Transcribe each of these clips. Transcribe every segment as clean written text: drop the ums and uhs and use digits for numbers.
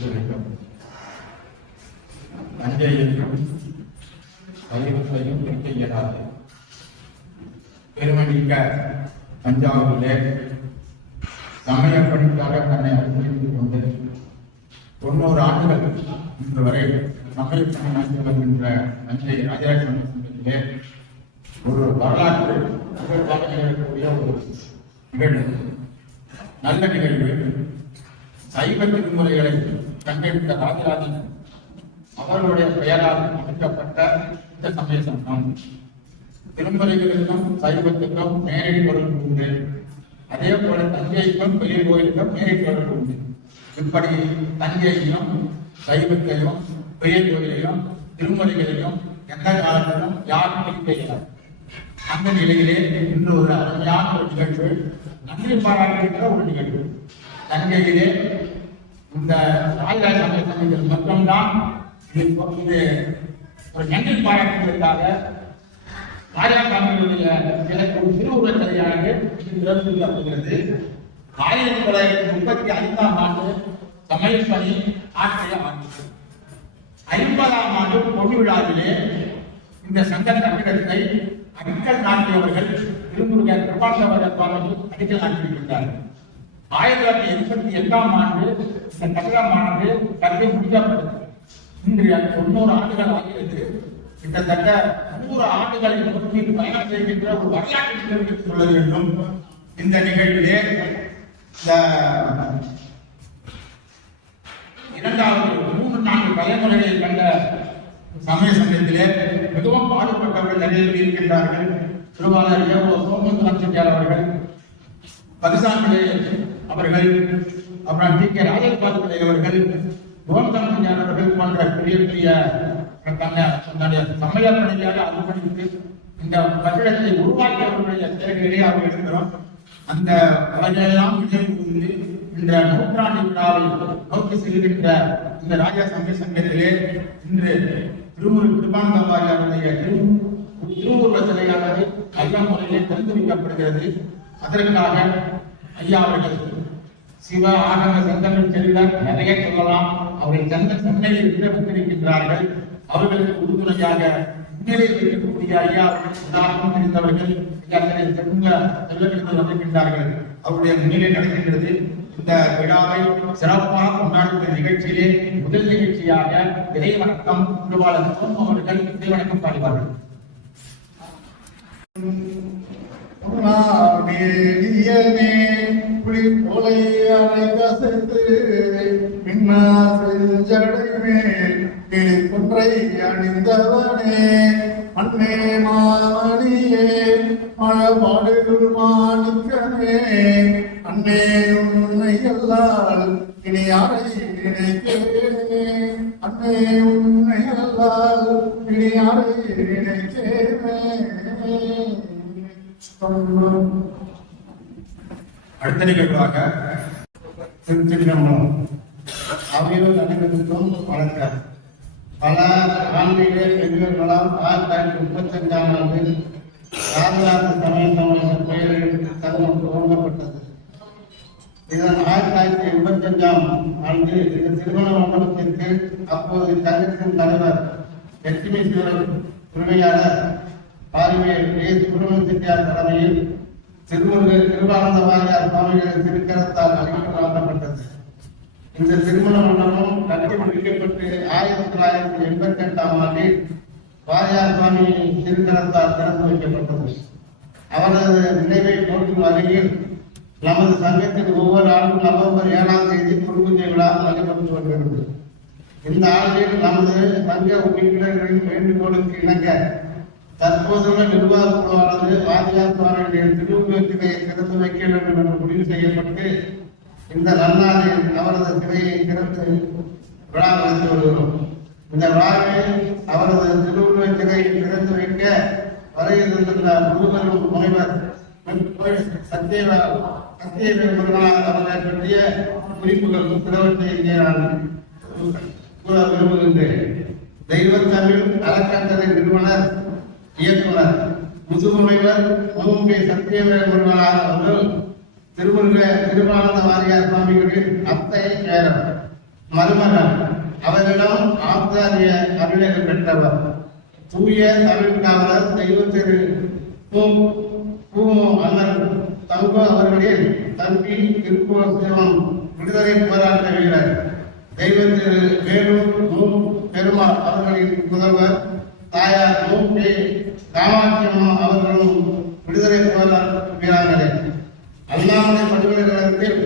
கொடுக்க வேண்டும். நஞ்சையும் சைவத்தையும் பிரிக்க இயலாது. பெருமமிக்க தஞ்சாவூரிலே சமய பணிக்காக தன்னை அர்ப்பணித்துக் கொண்டு 90 ஆண்டுகள் இன்று வரை சமய பணி நடத்தி வருகின்ற தஞ்சை ராஜராஜ சங்கத்திலே ஒரு வரலாற்று நிகழ்வாக நிகழக்கூடிய ஒரு நிகழ்வு, நல்ல நிகழ்வு. சைவ திருமுறைகளை கண்டெடுத்த ராஜராஜன் அவர்களுடைய பெயரால் அமைக்கப்பட்ட இந்த சமய சங்கம் திருமுறைகளுக்கும் சைவத்துக்கும் நேரடி தொடர்பு உண்டு. அதே போல தஞ்சைக்கும் பெரிய கோயிலுக்கும் நேரடி தொடர்பு உண்டு. இப்படி தஞ்சையையும் சைவத்தையும் பெரிய கோயிலையும் திருமுறைகளையும் எந்த காலத்திலும் யாரும் பிரிக்க. அந்த நிலையிலே இன்று ஒரு அருமையான ஒரு நிகழ்வு, நன்றி பாராட்டுகின்ற ஒரு நிகழ்வு. தஞ்சையிலே இந்த ராஜராஜ சமய சங்கத்தில் மட்டும்தான் இது ஒரு நன்றி பாராட்டுவதற்காக ராஜாசாமியுடைய ஒரு திருவுருவ சிலையானது திறந்துள்ளது. 1935ஆம் ஆண்டு சமையல் பணி ஆட்சியை ஆரம்பித்தது. 50ஆம் ஆண்டு பொது விழாவிலே இந்த சங்க கட்டிடத்தை அடிக்கல் நாட்டியவர்கள் திருமுருகன் கிருபாசவரர் சுவாமிகள் அடிக்கல் நாட்டியிருக்கிறார்கள். 1988ஆம் ஆண்டு இந்த கட்டிடமானது கட்டி முடிக்கப்பட்டது. இன்றைய 90 ஆண்டுகள் ஆகிறது. கிட்டத்தட்ட 100 ஆண்டுகளை நோக்கி பயணம் செய்கின்ற ஒரு வரலாற்று நிகழ்வு சொல்ல வேண்டும். இந்த நிகழ்விலே இந்த 3-4 தலைமுறைகளை கண்ட சமய சங்கத்திலே மிகவும் பாடுபட்டவர்கள் நிறைய பேர் இருக்கின்றார்கள். திருவாளர் சோமசுந்தரம் செட்டியார் அவர்கள், பரிசாமிலே அவர்கள், அப்புறம் டி கே ராஜபாதுரை அவர்கள், கோமதம் செட்டியார் அவர்கள் போன்ற பெரிய பெரிய சமய பணியாக அர்ப்பணித்து இந்த கட்டிடத்தை உருவாக்கியவர்களுடைய சேவைகளே அவர் இருக்கிறோம். அந்த வகையெல்லாம் நினைவு இந்த நூற்றாண்டு விழாவை நோக்கி செல்கின்ற இந்த ராஜா சமய சங்கத்திலே இன்று திருமுரு கிருபானந்தவாரியாருடைய திருவுருவ சிலையானது ஐயா முறையிலே திறந்து வைக்கப்படுகிறது. அதற்காக ஐயா அவர்கள் சிவ ஆகம சங்கங்கள் செல்வர் நிறைய சொல்லலாம். அவர்கள் சென்னையில் இடம்பெற்றிருக்கின்றார்கள். அவர்களுக்கு உறுதுணையாக முன்னிலையில் இருக்கக்கூடிய ஐயா உதாரணம் தெரிந்தவர்கள் வந்திருக்கின்றார்கள். அவருடைய முன்னிலை நடக்கின்றது. இந்த விழாவை சிறப்பாக கொண்டாடுகிற நிகழ்ச்சியிலே முதல் நிகழ்ச்சியாக இறை வணக்கம் திருவாளர் அவர்கள் இறை வணக்கம் பாடுவார்கள். குன்றை அணிந்தவனே அன்னே மாமணியே மழபாடுகள் மாணிக்கமே அன்னே உன்னை எல்லால் இனி யாரை நினைக்கிறேனே அன்னே உன்னை எல்லால் இனி யாரை நினைக்கிறேனே. அடுத்த நிகழ்வாக திருச்சிற்றம்பலம் அவையோர் அனைவருக்கும் வணக்கம். பல ஆன்மீக பெரியவர்களால் 1935ஆம் ஆண்டில் ராஜராஜ சமய சமூக பெயரில் சங்கம் துவங்கப்பட்டது. இதன் 1985ஆம் ஆண்டு இந்த திருமண மண்டபத்திற்கு அப்போது சங்கத்தின் தலைவர் லட்சுமீஸ்வரர் உரிமையாளர் பாரிவேல் சுப்பிரமணிய செட்டியார் தலைமையில் திருமுருகர் கிருபானந்தவாரியார் சுவாமிகளின் திருக்கரத்தால் அறிமுகமாக்கப்பட்டது. இந்த திருமண மண்டபம் கட்டி முடிக்கப்பட்டு 1988ஆம் ஆண்டில் வாரியார் சுவாமியின் திருக்கரத்தால் திறந்து வைக்கப்பட்டது. அவரது நினைவை போற்றும் வகையில் நமது சங்கத்தில் ஒவ்வொரு ஆண்டும் நவம்பர் 7ஆம் தேதி குருபூஜை விழா நடைபெற்று வருகிறது. இந்த ஆண்டில் நமது சங்க உறுப்பினர்களின் வேண்டுகோளுக்கு இணங்க தற்போதுள்ள நிர்வாக குழுவானது வாரியார் சுவாமிகளின் திருவுருவத்தினை திறந்து வைக்க வேண்டும் என்று முடிவு செய்யப்பட்டு இந்த நன்னாளில் அவரது சிலையை திறந்து விழா நடத்தி வருகிறோம். இந்த விழாவில் அவரது திருவுருவ சிலையை திறந்து வைக்க வரையிருந்துள்ள முழுவதும் முனைவர் சத்தியவேல் அவர்கள் பற்றிய குறிப்புகள் சிலவற்றை நான் கூற விரும்புகின்றேன். தெய்வத்தமிழ் அறக்கட்டளை நிறுவனர் இயக்குனர் முதுமுனைவர் முதுமுகை சத்தியவேல் முருகனார் அவர்கள் திருமுருக கிருபானந்த வாரியார் சுவாமிகளின் அத்தை பேரர் மருமகன். அவரிடம் ஆச்சாரிய அருளை பெற்றவர். தூய தமிழ் காவலர் தெய்வ திரு அண்ணன் தங்கோ அவர்களின் தம்பி திருப்பூர் சிவம் விடுதலை போராட்ட வீரர். தெய்வ திரு வேலூர் பெருமாள் அவர்களின் புதல்வர் தாயார் கே காமாட்சியம்மா அவர்களும் விடுதலை போராட்ட வீராங்கனை. அண்ணாமலை பல்கலைக்கழகத்தில்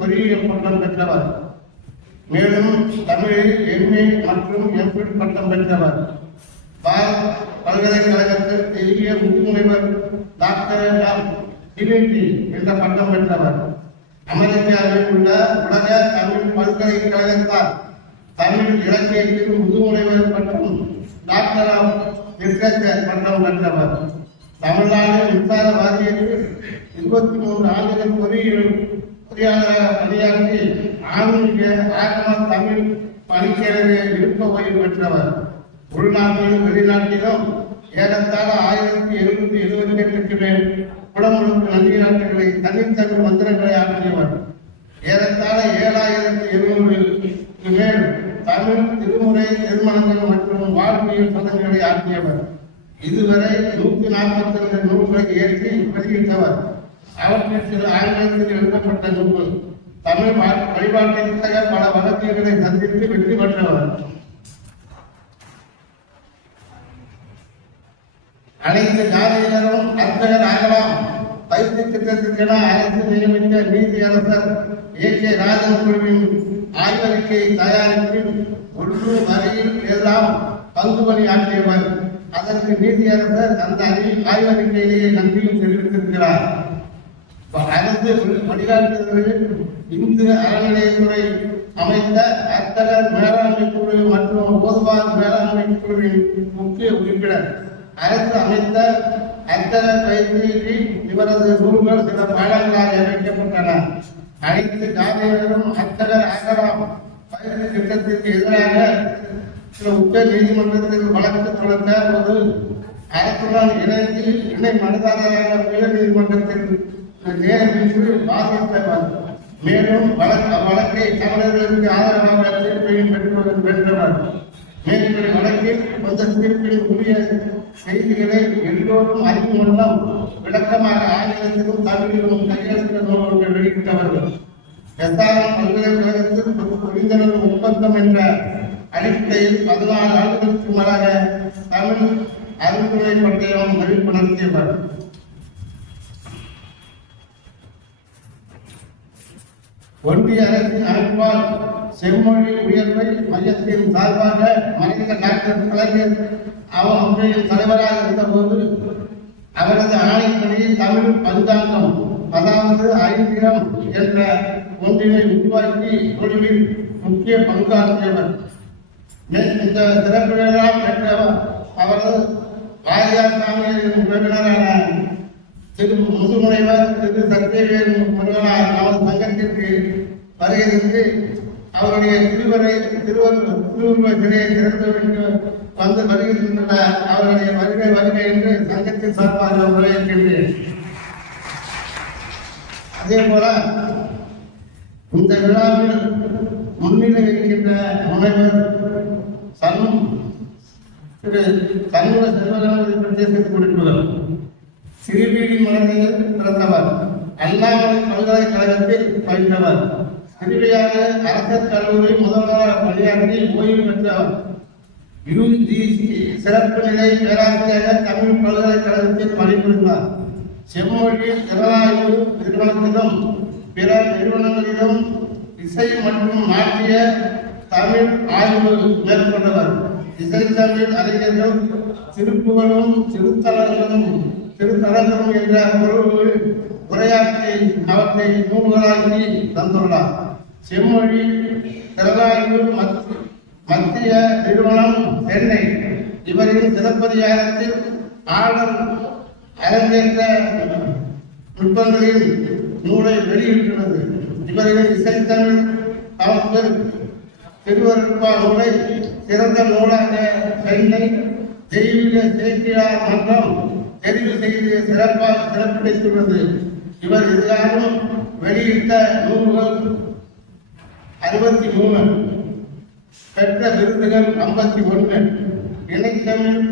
பொறியியல் பட்டம் பெற்றவர். மேலும் தமிழில் எம்ஏ மற்றும் எம்பில் பட்டம் பெற்றவர். பல்கலைக்கழகத்தில் பெரிய முதுமுனைவர் டாக்டர் டிவிடி என்ற பட்டம் பெற்றவர். அமெரிக்காவில் உள்ள உலக தமிழ் பல்கலைக்கழகத்தால் தமிழ் இலக்கியத்தில் முதுமுனைவர் பட்டம் டாக்டர் ஆஃப் லிட்ரேச்சர் பட்டம் பெற்றவர். தமிழ்நாடு மின்சார வாரியத்தில் 23 ஆண்டுகள் பொறியாளராக பணியாற்றி ஆன்மீக ஆகம தமிழ் பணிக்கேறவே விருப்ப ஓய்வு பெற்றவர். உள்நாட்டிலும் வெளிநாட்டிலும் ஏறத்தாழ 1778க்கு மேல் குடமுழுக்கு நன்றியாட்டுகளை தனித்தமிழ் மந்திரங்களை ஆற்றியவர். ஏறத்தாழ 7700க்கு மேல் தமிழ் திருமுறை திருமணங்கள் மற்றும் வாழ்வியல் சதங்களை ஆற்றியவர். இதுவரை 142 நூல்களை ஏற்றி வெளியிட்டவர். அவற்றில் சில ஆங்கிலத்தில் எழுதப்பட்ட நூல்கள். தமிழ் வழிபாட்டிற்காக பல வழக்குகளை சந்தித்து வெற்றி பெற்றவர். அனைத்து ஜாதியினரும் அர்ச்சகர் ஆகலாம். பயிற்சி திட்டத்திற்கென அரசு நியமித்த நீதி அரசர் கே ராஜன் குழுவின் ஆய்வறிக்கையை தயாரிப்பில் ஒன்று வரையில் எல்லாம் பங்குபணி ஆற்றியவர். அதற்கு நீதியரசர் அந்த ஆய்வறிக்கையிலேயே நன்றியும் தெரிவித்திருக்கிறார். அரசு வழிகாட்டுதலில் இந்து அறநிலையத்துறை அமைத்த அர்த்தகர் மேலாண்மை குழு மற்றும் ஓதுவார் மேலாண்மை குழுவின் முக்கிய உறுப்பினர். அரசு அமைத்த அர்த்தகர் பயிற்சியில் இவரது நூல்கள் சில பாடங்களாக அமைக்கப்பட்டன. அனைத்து ஜாதியினரும் அர்த்தகர் ஆகலாம் பயிற்சி திட்டத்திற்கு எதிராக சில உச்ச நீதிமன்றத்தில் வழக்கு தொடர்ந்த போது அரசுடன் இணைந்து இணை மனுதாரராக உயர் நீதிமன்றத்தில் நேரில் வாதிட்டவர். மேலும் வழக்கை தமிழர்களுக்கு ஆதரவாக தீர்ப்பையும் பெற்றவர். மேற்படி வழக்கில் அந்த தீர்ப்பில் உரிய செய்திகளை எல்லோரும் அறியும் வண்ணம் விளக்கமாக ஆங்கிலத்திலும் தமிழிலும் கையெழுத்து நூல்கள் வெளியிட்டவர்கள். எஸ்ஆர்எம் பல்கலைக்கழகத்தில் புரிந்துணர்வு ஒப்பந்தம் என்ற அடிப்படையில் 14 ஆண்டுகளுக்கு மேலாக தமிழ் அருந்துணை பட்டயம் வெளிப்படுத்தியவர். ஒன்றிய அரசின் அமைப்பால் செம்மொழி உயர்வை மையத்தின் சார்பாக மறைந்த டாக்டர் கலைஞர் அவருடைய தலைவராக இருந்தபோது அவரது ஆணைப்படி தமிழ் பஞ்சாங்கம் அதாவது ஐந்திரம் என்ற ஒன்றினை உருவாக்கி தொழிலில் முக்கிய பங்காற்றியவர். இந்த சிறப்புகளெல்லாம் பெற்றவர் அவரது ராஜாசாமியின் உறவினரான திரு முதுமுனைவர் திரு சத்தியவேல் முருகனார் நமது சங்கத்திற்கு வருகிறது. அவருடைய திருவுருவ சிலையை திறந்து வந்து வருகின்ற அவருடைய வருகை என்று சங்கத்தின் சார்பாக வரவேற்கின்றேன். அதே போல இந்த விழாவில் முன்னிலை இருக்கின்ற முனைவர் திரு சண்முக செல்வகணபதி பிரதேசத்துக்கு குறிப்பிடுவர். சிறுவீடி மலையில் பிறந்தவர். அண்ணாமலை பல்கலைக்கழகத்தில் பயின்றவர். சிறுவியாக அரசர் கல்லூரி முதல்வராக பணியாற்றி ஓய்வு பெற்றவர். யுஜிசி சிறப்பு நிலை பேராசிரியராக தமிழ் பல்கலைக்கழகத்தில் பணிபுரிந்தார். செம்மொழி திறனாய்வு நிறுவனத்திலும் பிற நிறுவனங்களிலும் இசை மற்றும் நாட்டிய தமிழ் ஆய்வு மேற்கொண்டவர். இசை தமிழ் அறிஞர்கள் திருப்புகழும் திருத்தலங்களும் என்ற பொருள்களில் உரையாற்றி அவற்றை நூல்களாக்கி தந்துள்ளார். செம்மொழி திறனாய்வு மத்திய நிறுவனம் சென்னை இவரின் சிலப்பதிகாரத்தில் ஆடல் அரங்கேற்ற நுட்பங்களில் நூலை வெளியிட்டுள்ளது. இவரின் இசைத்தமிழ் தமக்கு திருவருட்பா நூலை சிறந்த நூலாக சென்னை தெய்வீக சேக்கிழார் மன்றம் தெரிவு செய்து சிறப்பிடித்துள்ளது. இவர் இதுகாரும் வெளியிட்ட நூல்கள் 63, பெற்ற விருதுகள் 51, இணைத்தமிழ்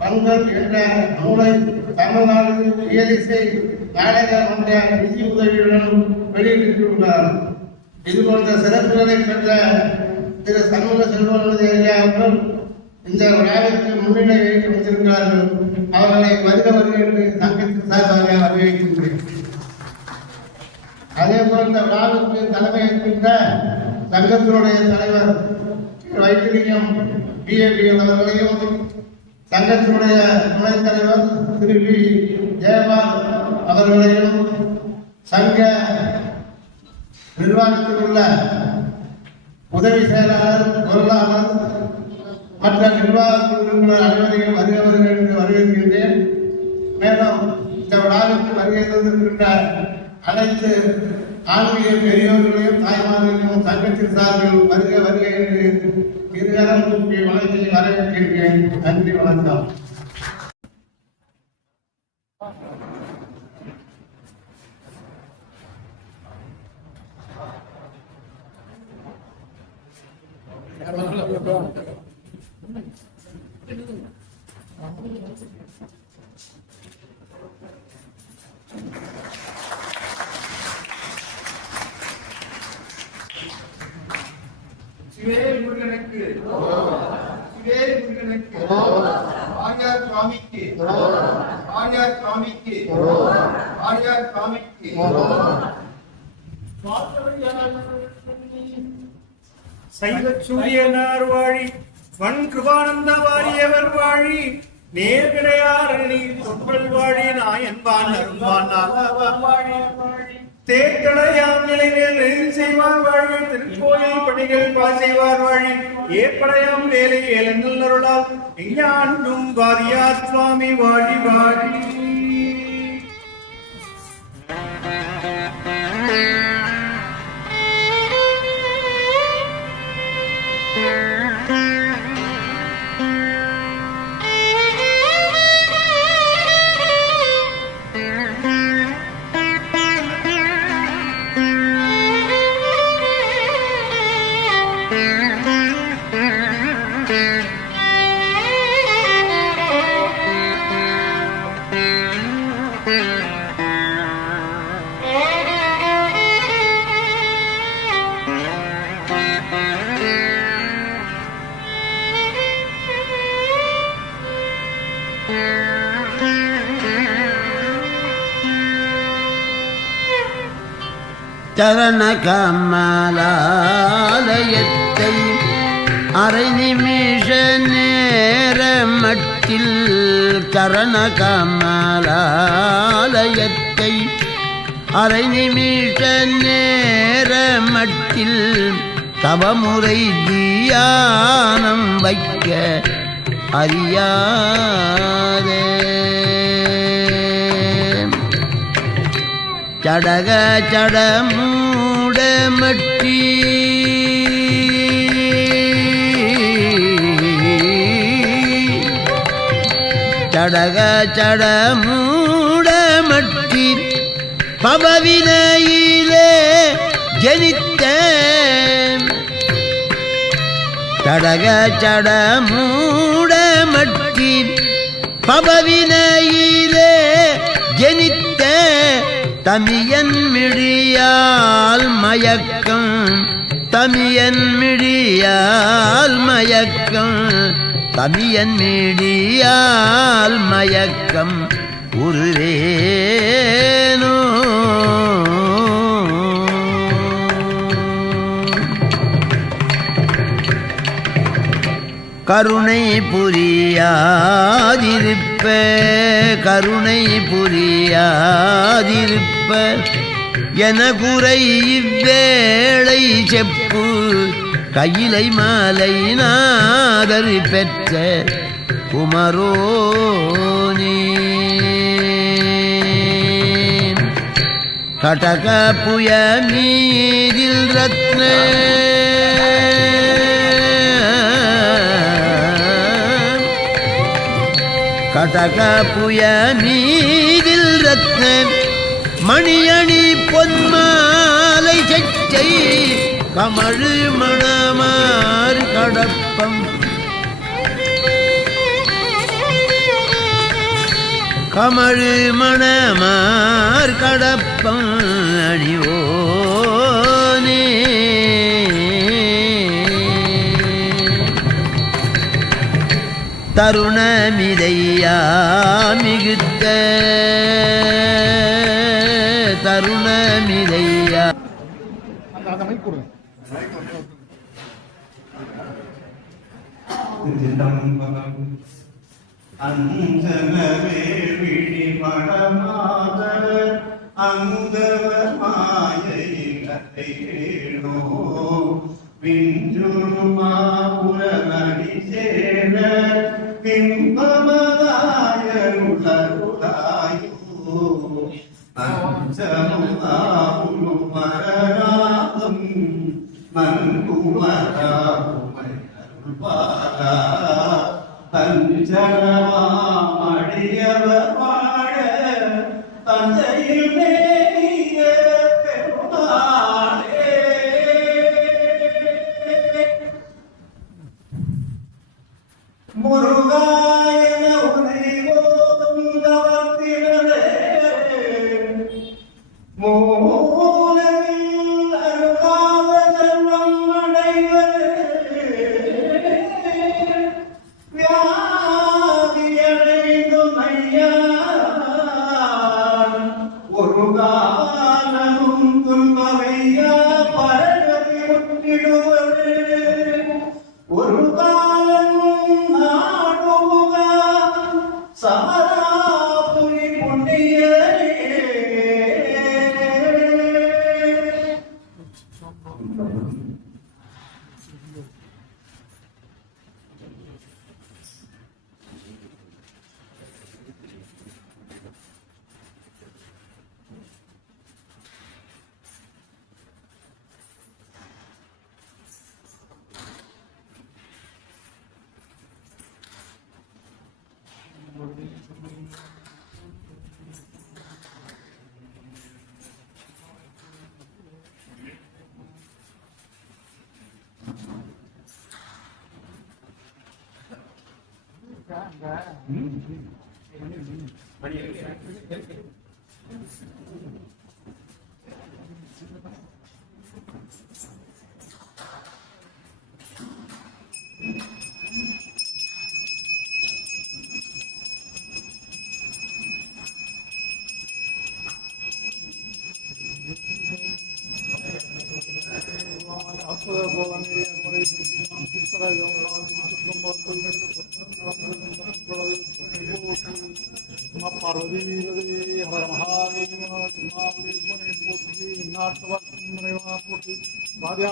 பண்கள் என்ற நூலை தமிழ்நாடு இயலிசை நாடக மன்ற நிதி உதவியுடன் வெளியிட்டுள்ளார். இதுபோன்ற சிறப்புகளை பெற்ற திரு சண்முக செல்வன் ஐயா அவர்கள் இந்த விழாவிற்கு முன்னிலை வைத்து வந்திருக்கிறார்கள். அவர்களை வருக என்று சங்கத்தின் சார்பாக வரவேற்கின்றேன். அதே போல் இந்த விழாவிற்கு தலைமை ஏற்கின்ற சங்கத்தினுடைய தலைவர் வைத்திலிங்கம் பிஏபிஎல் அவர்களையும், சங்கத்தினுடைய துணைத் தலைவர் திரு வி ஜெயபால் அவர்களையும், சங்க நிர்வாகத்தில் உள்ள உதவி செயலாளர், பொருளாளர் மற்ற நிர்வாக உறுப்பினர் அனைவரையும் வருகிறவர்கள் என்று வரவேற்கின்றேன். மேலும் இந்த விழாவிற்கு வருகை தந்திருக்கின்ற அனைத்து ஆன்மீக பெரியோர்களையும் தாய்மார்களையும் சங்கத்தின் சார்பில் வருக வருக என்று இருகரம் தூக்கி வழங்கி வரவேற்கின்றேன். நன்றி, வணக்கம். சிவேல் முருகனுக்கு, சிவேல் முருகனுக்கு, ஆழ்வார் சுவாமிக்கு, ஆழ்வார் சுவாமிக்கு, ஆழ்வார் சுவாமிக்கு. சைவ சூரியனார் வாழி, வன் கிருபானந்த வாரியவர் வாழி, நேர்கிடையாரணி தொற்றல் வாழி, நாயன்பான் அருள்வான் வாழி, தேக்கடையாம் நிலையில் செய்வார் வாழி, திருக்கோயில் பணிகள் பாசைவார் வாழி, ஏற்படையாம் வேலை ஏழங்கள் அருளால் எஞ்ஞாண்டும் வாரியார் சுவாமி வாழி வாழி. சரண கமலாலயத்தை அரை நிமிஷ நேர மட்டில், சரண கமலாலயத்தை அரை நிமிஷ நேர மட்டில் தவமுறை தியானம் வைக்க அறியாதே. சடக சடமூட மட்டி சடக சடமூட மட்டி பபவினையிலே ஜனித்த சடக சடமூட மட்டி பபவினையிலே ஜனித்த தமியன் மிழியால் மயக்கம், தமியன் மிழியால் மயக்கம், தமியன் மிழியால் மயக்கம் உருவேனோ. கருணை புரியாதிருப்ப, கருணை புரியாதிருப்ப என குறை இவ்வேளை செப்பு, கையிலை மாலை நாதர் பெற்ற குமரோனே. கடக புய மீதில் ரத்ன கடக புய மீதில் ரத்ன மணியணி பொன்மாலை சச்சை கமழு மணமார் கடப்பம் கமழு மணமார் கடப்பம் அணிவோனே தருணமிதையா மிகுத்த தருணமிதையா அந்தனவே விழிமடமாத அந்தவர் மாயையில் அத்தையேனோ விஞ்சுமா புறநடி சேர பிம்பமதாய உலருளாயோ அஞ்சமுதா புலுமரநாதம் மன்குமரா உமையருள்பாலா அஞ்சனமாடியவர் வாழ தஞ்சையில் மேலிய பெருமாளே முருகாயன உனைவோதும் தவத்திலே மூலவில் அருகாத ஜன்மம் அடைவதே வியாதியடைந்தும் ஐயா ஒரு காலமும் துன்பமையா பரகதி விட்டிடுவது ஒரு காலமும் நாடுக சமராபுரி புண்ணியரே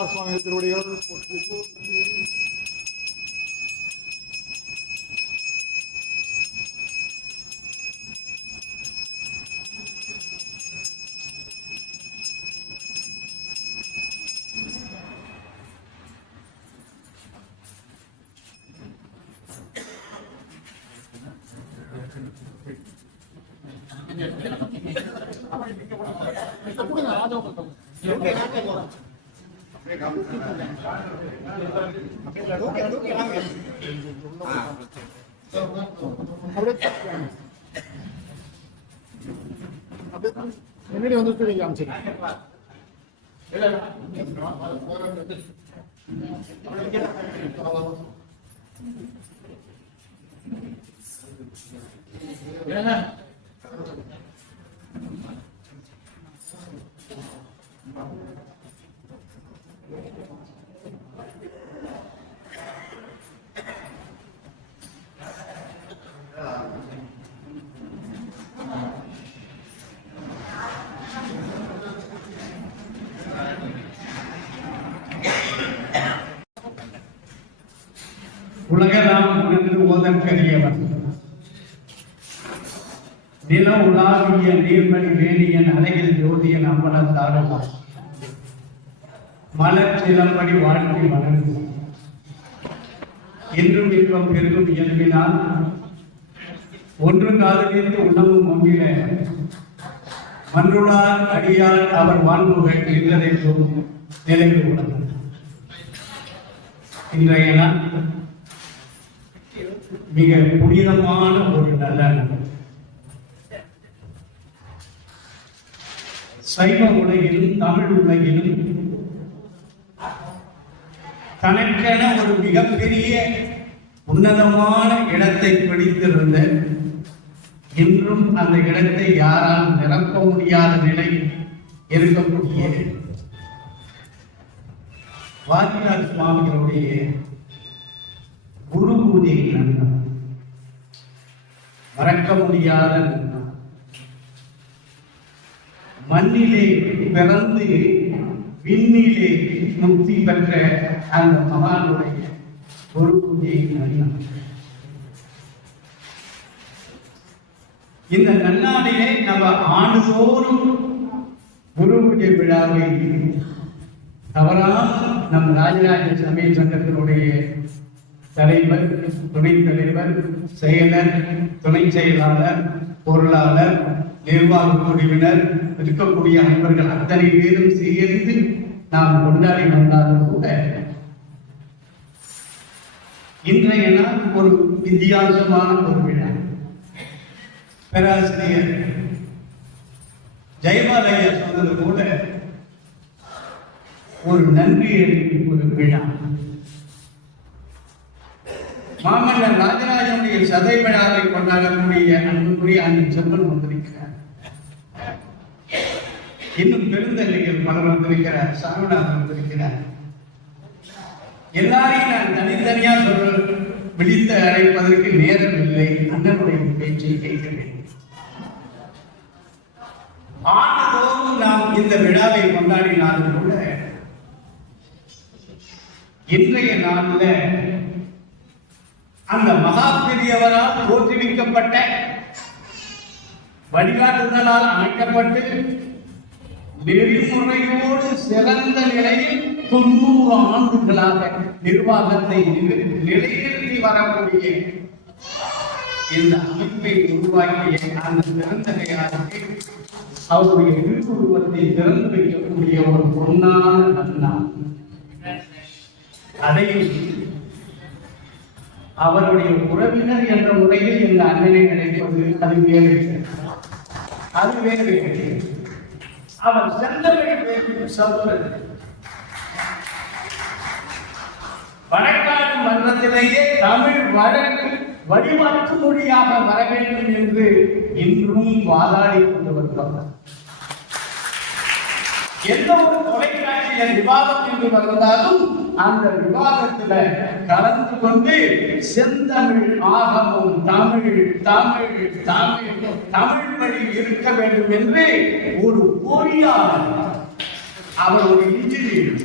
சுவாமி திருவடிகள் போற்றி போற்றி. முன்னாடி வந்துட்டு நீங்க அமைச்சர் உலகெல்லாம் உணர்ந்து ஓதற்கரியவன் நில உலாவிய நீர்மணி வேணியன் அழகில் ஜோதியன் அம்பலம் தாடுவான் மலர் சிலம்படி வாழ்க்கை வளர்ந்து இன்றும் இன்பம் பெருகும் இயல்பினால் ஒன்று காதலித்து உணவு மொங்கில மன்றுளார் அடியார் அவர் வான்புகள் இருந்ததைக்கும் நிலைக்கு உள்ளது. இன்றைய நாள் மிக புனிதமான ஒரு நல்ல நாள். சைவ உலகிலும் தமிழ் உலகிலும் தனக்கென ஒரு மிகப்பெரிய உன்னதமான இடத்தை பிடித்திருந்த, இன்றும் அந்த இடத்தை யாரால் நிரப்ப முடியாத நிலை இருக்கக்கூடிய வாரியார் சுவாமிகளுடைய குரு பூஜை நன்னாள், மறக்க முடியாத நன்னாள். மண்ணிலே பிறந்து விண்ணிலே முக்தி பெற்ற அந்த மகானுடைய குரு பூஜை நன்னாள். இந்த நன்னாளிலே நம்ம ஆண்டுதோறும் குரு பூஜை விழாவை தவறாமல் நம் ராஜராஜ சமய சங்கத்தினுடைய தலைவர், துணைத் தலைவர், செயலர், துணை செயலாளர், பொருளாளர், நிர்வாக குழுவினர் இருக்கக்கூடிய அன்பர்கள் அத்தனை பேரும் சேர்ந்து நாம் கொண்டாடி வந்தாலும் கூட இன்றைய நாள் ஒரு வித்தியாசமான ஒரு விழா. பேராசிரியர் ஜெயபாலையா சொன்னது போல ஒரு நன்றி ஒரு விழா. மாமல்லர் ராஜராஜனுடைய சதை விழாவை கொண்டாடக்கூடிய அன்புக்குரிய அண்ணன் செம்மன் வந்திருக்கிறார். இன்னும் பெருந்தலைகள் பலர் வந்திருக்கிறார். சாமிநாதன் வந்திருக்கிறார். எல்லாரையும் நான் தனித்தனியா விழித்து அழைப்பதற்கு நேரம் இல்லை. அண்ணனுடைய பேச்சை கேட்க வேண்டும். ஆண்டுதோறும் நாம் இந்த விழாவை கொண்டாடினாலும் கூட இன்றைய நாளில் அந்த மகா பெரியவரால் தோற்றுவிக்கப்பட்ட, வழிகாட்டுதலால் அமைக்கப்பட்டு நெறிமுறையோடு சிறந்த நிலையில் 90 ஆண்டுகளாக நிர்வாகத்தை நிலைநிறுத்தி வரக்கூடிய இந்த அமைப்பை உருவாக்கிய அந்த சிறந்தகையாருக்கு அவருடைய திருவுருவத்தை திறந்து வைக்கக்கூடிய ஒரு பொன்னான நன்னாள். அதையும் அவருடைய உறவினர் என்ற முறையில் இந்த அண்ணனை நினைப்பது அது வேறு. அது வேறு. அவர் சென்றவர்கள் சொல்வது வடக்காடு மன்றத்திலேயே தமிழ் வழக்கு வழிபாட்டு மொழியாக வர வேண்டும் என்று இன்றும் வாதாடி கொண்டு வந்தவர். எந்த ஒரு தொலைக்காட்சியில் விவாதம் என்று வந்தாலும் அந்த விவாதத்துல கலந்து கொண்டு செந்தமிழ் ஆகமும் தமிழ் தமிழ் தமிழ் தமிழ் வழி இருக்க வேண்டும் என்று ஒரு பொறியாளர், அவர் ஒரு இன்ஜினியர்,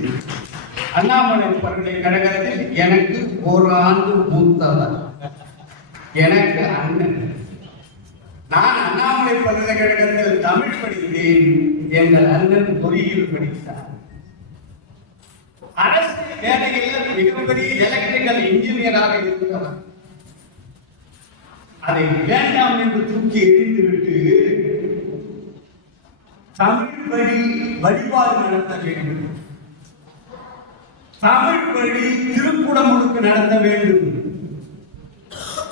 அண்ணாமலை பல்கலைக்கழகத்தில் எனக்கு ஒரு ஆண்டு மூத்தவர், எனக்கு அண்ணன். நான் அண்ணாமலை பல்கலைக்கழகத்தில் தமிழ் படித்தேன். எங்கள் அண்ணன் பொறியியல் படித்தார். அரசு வேலையில் மிகப்பெரிய எலக்ட்ரிக்கல் இன்ஜினியராக இருக்கிறவர். அதை வேண்டாம் என்று தூக்கி எறிந்துவிட்டு தமிழ் வழி வழிபாடு நடத்த வேண்டும், தமிழ் வழி திருக்குடமுழுக்கு நடத்த வேண்டும்,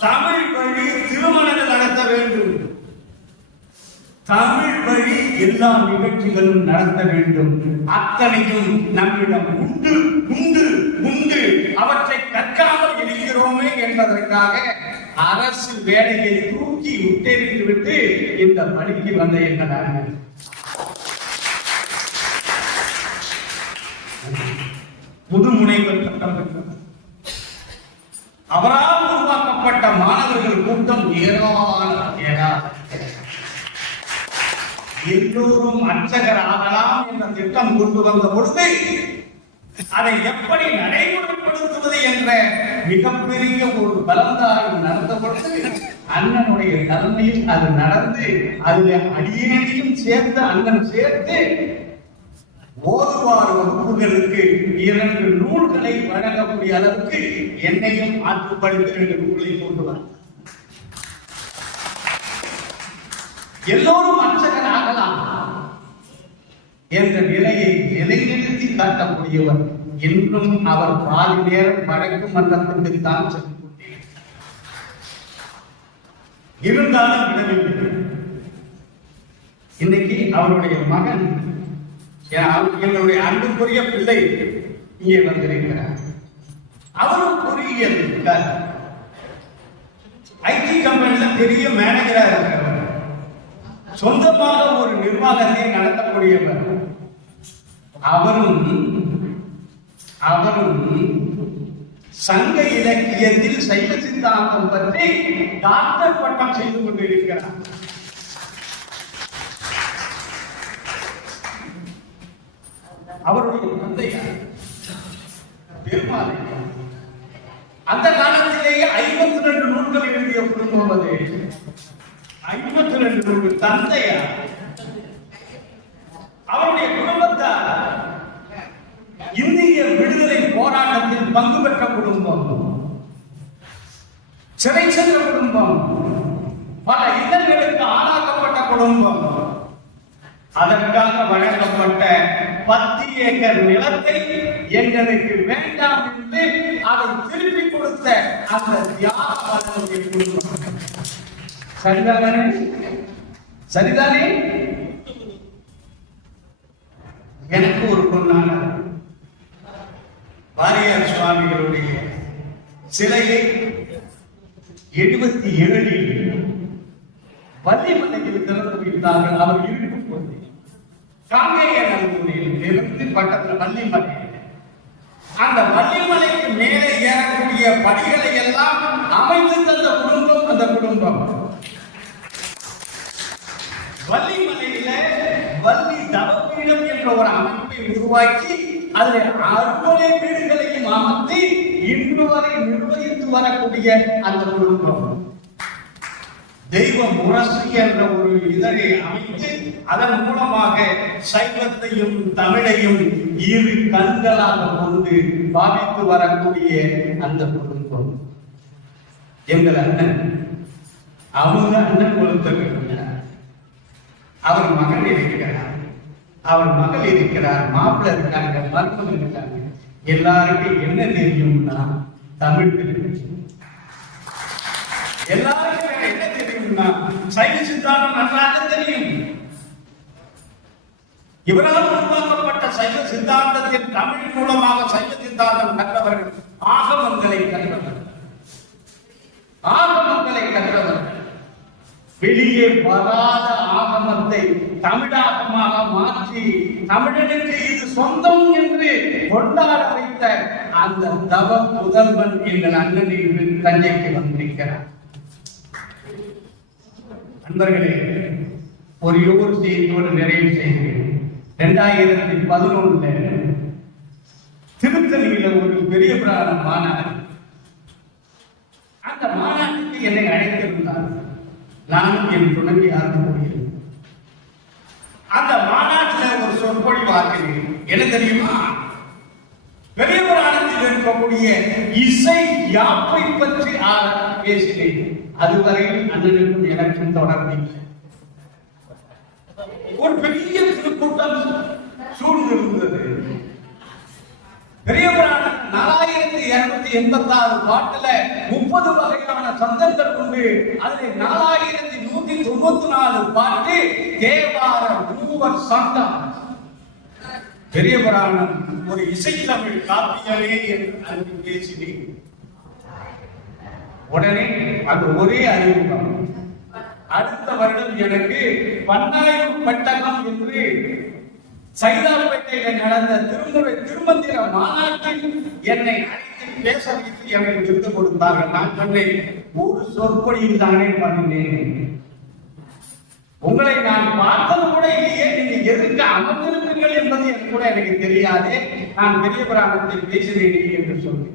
தமிழ் வழி திருமணங்கள் நடத்த வேண்டும், தமிழ் வழி எல்லா நிகழ்ச்சிகளும் நடத்த வேண்டும். அத்தனையும் நம்மிடம் உண்டு உண்டு உண்டு. அவற்றை கற்காமல் இருக்கிறோமே என்பதற்காக அரசு வேலையை தூக்கி உத்தேறித்து விட்டு இந்த பணிக்கு வந்த எங்கள் முதுமுனைவர் பட்டம் பெற்றவர். அவரால் உருவாக்கப்பட்ட மாணவர்கள் கூட்டம் ஏராளம். எல்லோரும் அர்ச்சகர் ஆகலாம் என்ற திட்டம் கொண்டு வந்த பொழுது அதை எப்படி நடைமுறைப்படுத்துவது என்ற மிகப்பெரிய ஒரு பலந்தாய்வு நடந்த பொழுது அண்ணனுடைய தலைமையில் அது நடந்து அதில் அடியேனையும் சேர்த்து அண்ணன் சேர்த்து ஓதுவார் வகுப்புகளுக்கு 2 நூல்களை வழங்கக்கூடிய அளவுக்கு என்னையும் ஆற்றுப்படுத்த 2 நூல்களை கொண்டு வர எல்லோரும் அர்ச்சகர் ஆகலாம் என்ற நிலையை நிலைநிறுத்தி காட்டக்கூடியவர். என்றும் அவர் பாதி நேரம் வழக்கு மன்றத்துக்கு தான் சென்று இருந்தாலும் விடவில்லை. இன்னைக்கு அவருடைய மகன், எங்களுடைய அன்புக்குரிய பிள்ளை இங்கே வந்திருக்கிறார். அவரும் பொறியியல் ஐடி கம்பெனில பெரிய மேனேஜரா இருக்கிறவர், சொந்தமாக ஒரு நிர்வாகத்தை நடத்தக்கூடியவர். அவரும் சங்க இலக்கியத்தில் சைவ சித்தாந்தம் பற்றி டாக்டர் பட்டம் செய்து கொண்டிருக்கிறார். அவருடைய தந்தையார் பெருமாள் அந்த காலத்திலேயே 52 நூல்கள் எழுதிய குடும்பம் அது. 52 நூல்கள். தந்தையார் அவருடைய குடும்பத்தார் இந்திய விடுதலை போராட்டத்தில் பங்கு பெற்ற குடும்பம், சிறை சென்ற குடும்பம், பல இன்னல்களுக்கு ஆளாக்கப்பட்ட குடும்பம். அதற்காக வழங்கப்பட்ட 10 ஏக்கர் நிலத்தை எங்களுக்கு வேண்டாம் என்று அதை திருப்பி கொடுத்த அந்த தியாகவாதனுடைய குடும்பம். சரிதானே? சரிதானே? எனக்கு ஒரு பொண்ணான வாரியார் சுவாமிகளுடைய சிலையை 77 வள்ளிமலையில் திறந்து வைத்தார்கள். அவர் இருக்கும் போது காங்கேயநல்லூரில் பக்கத்தில் வள்ளிமலை, அந்த வள்ளிமலைக்கு மேலே ஏறக்கூடிய படிகளை எல்லாம் அமைத்து தந்த குடும்பம் அந்த குடும்பம். வள்ளிமலையில வள்ளி தவப்பீடம் என்ற ஒரு அமைப்பை உருவாக்கி அதில் 60 வீடுகளையும் அமர்த்தி இன்று வரை நிர்வகித்து வரக்கூடிய அந்த குடும்பம். தெய்வ முரசு என்ற ஒரு இதழை அமைத்து அதன் மூலமாக சைவத்தையும் தமிழையும் இரு கண்களாக கொண்டு பாவித்து வரக்கூடிய அந்த குடும்பம். எங்கள் அண்ணன், அவங்க அண்ணன் கொடுத்த அவர் மகன் இருக்கிறார், அவர் மகள் இருக்கிறார், மாப்பிள்ளை இருக்காங்க, மருமகள் இருக்காங்க. எல்லாருக்கும் என்ன தெரியும்னா தமிழ் தெரியும். எல்லாருக்கும் என்ன தெரியும்னா சைவ சித்தாந்தம் நன்றாக தெரியும். இவரால் உருவாக்கப்பட்ட சைவ சித்தாந்தத்தின் தமிழ் மூலமாக சைவ சித்தாந்தம் கற்றவர்கள் ஆகமங்களை கற்றவர்கள். வெளியே வராத ஆகமத்தை தமிழாகமாக மாற்றி தமிழனுக்கு இது சொந்தம் என்று கொண்டாட வைத்த அந்த தவ முதல்வன் எங்கள் அண்ணனின் தஞ்சைக்கு வந்திருக்கிறார். நண்பர்களே, ஒரு செய்தியோடு நிறைவு செய்கிறேன். 2011 திருத்தணியில ஒரு பெரிய பிராண மாநாடு. அந்த மாநாட்டுக்கு என்னை அழைத்திருந்தார். நானும் என் துணைவி ஆரம்பிக்கிறேன். அந்த மாநாட்டில் ஒரு சொற்பொழிவு ஆற்றினேன். என்ன தெரியுமா? பெரிய புராணத்தில் இருக்கக்கூடிய இசை யாப்பை பற்றி பேசினேன். அதுவரையில் அண்ணனுக்கும் எனக்கும் தொடர்பில்லை. ஒரு பெரிய திருக்கூட்டம் சூழ்ந்திருந்தது. பெரிய புராணம் 4286 பாட்டுல 30 வகையான சந்தங்கள் உண்டு. அதில் 4194 பாட்டு தேவார மூவர் சந்தம். பெரிய புராணம் ஒரு இசைத்தமிழ் காப்பியமே என்று பேசினேன். உடனே அது ஒரே அறிமுகம். அடுத்த வருடம் எனக்கு பன்னாய்வு பெட்டகம் என்று சைதாப்பேட்டையில் நடந்த திருமந்திர மாநாட்டில் என்னை அழைத்து பேச வைத்து எனக்கு விருது கொடுத்தார்கள். நான் சொன்னேன், ஒரு சொற்பொழியில் தானே பண்ணினேன், உங்களை நான் பார்த்தது கூட இல்லையே, நீங்க எதுக்கு அமர்ந்திருப்பீர்கள் என்பது எனக்கு கூட எனக்கு தெரியாது, நான் பெரிய புராணத்தில் பேசினேன் என்று சொன்னேன்.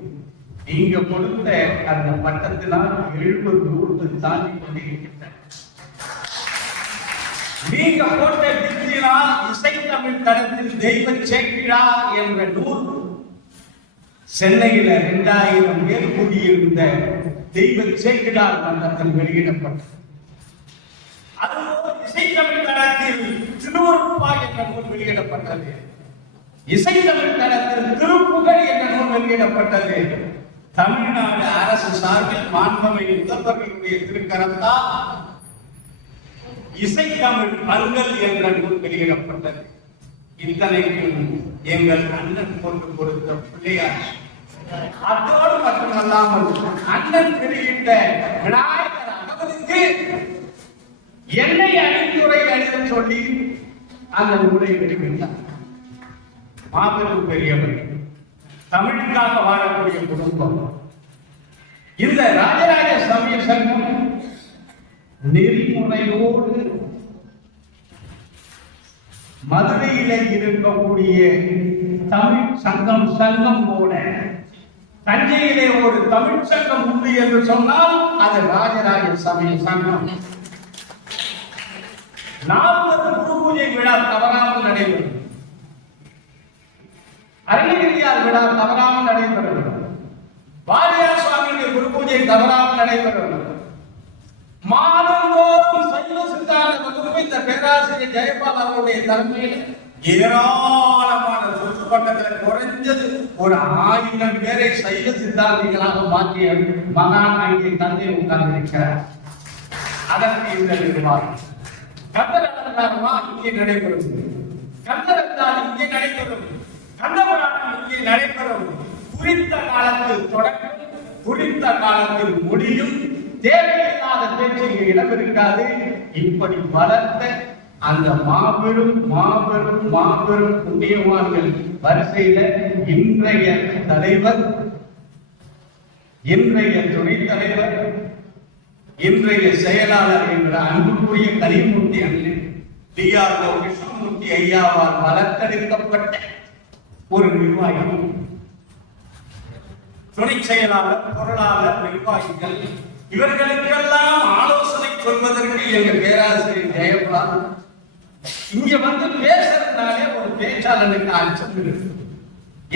நீங்க கொடுத்த அந்த பட்டத்தினால் 70 நூல்கள் தாண்டி கொண்டிருக்கின்றன. நீங்க போட்ட டிகிரினால் இசைத்தமிழ் தளத்தில் தெய்வ சேக்கிழார் என்ற நூல் சென்னையில 2000 பேர் கூடியிருந்த தெய்வ சேக்கிழார் மன்றத்தில் வெளியிடப்பட்டது. அதுபோல் இசைத்தமிழ் தளத்தில் திருவருட்பா என்ற நூல் வெளியிடப்பட்டது. இசைத்தமிழ் தளத்தில் திருப்புகழ் என்ற நூல் வெளியிடப்பட்டது. தமிழ்நாடு அரசு சார்பில் மாண்புமிகு முதல்வர்களுடைய திருக்கரத்தால் இசைத்தமிழ் பல்கல் என்ற நூல் வெளியிடப்பட்டது. இத்தனைக்கும் எங்கள் அண்ணன் கொண்டு கொடுத்த பிள்ளையார். அதோடு மட்டுமல்லாமல் அண்ணன் வெளியிட்ட விநாயகர் அகவலுக்கு என்னை அறிவுரை எழுத சொல்லி அந்த நூலை வெளியிட்டார். மாபெரும் பெரியவர், தமிழுக்காக வாழக்கூடிய குடும்பம். இந்த ராஜராஜ சமய சங்கம் நெறிமுறையோடு மதுரையில இருக்கக்கூடிய தமிழ் சங்கம் போல தஞ்சையிலே ஒரு தமிழ் சங்கம் உண்டு என்று சொன்னால் அது ராஜராஜ சமய சங்கம். 40 குரு பூஜை விழா தவறாமல் நடைபெறும். அருணகிரியார் விழா தவறாமல் நடைபெறும். வாரியார் சுவாமியுடைய குரு பூஜை தவறாமல் நடைபெறும். மாதந்தோறும் சைவ சித்தாந்த வகுப்பு இந்த பேராசிரியர் ஜெயபால் அவருடைய தலைமையில் ஏராளமான சுற்றுப்பட்டத்தில் குறைஞ்சது ஒரு 1000 பேரை சைவ சித்தாந்திகளாக மாற்றிய மகான் அங்கே தந்தை உட்கார்ந்திருக்கிறார். அதற்கு இந்த நிர்வாகம் கந்தரமா இங்கே நடைபெறும், கந்தரத்தால் இங்கே நடைபெறும், கந்தபுராணம் இங்கே நடைபெறும். குறித்த காலத்தில் தொடக்கம், குறித்த காலத்தில் முடியும். தேவையில்லாத பேச்சுக்கு இடம் இருக்காது. இப்படி வளர்த்த அந்த மாபெரும் மாபெரும் மாபெரும் புண்ணியவான்கள் வரிசையில இன்றைய தலைவர், இன்றைய துணைத் தலைவர், இன்றைய செயலாளர் என்ற அன்புக்குரிய கலிமூர்த்தி அண்ணன் டி.ஆர். கிருஷ்ணமூர்த்தி ஐயாவால் வளர்த்தெடுக்கப்பட்ட ஒரு நிர்வாகி, துணை செயலாளர், பொருளாளர், நிர்வாகிகள் இவர்களுக்கெல்லாம் ஆலோசனை சொல்வதற்கு எங்கள் பேராசிரியர் ஜெயபால் இங்க வந்து பேசுறதுனாலே ஒரு பேச்சாளனுக்கு அச்சம் இருக்கு.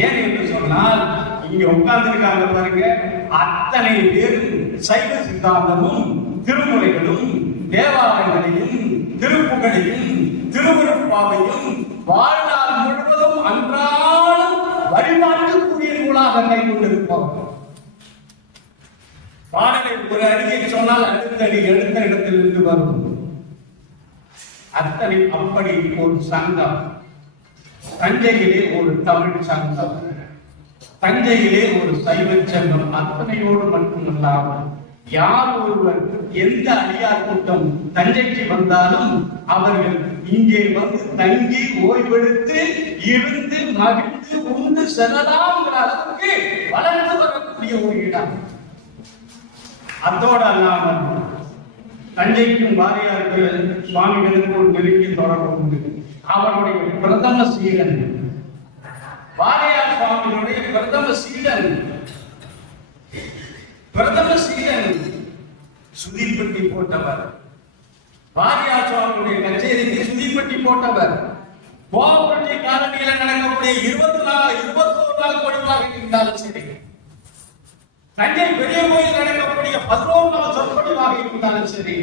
ஏன் என்று சொன்னால் இங்க உட்கார்ந்துருக்காங்க பாருங்க, அத்தனை பேரும் சைவ சித்தாந்தமும் திருமுறைகளும் தேவாலயங்களையும் திருப்புகழையும் திருவருட்பாவையும் வாழ்நாள் முழுவதும் அன்றாடம் வழிபாட்டுக்குரிய நூலாக கை கொண்டிருப்போம். பாடலை ஒரு அடியை சொன்னால் அடுத்த அடி எடுத்த இடத்திலிருந்து வரும். அத்தனை அப்படி ஒரு சங்கம். தஞ்சையிலே ஒரு தமிழ் சங்கம், தஞ்சையிலே ஒரு சைவ சங்கம். அத்தனையோடு மட்டுமல்லாமல் யார் ஒருவர் எந்த அடியார் கூட்டம் தஞ்சைக்கு வந்தாலும் அவர்கள் இங்கே வந்து தங்கி ஓய்வெடுத்து இருந்து மகிழ்ந்து உண்டு செல்லலாம் அளவுக்கு வளர்ந்து வரக்கூடிய ஒரு இடம். அதோடு அல்லாமல் தஞ்சைக்கும் வாரியாருக்கு சுவாமிகளுக்கு ஒரு நெருங்கிய தொடர்பு உண்டு. அவருடைய பிரதம சீடன், வாரியார் சுவாமிகளுடைய பிரதம சீடன் சுதிப்பட்டி போட்டவர். வாரியார் சுவாமியுடைய கச்சேரிக்கு சுதிப்பட்டி போட்டவர். கோபப்பட்டி காலனியில் நடக்கக்கூடிய 21 நாள் கொடிவாக இருந்தாலும் சரி, தஞ்சை பெரிய கோயில் நடக்கக்கூடிய 11 நாள் சொற்பொழிவாக இருந்தாலும் சரி,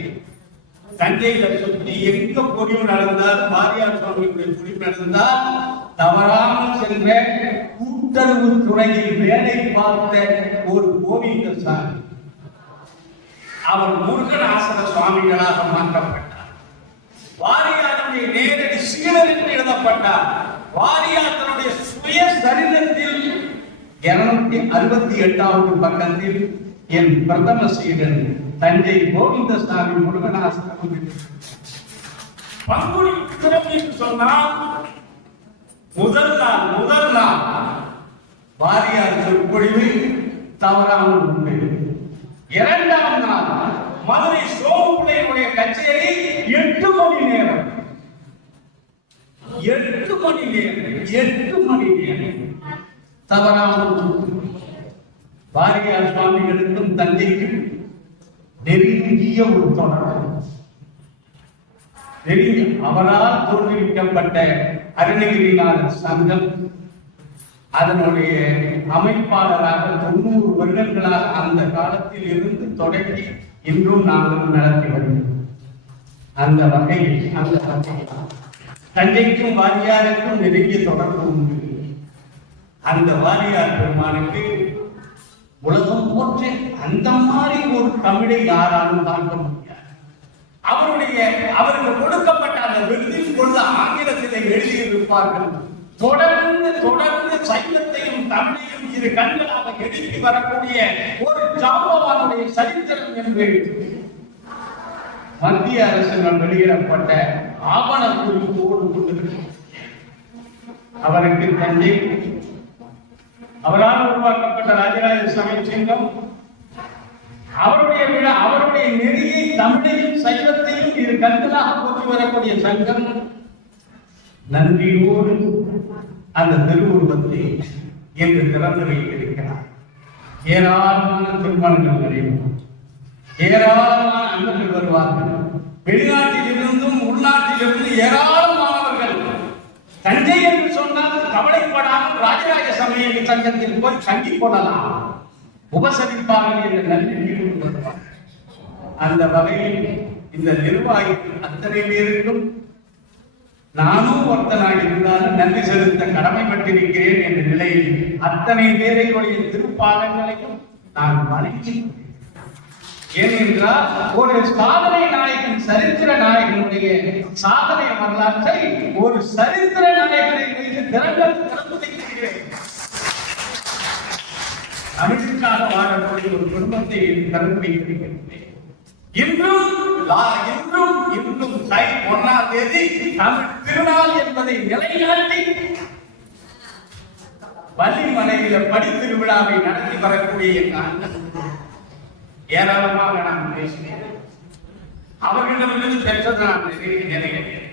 தஞ்சையில சுற்றி எங்க பொடிவு நடந்தால் வாரியார் சுவாமியுடைய பொடிவு நடந்தால் தவறாமல் சென்ற கூட்டுறவு துறையில் வேலை பார்த்த ஒரு கோவிந்தசாமி அவர் முருகனாசன சுவாமிகளாக மாற்றப்பட்டார். வாரியாருடைய நேரடி சீடர் என்று எழுதப்பட்டார். வாரியார் தன்னுடைய சுய சரிதத்தில் 268வது பக்கத்தில் என் பிரதம சீடன் தஞ்சை கோவிந்தசாமி முருகனாசனம் பங்குனி உத்திரம் என்று சொன்னால் முதல் நாள் வாரியார் சொற்பொழிவு தவறாமல் உண்டு. 2ஆம் நாள் மதுரை சோமுடைய கச்சேரி 8 மணி நேரம். 8 மணி நேரம் தவறாமல். வாரியார் சுவாமிகளுக்கும் தஞ்சைக்கும் நெருங்கிய ஒரு தொடர்பு. அவரால் தோற்றுவிக்கப்பட்ட அருணகிரிநாதர் சங்கம் அதனுடைய அமைப்பாளராக 90 வருடங்களாக அந்த காலத்தில் இருந்து தொடங்கி இன்றும் நாங்கள் நடத்தி வருகிறோம். அந்த வகையில் தந்தைக்கும் வாரியாருக்கும் நெருங்கிய தொடர்பு உண்டு. அந்த வாரியார் பெருமானுக்கு உலகம் போற்றி அந்த மாதிரி ஒரு தமிழை யாராலும் தாக்க முடியாது. அவருக்கு கொடுக்கப்பட்ட அந்த விருதின் கொண்டு ஆங்கிலத்திலே எழுதியிருப்பார்கள். தொடர்ந்து சைவத்தையும் தமிழையும் இரு கண்களாக எழுதி வரக்கூடிய ஒரு ஜாம்பவானுடைய சரித்திரம் என்று மத்திய அரசினால் வெளியிடப்பட்ட ஆவண குறிப்போடு கொண்டிருக்கிறது. அவருக்கு தஞ்சை அவரால் உருவாக்கப்பட்ட ராஜராஜ சமயசிங்கம் அவருடைய நெறியை தமிழையும் சைவத்தையும் இரு கண்களாக போற்றி வரக்கூடிய சங்கம் நன்றியோடு அந்த திருவுருவத்தை என்று திறந்து வைத்திருக்கிறார். ஏராளமான திருமணங்கள் நடைபெறும், ஏராளமான அன்பர்கள் வருவார்கள். வெளிநாட்டிலிருந்தும் உள்நாட்டிலிருந்து ஏராளமானவர்கள் தஞ்சை என்று சொன்னால் கவலைப்படாமல் ராஜராஜ சமய சங்கத்தில் போய் தங்கிக் கொள்ளலாம், உபசரிப்பார்கள் என்ற நன்றியோடு வருவார்கள். அந்த வகையில் இந்த நிர்வாகிகள் அத்தனை பேருக்கும் நானும் ஒருத்தனாக இருந்தாலும் நன்றி செலுத்த கடமைப்பட்டிருக்கிறேன் என்ற நிலையில் அத்தனை பேரையுடைய திருப்பாதங்களையும் நான் வணங்கி, ஏனென்றால் ஒரு சாதனை நாயகன் சரித்திர நாயகனுடைய சாதனை வரலாற்றை ஒரு சரித்திர நாயகனை வைத்து திறந்து வைக்கிறேன். தமிழுக்காக வாழக்கூடிய ஒரு குடும்பத்தை திறந்து வைத்திருக்கிறேன். இன்றும் தை 1ஆம் தேதி தமிழ் திருநாள் என்பதை நிலைநாட்டி வள்ளிமலையில படித்திருவிழாவை நடத்தி வரக்கூடிய எங்க அண்ணன் ஏராளமாக நான் பேசினேன். அவர்களிடமிருந்து பெற்றது நான் நினைக்கிறேன்.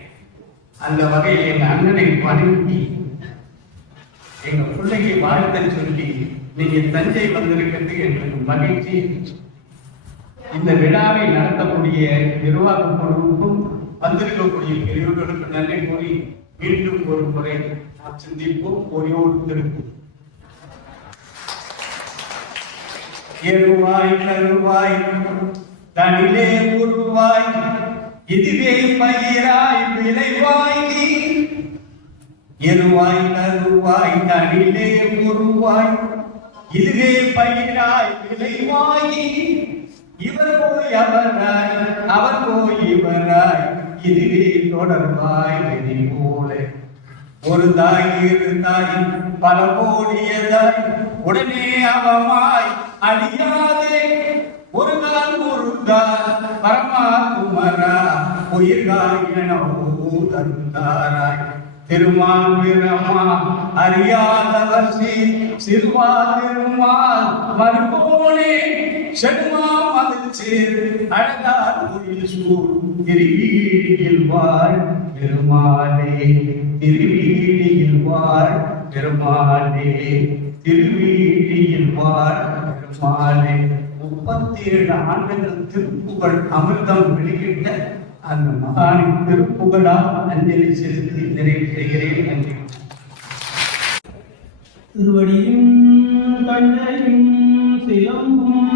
அந்த வகையில் எங்க அண்ணனை வணங்கி எங்க பிள்ளையை வாழ்த்தல் சொல்லி நீங்க தஞ்சை வந்திருக்கிறது எங்களுக்கு மகிழ்ச்சி. இந்த விழாவை நடத்தக்கூடிய நிர்வாக குழுவுக்கும் வந்திருக்கக்கூடிய பெரியவர்களுக்கு நன்றி கூறி மீண்டும் ஒரு முறை சிந்திப்போம். ஒளியோடு திருப்போம். எருவாய் கருவாய் தனிலே உருவாய் இதுவே பயிராய் விளைவாய். எருவாய் கருவாய் தனிலே உருவாய் இதுவே பயிராய் விளைவாய். இவர் போய் அவராய் அவர் போய் இவராய் இதுவே தொடர்பாய் வெறி போல. ஒரு தாய் இரு தாய் பல கோடியதாய் உடனே அவமாய் அழியாதே. ஒரு கால் பரமா குமரா உயிர்காய் என தந்தாராய். திருமால் பிரமா அறியாதவர் சிறுவா திருமால் மறுபோனே செடுமா மதிச்சு அழகார் உயிர் சூழ் திருவீடியில் வாழ் பெருமாளே. திருவீடியில் வாழ் பெருமாளே. திருவீடியில் வாழ் பெருமாளே. 37 ஆண்டுகள் திருப்புகழ் அமிர்தம் வெளியிட்ட அந்த மகானின் திருப்புகழால் அஞ்சலி செலுத்தி நிறைவு செய்கிறேன். நன்றி. திருவடியும் தந்தையும் சிலம்பும்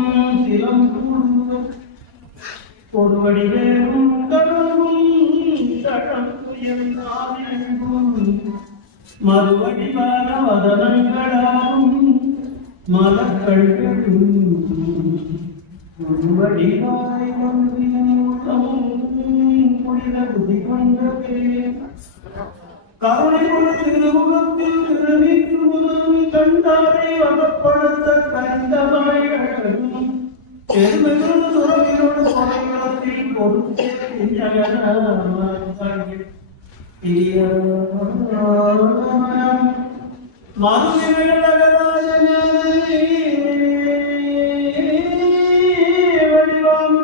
பொருவடிவேரும் மறுவடிவான வதனங்களாலும் மலக்கள்களும் உருவடிவாய் புனித புதி கொண்டவே கருணை திருமுகத்தில் திருவிற்றுமுதல் கண்டாரை வகப்படுத்த கண்டமழைகளும் பெருமைகள் சுரவினோடு சொலைகளத்தில் கொடுத்து வடிவம்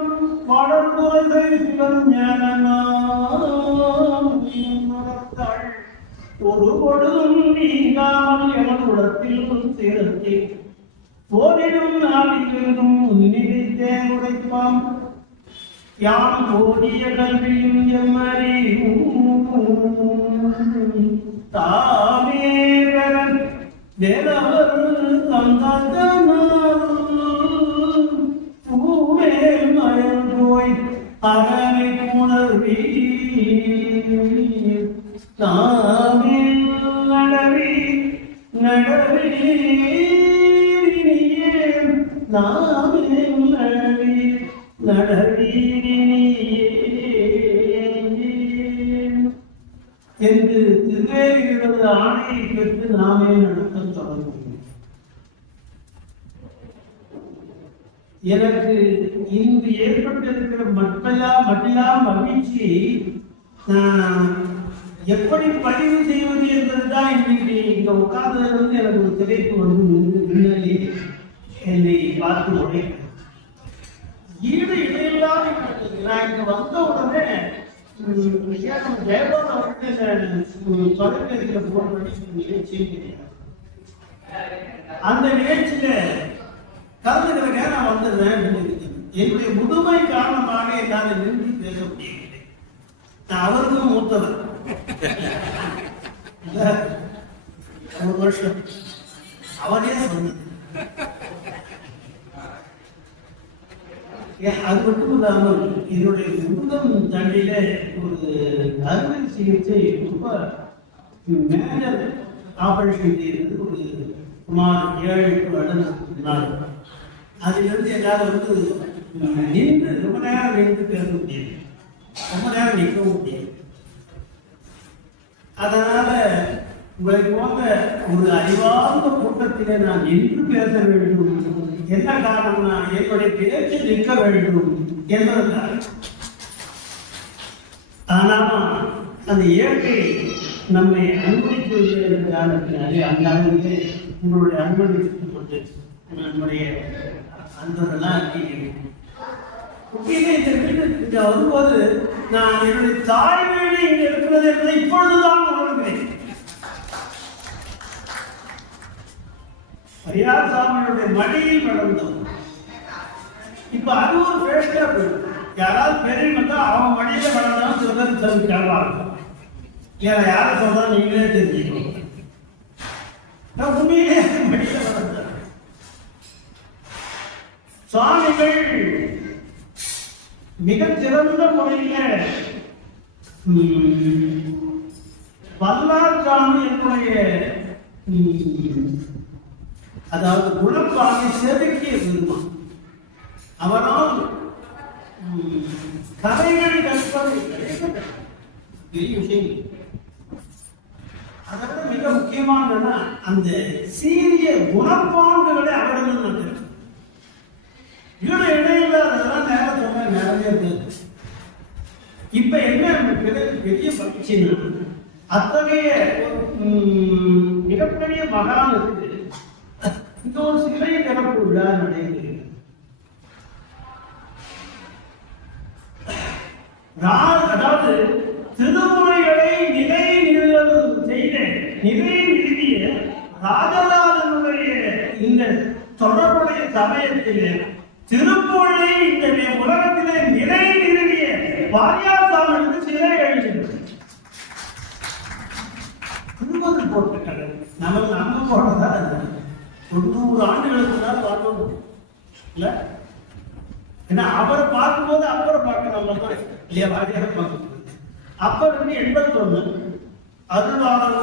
வளர்ந்துரை சிவன் ஒரு பொழுதும் நீங்காமல் எமதுடத்தில் சேர்த்தி போரிடும் நாளிலிருந்தும் முன்னிலைத்தே உரைப்பாம். யாம் ஓடிய கல்வியும் எம்மறியும் தாமே பெறன் தேவர் தந்தாதனாரும் பூவே மயல் போய் அகனை உணர்வீர் நாமே நடவீர் நாமே என்று திருவேறுகிறது ஆணையை பெற்று நாமே நடத்த தொடங்கும். எனக்கு இங்கு ஏற்பட்டிருக்கிற மட்டிலா மகிழ்ச்சி எப்படி பதிவு செய்வது என்பதுதான் இன்னைக்கு இங்க உட்கார்ந்ததிலிருந்து எனக்கு ஒரு திரைப்பு வந்து முன்னாடி என்னை பார்த்து உடைக்கிறேன். ஈடு இடையில்லாத நான் இங்க வந்த உடனே ஜெயபால் அவர்கள் தொலைபேசியில போன் பண்ணி நிகழ்ச்சி அந்த நிகழ்ச்சியில கலந்துக்கிறக்க நான் வந்துடுறேன். என்னுடைய முதுமை காரணமாக என்னால் நின்று பேச முடியவில்லை. நான் அவருக்கும் மூத்தவர், ஒரு வருஷம் அவனே சொன்னது. அது மட்டும் இல்லாமல் என்னுடைய முதுகம் தண்டில ஒரு அறுவை சிகிச்சை ரொம்ப மேஜர் ஆபரேஷன் செய்தது ஒரு சுமார் 7-8 வருடம். அதிலிருந்து என்னால் வந்து நின்று ரொம்ப நேரம் நின்று பேச முடியாது, ரொம்ப நேரம் நிற்கவும் முடியாது. அதனால உங்களை போன்ற ஒரு அறிவார்ந்த கூட்டத்திலே நான் நின்று பேச வேண்டும். என்ன காரணம்னா என்னுடைய பேச்சு நிற்க வேண்டும் என்பதற்காக. ஆனால் அந்த இயற்கை நம்மை அனுமதிக்கவில்லை என்ற காரணத்தினாலே அந்த அளவிலே உங்களுடைய அனுமதித்துக் கொண்டு நம்முடைய அன்பர்கள்லாம் இங்க வரும்போது நான் என்னுடைய தாய் வீடு இங்க இருக்கிறது என்பதை இப்பொழுதுதான் உணர்கிறேன். பெரியார் சாமியுடைய மடியில் வளர்ந்தோம். இப்ப அது ஒரு பேஷா போயிடும். யாராவது பெரிய வந்தா அவன் மடியில வளர்ந்தாலும் சிலர் சொல்லிக்கலாம். யார சொல்றா நீங்களே தெரிஞ்சுக்கணும். உண்மையிலே மடியில வளர்ந்தார் சுவாமிகள் மிகச் சிறந்த முறையில வல்லார்கான என்னுடைய அதாவது குணப்பாகை செதுக்கிய பெருமான். அவரால் கதைகள் கற்பது பெரிய விஷயம். அதை விட மிக முக்கியமானதுன்னா அந்த சீரிய குணப்பாங்குகளை அவர்கள் நடக்கிறது. இவரு இடையில்லாததெல்லாம் நேரம் சொன்ன நிறைய இருந்தது. இப்ப என்ன பெரிய பயிற்சினா அத்தகைய மிகப்பெரிய மகானுக்கு இந்த ஒரு சிலை திறப்பு விழா நடைபெறுகிறது. அதாவது திருமுறைகளை நிலை நிறுவிய ராஜராஜனுடைய இந்த தொடர்புடைய சமயத்திலே திருப்பூரை இந்த உலகத்திலே நிலை நிறுவிய வாரியார் சாமிக்கு சிலை எழுதினது. திருமணம் போட்டுக்கிறது நம்ம போடுறதா 90 ஆண்டுகளுக்கு தான் பார்க்கணும் இல்ல. ஏன்னா அவரை பார்க்கும்போது அப்புறம் பார்க்கணும் இல்லையா, வாரியாரை பார்க்கும்போது அப்ப 81 அருளாளர்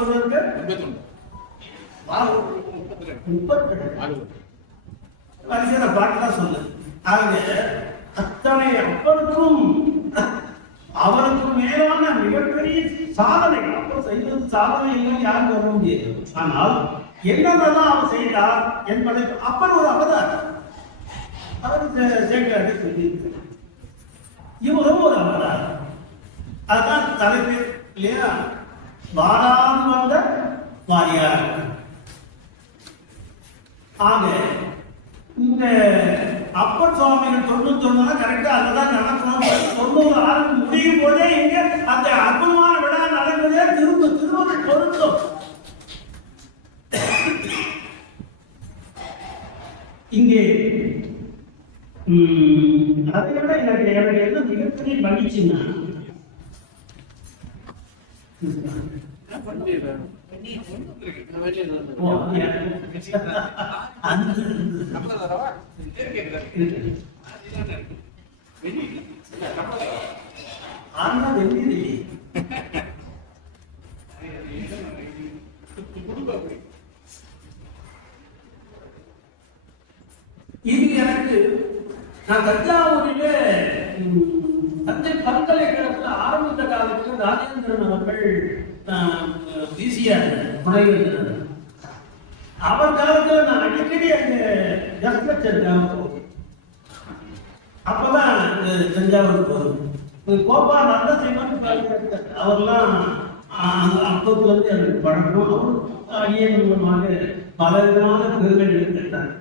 32 வரிசையில பாட்டுதான் சொன்னது. ஆக அத்தனை அப்பருக்கும் அவருக்கு மேலான மிகப்பெரிய சாதனை அப்பர் செய்தது சாதனை யாரும் வர முடியாது. ஆனால் என்னென்னலாம் அவர் செய்தார் என்பதை அப்பர் ஒரு அவதாரம் அவர் சேர்க்கிறாரு சொல்லியிருக்கிறார். இவரும் ஒரு அவதாரம். அதுதான் தலைப்பு இல்லையா, வாராது வந்த வாரியார். ஆக இந்த அப்பர் சுவாமிகள் 91 கரெக்டா அதுதான் நடக்கணும். 96 முடியும் போதே இங்க அந்த அற்புதமான விழா நடக்குதே திரும்ப பொருத்தம். இங்கே அதை விட எனக்கு என்ன மிகப்பெரிய மகிழ்ச்சின்னா ஆனா வெள்ளி இது எனக்கு நான் தஞ்சாவூரிலே தஞ்சை பல்கலைக்கழகத்தில் ஆரம்பித்த காலத்தில் ராஜேந்திரன் அவர்கள் பிசிஆர் முனைவர் அவர் காலத்தில் நான் அடிக்கடி அங்க ஜஸ்லட்சர் போவேன். அப்பதான் தஞ்சாவூர் போகுது கோபா நந்தசிம்மன் அவர்லாம் அப்பத்துல இருந்து எனக்கு பழக்கம். அவரும் அடியே மூலமாக பல விதமான புகழ்கள் எடுத்துட்டார்.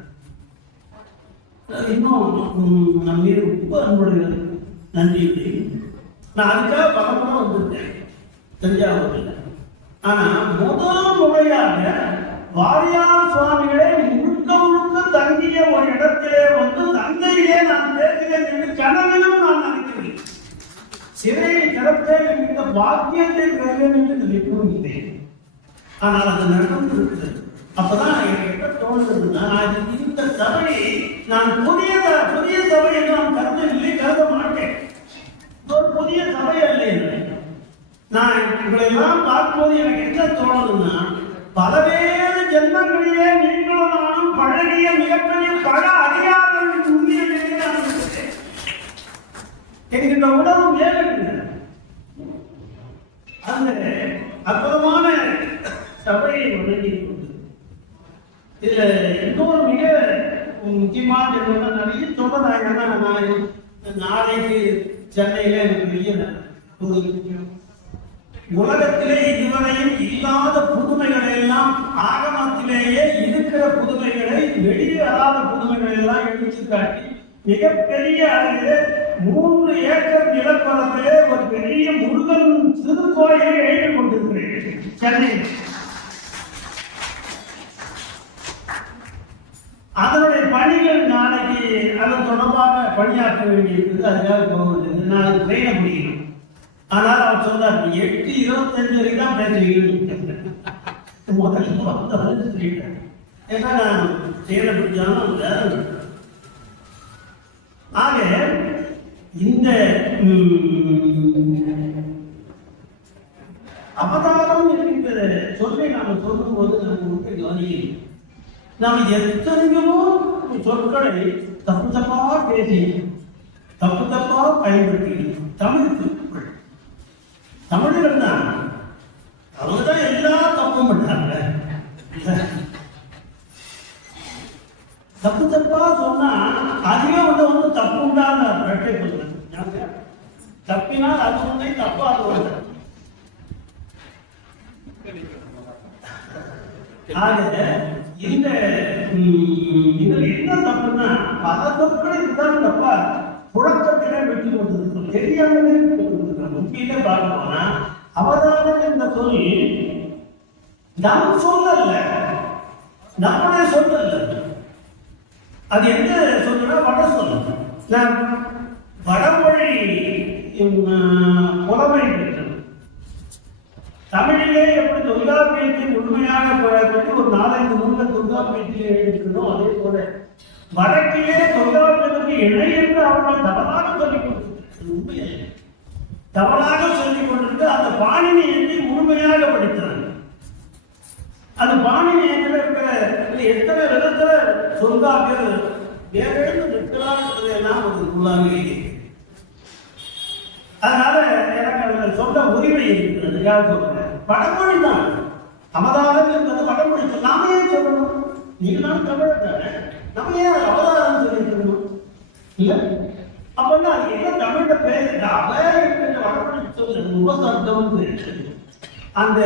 இன்னும் நம் மீது ரொம்ப அன்புடைய நன்றி. நான் அதுக்காக பலப்படம் வந்திருக்கேன் தஞ்சாவூர்ல. ஆனா முதல் முறையாக வாரியார் சுவாமிகளே முழுக்க முழுக்க தங்கிய ஒரு இடத்திலே வந்து தந்தையிலே நான் பேசுகிறேன் என்று கனவிலும் நான் நினைக்கிறேன். சிறையை திறப்பேன் என்கிற பாக்கியத்தை பெறுவேன் என்று நினைக்கவும் இல்லை. ஆனால் அது நடந்திருக்கிறது. அப்பதான் எனக்கு தோன்றுதுன்னா இந்த சபையை நான் புதிய சபையை நான் கருதவில்லை, கருத மாட்டேன். ஒரு புதிய சபை அல்ல. நான் உங்களை எல்லாம் பார்க்கும்போது எனக்கு என்ன தோணுதுன்னா, பலவேறு ஜென்மங்களிலே நீங்களும் நானும் பழகிய மிகப்பெரிய பல அதிகாரங்களின் உண்மையிலேயே நான் இருக்கிறேன் என்கின்ற உணர்வு மேலிருக்கிறது. அந்த அற்புதமான சபையை வழங்கி கொண்டு இதுல இன்னொரு மிக முக்கியமான நிறைய சொல்றதாக. நான் நாளைக்கு சென்னையில எனக்கு பெரிய ஒரு உலகத்திலே இதுவரையும் இல்லாத புதுமைகளை எல்லாம் ஆகமத்திலேயே இருக்கிற புதுமைகளை வெளியே வராத புதுமைகளை எல்லாம் எடுத்து காட்டி மிகப்பெரிய அளவிலே 3 ஏக்கர் நிலப்பரப்பிலே ஒரு பெரிய முருகன் சிறு கோயிலை எழுதிக் கொண்டிருக்கிறேன் சென்னையில். அதனுடைய பணிகள் நாளைக்கு அதன் தொடர்பாக பணியாற்ற வேண்டியிருக்கிறது. அதுக்காக போகிறது. நான் ட்ரெயின முடியணும். ஆனால் அவர் சொன்னார் 8:25 வரைக்கும் தான் பேசுவீங்க. முதல்ல வந்தவர்கள் சொல்லிட்டேன். ஏன்னா நான் செயலை பிடிச்சாலும் ஆக இந்த அவதாரம் என்கிற சொல்லை நாம் சொல்லும் போது நமக்கு கவனிக்கணும். நாம் எத்தனையோ சொற்களை தப்பு தப்பா பேசி தப்பு தப்பா பயன்படுத்தி தமிழர்கள் தான் அவங்கதான் எல்லா தப்பும் பண்ணாங்க. தப்பு தப்பா சொன்னா அதுவே வந்து தப்பு உண்டான பிரட்டை சொல்றேன். தப்பினால் அது ஒன்றை தப்பா அது இந்த இதில் என்ன தப்புன்னா பல சொற்களை இதுதான் தப்பா புழக்கத்திலே வெற்றி கொண்டிருக்கிறோம், தெரியாமலே வெற்றி கொண்டிருக்கிறோம். உண்மையிலே பார்க்க போனா அவதாரம் என்ற சொல் நம் சொல்லல, நம்மளே சொல்லல. அது எந்த சொல்லுனா வட சொல்லு. நான் வடமொழி புலமை பெற்றது. தமிழிலே எப்படி தொல்காப்பியத்தை முழுமையாக பற்றி ஒரு 4-5 நூல்கள் தொல்காப்பியத்திலே எழுதியிருந்தோம். அதே போல வடக்கிலே தொல்காப்பியத்துக்கு இணை என்று அவர்கள் தவறாக சொல்லிக் கொண்டிருக்கிறார். தவறாக சொல்லிக் கொண்டிருக்கு. அந்த பாணினி எண்ணி முழுமையாக படித்தாங்க. அந்த பாணினி எண்ணில் இருக்கிற எத்தனை விதத்துல தொல்காப்பியர் வேறு இருக்கிறார் எல்லாம் ஒரு உள்ளாங்க. அதனால எனக்கு அதில் சொல்ல உரிமை இருக்கிறது. யார் சொல்றேன்? வடமொழி தான் அவதாரம் என்பது வடமொழி. நாம ஏன் சொல்லணும்? நீங்களும் தமிழர் தானே, நம்ம ஏன் அவதாரம் சொல்லிருக்கணும்? இல்ல அப்படின்னா அது என்ன தமிழ்ல பேச அவ வடமொழி சொல்லுறது உபசர்த்தம். அந்த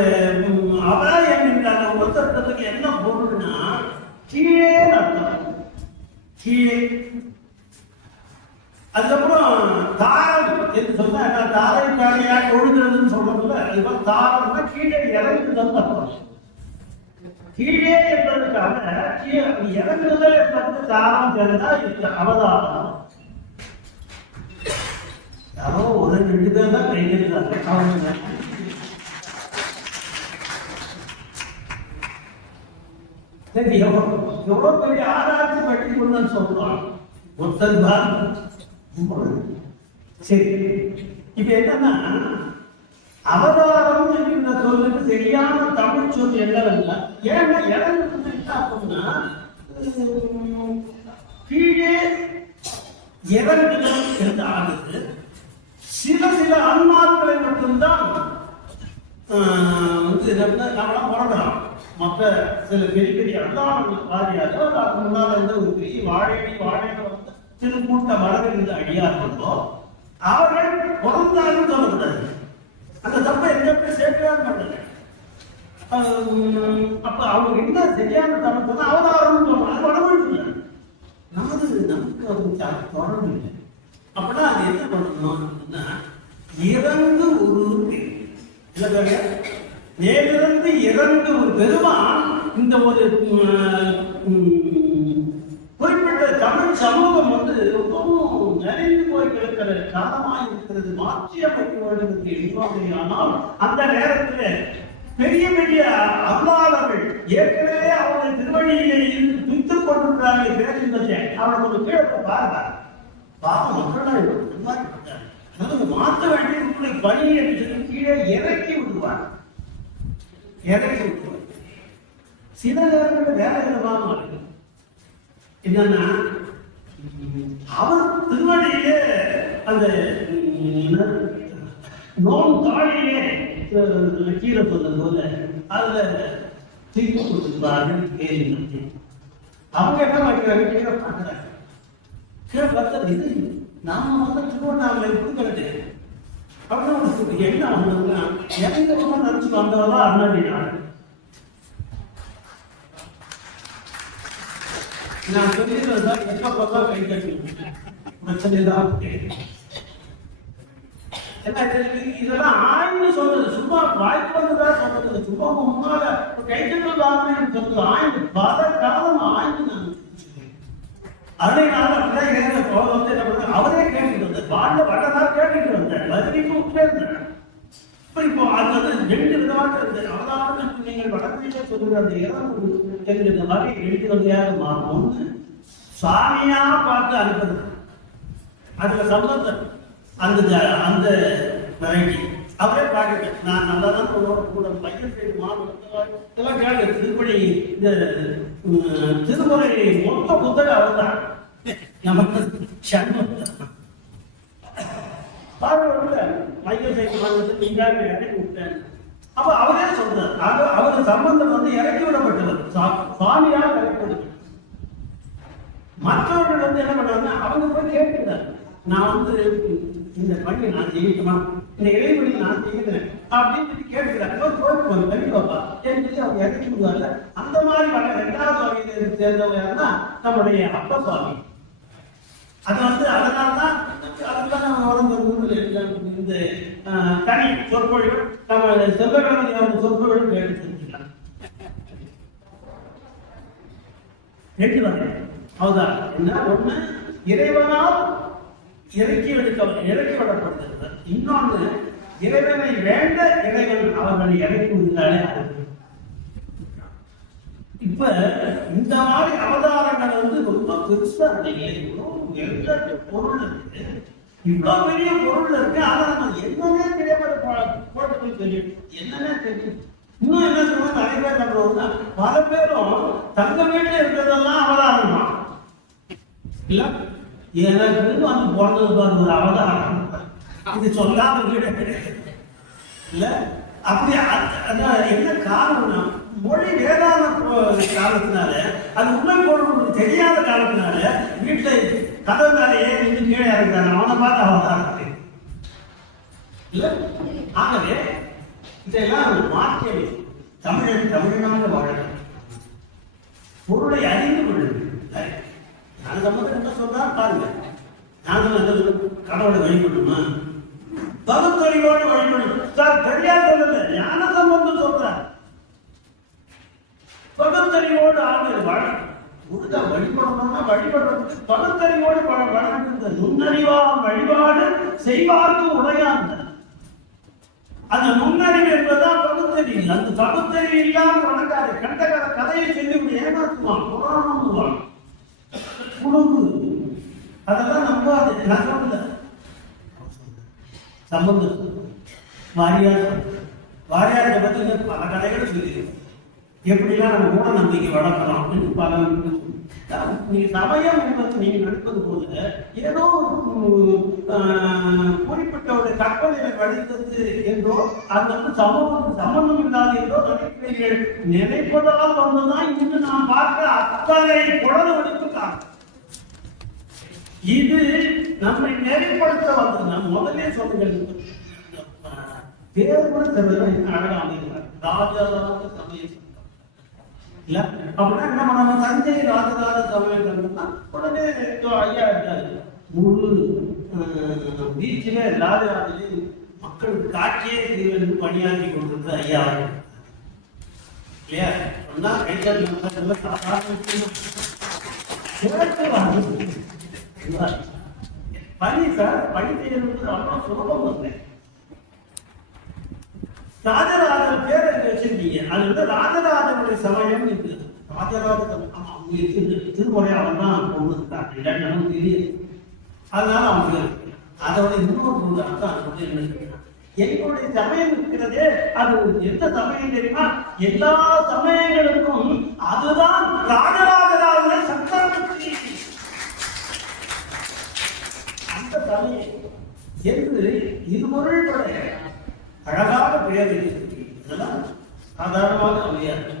அவ என்கின்ற அந்த உபசர்த்தத்துக்கு என்ன பொருள்னா கீழே அர்த்தம், கீழே. அதுக்கப்புறம் தாரம் என்று சொன்னா தாரை தாரையாக ஒழுங்குறதுன்னு சொல்றதுல அதுக்கப்புறம் தாரம்னா கீழே இறங்குதல் அர்த்தம். கீழே என்பதற்காக இறங்குதல் என்பது தாரம் தெரிந்தா இது அவதாரம். யாரோ ஒரு 2 பேர் தான் கையிருந்தாங்க. அவங்க சரி எவ்வளவு பெரிய ஆராய்ச்சி பற்றி கொண்டு சொல்றான் ஒருத்தர் தான். சரி இப்ப என்னன்னா அவதாரம் என்கின்ற சொல்லுக்கு சரியான தமிழ் சொல் என்னவென்றால், ஏன்னா இறங்கு அப்படின்னா கீழே இறங்குதல் என்று ஆகுது. சில ஆன்மாக்களை மட்டும்தான் நம்மளாம் பிறகுறோம். மற்ற சில பெரிய அல்லாமல் வாரியாக அதுக்கு முன்னால் இருந்த ஒரு பெரிய வாழையில வந்து திருக்கூட்ட வரவிருந்த அடியார்களோ அவர்கள் பிறந்தாலும் சொல்லக்கூடாது. அந்த தப்பை எந்த சேர்க்கிறான்னு பண்ணுங்க. அப்ப அவங்க என்ன சரியான தப்பு சொன்னா அவதாரம் சொல்லணும். அது வடமொழி நமக்கு அது தொடர்பு இல்லை. அப்படின்னா அது என்ன பண்ணணும் அப்படின்னா இறந்து ஒரு நேரிலிருந்து இறந்து ஒரு பெருமான் இந்த ஒரு குறிப்பிட்ட தமிழ் சமூகம் வந்து ரொம்பவும் நிறைந்து போய் கிடக்கிற காலமாக இருக்கிறது. மாற்றி அமைக்க வேண்டும் என்று எண்ணுவார்கள். அந்த நேரத்தில் பெரிய பெரிய அல்லாதவர்கள் ஏற்கனவே அவருடைய திருவழியிலே இருந்து துய்த்துக் கொண்டிருக்கிறார்கள். பேருந்தத்தை அவர்கள் ஒரு கீழே பாருங்க பாவம் மக்கள் மாற்ற வேண்டிய பணி என்று கீழே இறக்கி விடுவார். சில நேரங்கள் வேற விதமாக இருக்கு. என்னன்னா அவர் திருவடியிலே அந்த நோன் தாழியிலே கீழே சொன்னது போல அதுல தீர்ப்பு கொடுத்துருப்பார்கள். கேள்வி அவங்க என்ன வைக்கிறாங்க, கீழே பார்க்கிறாங்க. கீழே பார்த்தது இது நாம வந்து திருவண்ணாமலை கொடுக்கறது அப்படின்னு என்ன வந்ததுன்னா எந்த நினைச்சு வந்தவரா அண்ணாடி நாடு. நான் சொல்லிடுறேன் எப்ப பார்த்தா கை கட்டி பிரச்சனை தான். இதெல்லாம் ஆய்வு சொல்றது சும்மா வாய்ப்பு வந்துதான் சொல்றது. சும்மா முன்னால கை கட்டுதான் சொல்றது. ஆய்வு பல காலம் ஆய்வு நான் அதனால வந்து என்ன பண்ண அவரே கேட்டுட்டு வந்தார். வாழ்ந்த வடதான் கேட்டுட்டு வந்தார். பதிலுக்கு விட்டே இருந்தார். இப்போ அது வந்து 2 விதமாக இருந்தது. அவதாரம் நீங்கள் வடமையில சொல்லுற அந்த என்கிற மாதிரி எழுதுவதையாக மாறும். சாமியா பார்த்து அனுப்புறது அதுல சம்பந்தம் அந்த வெரைட்டி அவரே பாக்க நான் நல்லா தான் கூட பையன் செய்து மாதம் கேட்க திருப்படி இந்த திருமுறை மொத்த புத்தகம் அவர்தான் நமக்கு மையம் செய்து மாதத்தை நீங்க இறக்கி விட்டேன். அப்ப அவரே சொல்றார். அவர் சம்பந்தம் வந்து இறக்கி விடப்பட்டவர், சுவாமியால் இறக்கி விடப்பட்டவர். மற்றவர்கள் வந்து என்ன பண்றாங்க, அவங்க போய் கேட்கிறார், நான் வந்து இந்த பணியை நான் செய்யணுமா, இந்த இடைவெளி நான் செய்கிறேன் அப்படின்னு கேட்கிறாங்க. கோயில் கல்வி பாப்பா சொல்லி அவங்க இறக்கி விடுவாங்க. அந்த மாதிரி வர 2வது வகையில சேர்ந்தவங்க யாருன்னா நம்முடைய அப்ப சுவாமி. அது வந்து அதனால்தான் இந்த தனி சொற்பொழிவு நம்ம செல்வகணபதி அவர்கள் சொற்பொழிவு கேட்டு ரெண்டு வகை அவதான். என்ன ஒண்ணு இறைவனால் இறக்கி விடப்படுகிறது. இன்னொன்று இறைவனை வேண்ட இறைவன் அவர்களை இறக்கி விடுகிறாரே. இப்ப இந்த மாதிரி அவதாரங்கள் வந்து ரொம்ப பெருசா இருக்கு. பொருள் இருக்கு, இவ்வளவு பெரிய பொருள் இருக்கு. ஆனா நம்ம என்னன்னே தெரியாம போட்டு தெரியும், என்னன்னே தெரியும். இன்னும் என்ன சொல்லுவோம், நிறைய பேர் நம்ம பல பேரும் தங்க வீட்டுல இருக்கிறதெல்லாம் அவதாரம் தான் இல்ல. எனக்கு வந்து பிறந்தது பாருங்க ஒரு அவதாரம், இது சொல்லாத வீடு இல்ல. அப்படி என்ன காரணம்னா மொழி வேதான காலத்தினால, அது உள்ள போடுறது தெரியாத காலத்தினால வீட்டுல கதவு மேலேயே நின்று கீழே இறங்குறாங்க. அவனை பார்த்து அவதாரம் இல்ல. ஆகவே இதெல்லாம் மாற்றிய தமிழனாக வாழலாம், பொருளை அறிந்து கொள்ளுது. நான் சம்பந்தம் என்ன சொல்றா பாருங்க. நான் கடவுளை வழிபடணுமா, பகுத்தறிவோடு வழிபடணும் சார், தெரியாது சொல்லல. ஞான சம்பந்தம் சொல்றார், பகுத்தறிவோடு ஆண்டு முடிஞ்சா வழிபடணும்னா வழிபடுறதுக்கு பகுத்தறிவோடு வழங்குகின்ற நுண்ணறிவாம் வழிபாடு செய்வார்க்கு உடையாந்த. அந்த நுண்ணறிவு என்பதுதான் பகுத்தறிவு. அந்த பகுத்தறிவு இல்லாமல் வணங்காது. கண்ட கதையை சொல்லி ஏமாற்றுவான், புராணம் குழுங்கு, அதெல்லாம் நம்பாது. நான் சொல்ல சம்பந்தம் வாரியாரை பற்றி பல கதைகளும் சொல்லியிருக்கு. எப்படிலாம் நம்ம மூட நம்பிக்கை வளர்க்கலாம் அப்படின்னு பல நீங்க சமயம் என்பது நீங்க நடப்பது போல ஏதோ குறிப்பிட்ட ஒரு கற்பனை வடித்தது என்றோ அது வந்து சம்பந்தம் இல்லாத என்றோ நினைக்கிறீர்கள். நினைப்பதால் வந்துதான் இன்று நாம் பார்க்கிற அத்தனை குழந்தை வடிப்பு காரணம். இது நம்மை நெறிப்படுத்த வந்தது. நான் முதலே சொல்லுங்கள், தேர்வு அழகா அமைகிறார் ராஜராஜ சமயம் இல்ல அப்படின்னா என்ன பண்ணாங்க, தஞ்சை ராஜராஜ சமயம் கண்டா உடனே ஐயா இருக்காரு முழு பீச்சில ராஜராஜே மக்களுக்கு காட்சியே தீர்வு பணியாற்றி கொண்டிருந்த ஐயா இல்லையா சொன்னா கைத்தல் பணி சார் பணி செய்யறது அவ்வளோ சுலபம் இல்லை. ராஜராஜன் பேர் வச்சிருக்கீங்க, அது வந்து ராஜராஜனுடைய சமயம் இது. ராஜராஜன் திருமுறை அவன் தான் கொண்டு இருந்தாங்க, இல்லைன்னு நமக்கு தெரியுது. அதனால அவன் பேர் அதோட இன்னொரு அர்த்தம் அது வந்து என்ன, எங்களுடைய சமயம் இருக்கிறதே அது எந்த சமயம் தெரியுமா, எல்லா சமயங்களுக்கும் அதுதான் ராஜராஜராஜனை சக்கரவர்த்தி அந்த சமயம் என்று இருபொருள் அழகாக பெயர் இதெல்லாம் சாதாரணமாக அமையாது,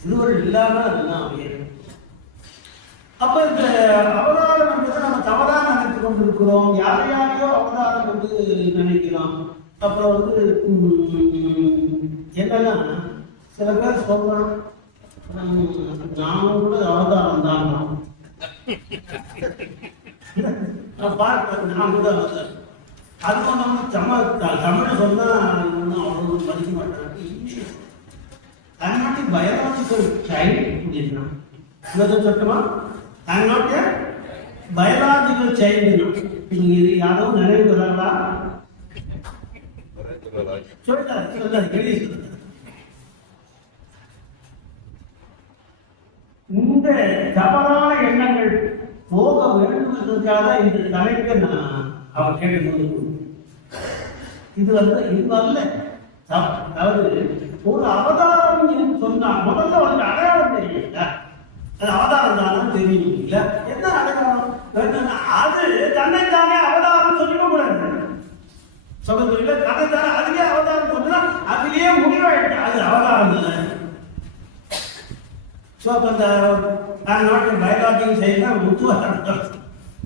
திருவருள் இல்லாம அதெல்லாம் அமையாது. அப்ப இந்த அவதாரம் என்பதை நம்ம தவறாக நினைத்து கொண்டிருக்கிறோம். யாரையாரையோ அவதாரம் வந்து நினைக்கிறோம். அப்புறம் வந்து என்னன்னா சில பேர் சொல்றோம் நானும் கூட அவதாரம் தான், நான் பார்க்கிறேன் நான் கூட அவதாரம். அதுவும் நம்ம தமிழ் சொன்னா அவ்வளவு மதிக்க மாட்டாங்க. English I'm not a biological child அப்படின்னா சொல்லட்டுமா, I'm not a biological child. இது யாரோ நினைவு வராங்களா சொல்லிட்டாரு. இந்த தவறான எண்ணங்கள் போக வேண்டும் என்பதற்காக இந்த தலைப்பை நான் அவர் கேட்கும்போது இது வந்து இது அல்ல. அதாவது ஒரு அவதாரம் சொன்னா முதல்ல வந்து அடையாளம் தெரியல, அது அவதாரம் தானே தெரியும் இல்ல, என்ன அடையாளம் அது தன்னைத்தானே அவதாரம் சொல்லிக்க கூடாது. சொல்ல தெரியல தன்னைத்தானே அதுலயே அவதாரம் சொன்னா அதுலயே முடிவாயிட்டு அது அவதாரம் இல்லை. ஸோ அப்போ இந்த நாட்டு பயோலாஜிக்கல் சைடுனா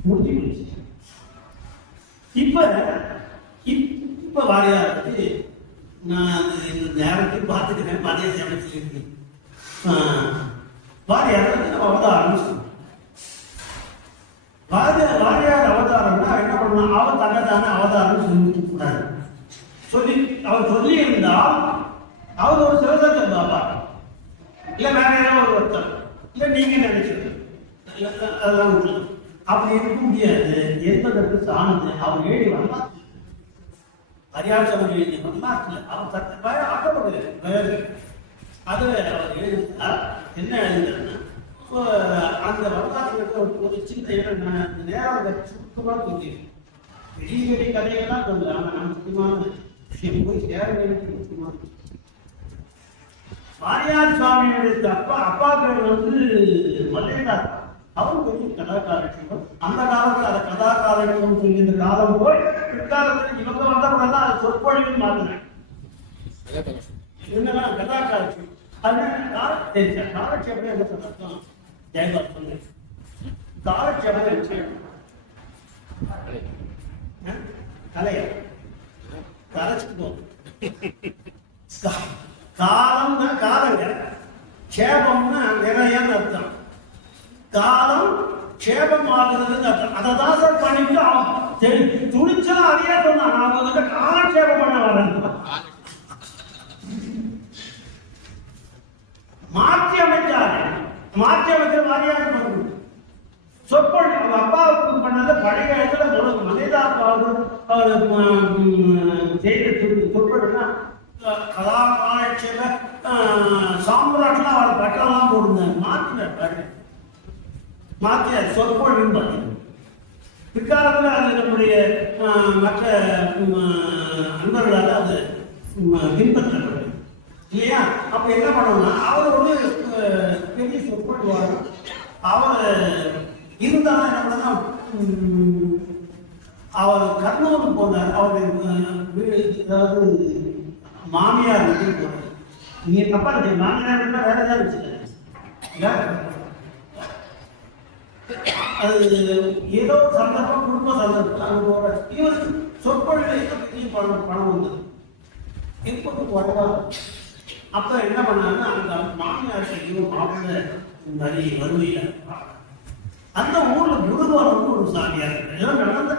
முடிஞ்சு போச்சு. இப்ப வாரியாருக்கு நான் நேரத்தையும் பார்த்துக்கிறேன். மதிய சமயத்தில் வாரியாருக்கு நம்ம அவதாரம் சொல்லணும். வாரியார் அவதாரம்னா என்ன பண்ணணும், அவர் தன்னைத்தானே அவதாரம் சொல்லிட்டு கூடாது. அவர் சொல்லி இருந்தால் அவர் ஒரு சிவசங்கர் பாபா இல்ல வேற ஏதோ ஒரு ஒருத்தர் இல்ல நீங்க நினைச்சது அதெல்லாம் அப்படி இருக்க முடியாது என்பதற்கு சார்ந்து அவர் ஏழி வரலாற்று அரியாசம் எழுதிய வரலாற்றுல அவர் தட்ட ஆக்கப்படுகிறது. அது அவர் எழுதினார். என்ன எழுதுனா அந்த வரலாற்று ஒரு சின்ன நேரம் சுத்தமா சொல்லியிருக்கேன். பெரிய பெரிய கதைகள்லாம் சொல்லல, ஆனா நான் முக்கியமான விஷயம் போய் சேர வேண்டிய முக்கியமான வாரியார் சுவாமியுடைய அப்பா பேர் வந்து மல்லேதார். அவரும் பெரிய கதாகாரட்சியம். அந்த காலத்துல அதை கதாகாரட்சியம் சொல்லி இந்த காலம் போய் பிற்காலத்தில் இவங்க வந்தவங்க அதை சொற்பொழிவு மாத்தினேன். என்னன்னா கதாகாரட்சியம் அது காலட்சியம் என்ன சொல்றோம் ஜெயபாத் சொல்லு காலட்சியம் கலைய கரைச்சிட்டு காலம்னா காலங்க, க்ஷேபம்னா நிறையன்னு அர்த்தம். காலம் க்ஷேபம் ஆகுறதுன்னு அர்த்தம். அதை தான் சார் பண்ணிட்டு அவன் துணிச்சலாம் அதையே சொன்னான். நான் அவங்ககிட்ட காலக்ஷேபம் பண்ண வரேன். மாற்றி அமைச்சாரு. மாற்றி அமைச்சர் வாரியாக பண்ணு சொற்பொழி அவங்க அப்பாவுக்கு பண்ணத பழைய இடத்துல மனிதா அவர் செய்த சொற்பொழிவுனா கலாகாட்சியில சாம்ராட்லாம் அவர் பட்டெல்லாம் போடுங்க மாற்றினார். மாற்றியார் சொற்பொழிவு பிற்காலத்தில் அது நம்முடைய மற்ற அன்பர்களால் அது பின்பற்றப்படும் இல்லையா? அப்ப என்ன பண்ணணும்னா அவர் வந்து பெரிய சொற்படுவார். அவர் இருந்தாலும் என்ன பண்ணா அவர் கர்னூருக்கு போனார். அவருடைய வீடு அதாவது மாமியார் வீட்டுக்கு போனார். நீங்க தப்பா இருக்கு, மாமியார் வீட்டுல வேற ஏதாவது வச்சுக்க அது ஏதோ சந்தர்ப்பம் குடும்ப சந்தர்ப்பம் அங்கே போற இவர் சொற்பொழிவு பணம் வந்தது எப்போ வரவாது. அப்ப என்ன பண்ணாங்கன்னா அந்த மாமியார் மாப்பிள்ள இந்த மாதிரி வருவையில அந்த ஊர்ல குருபாலம்னு ஒரு சாமியார் நடந்த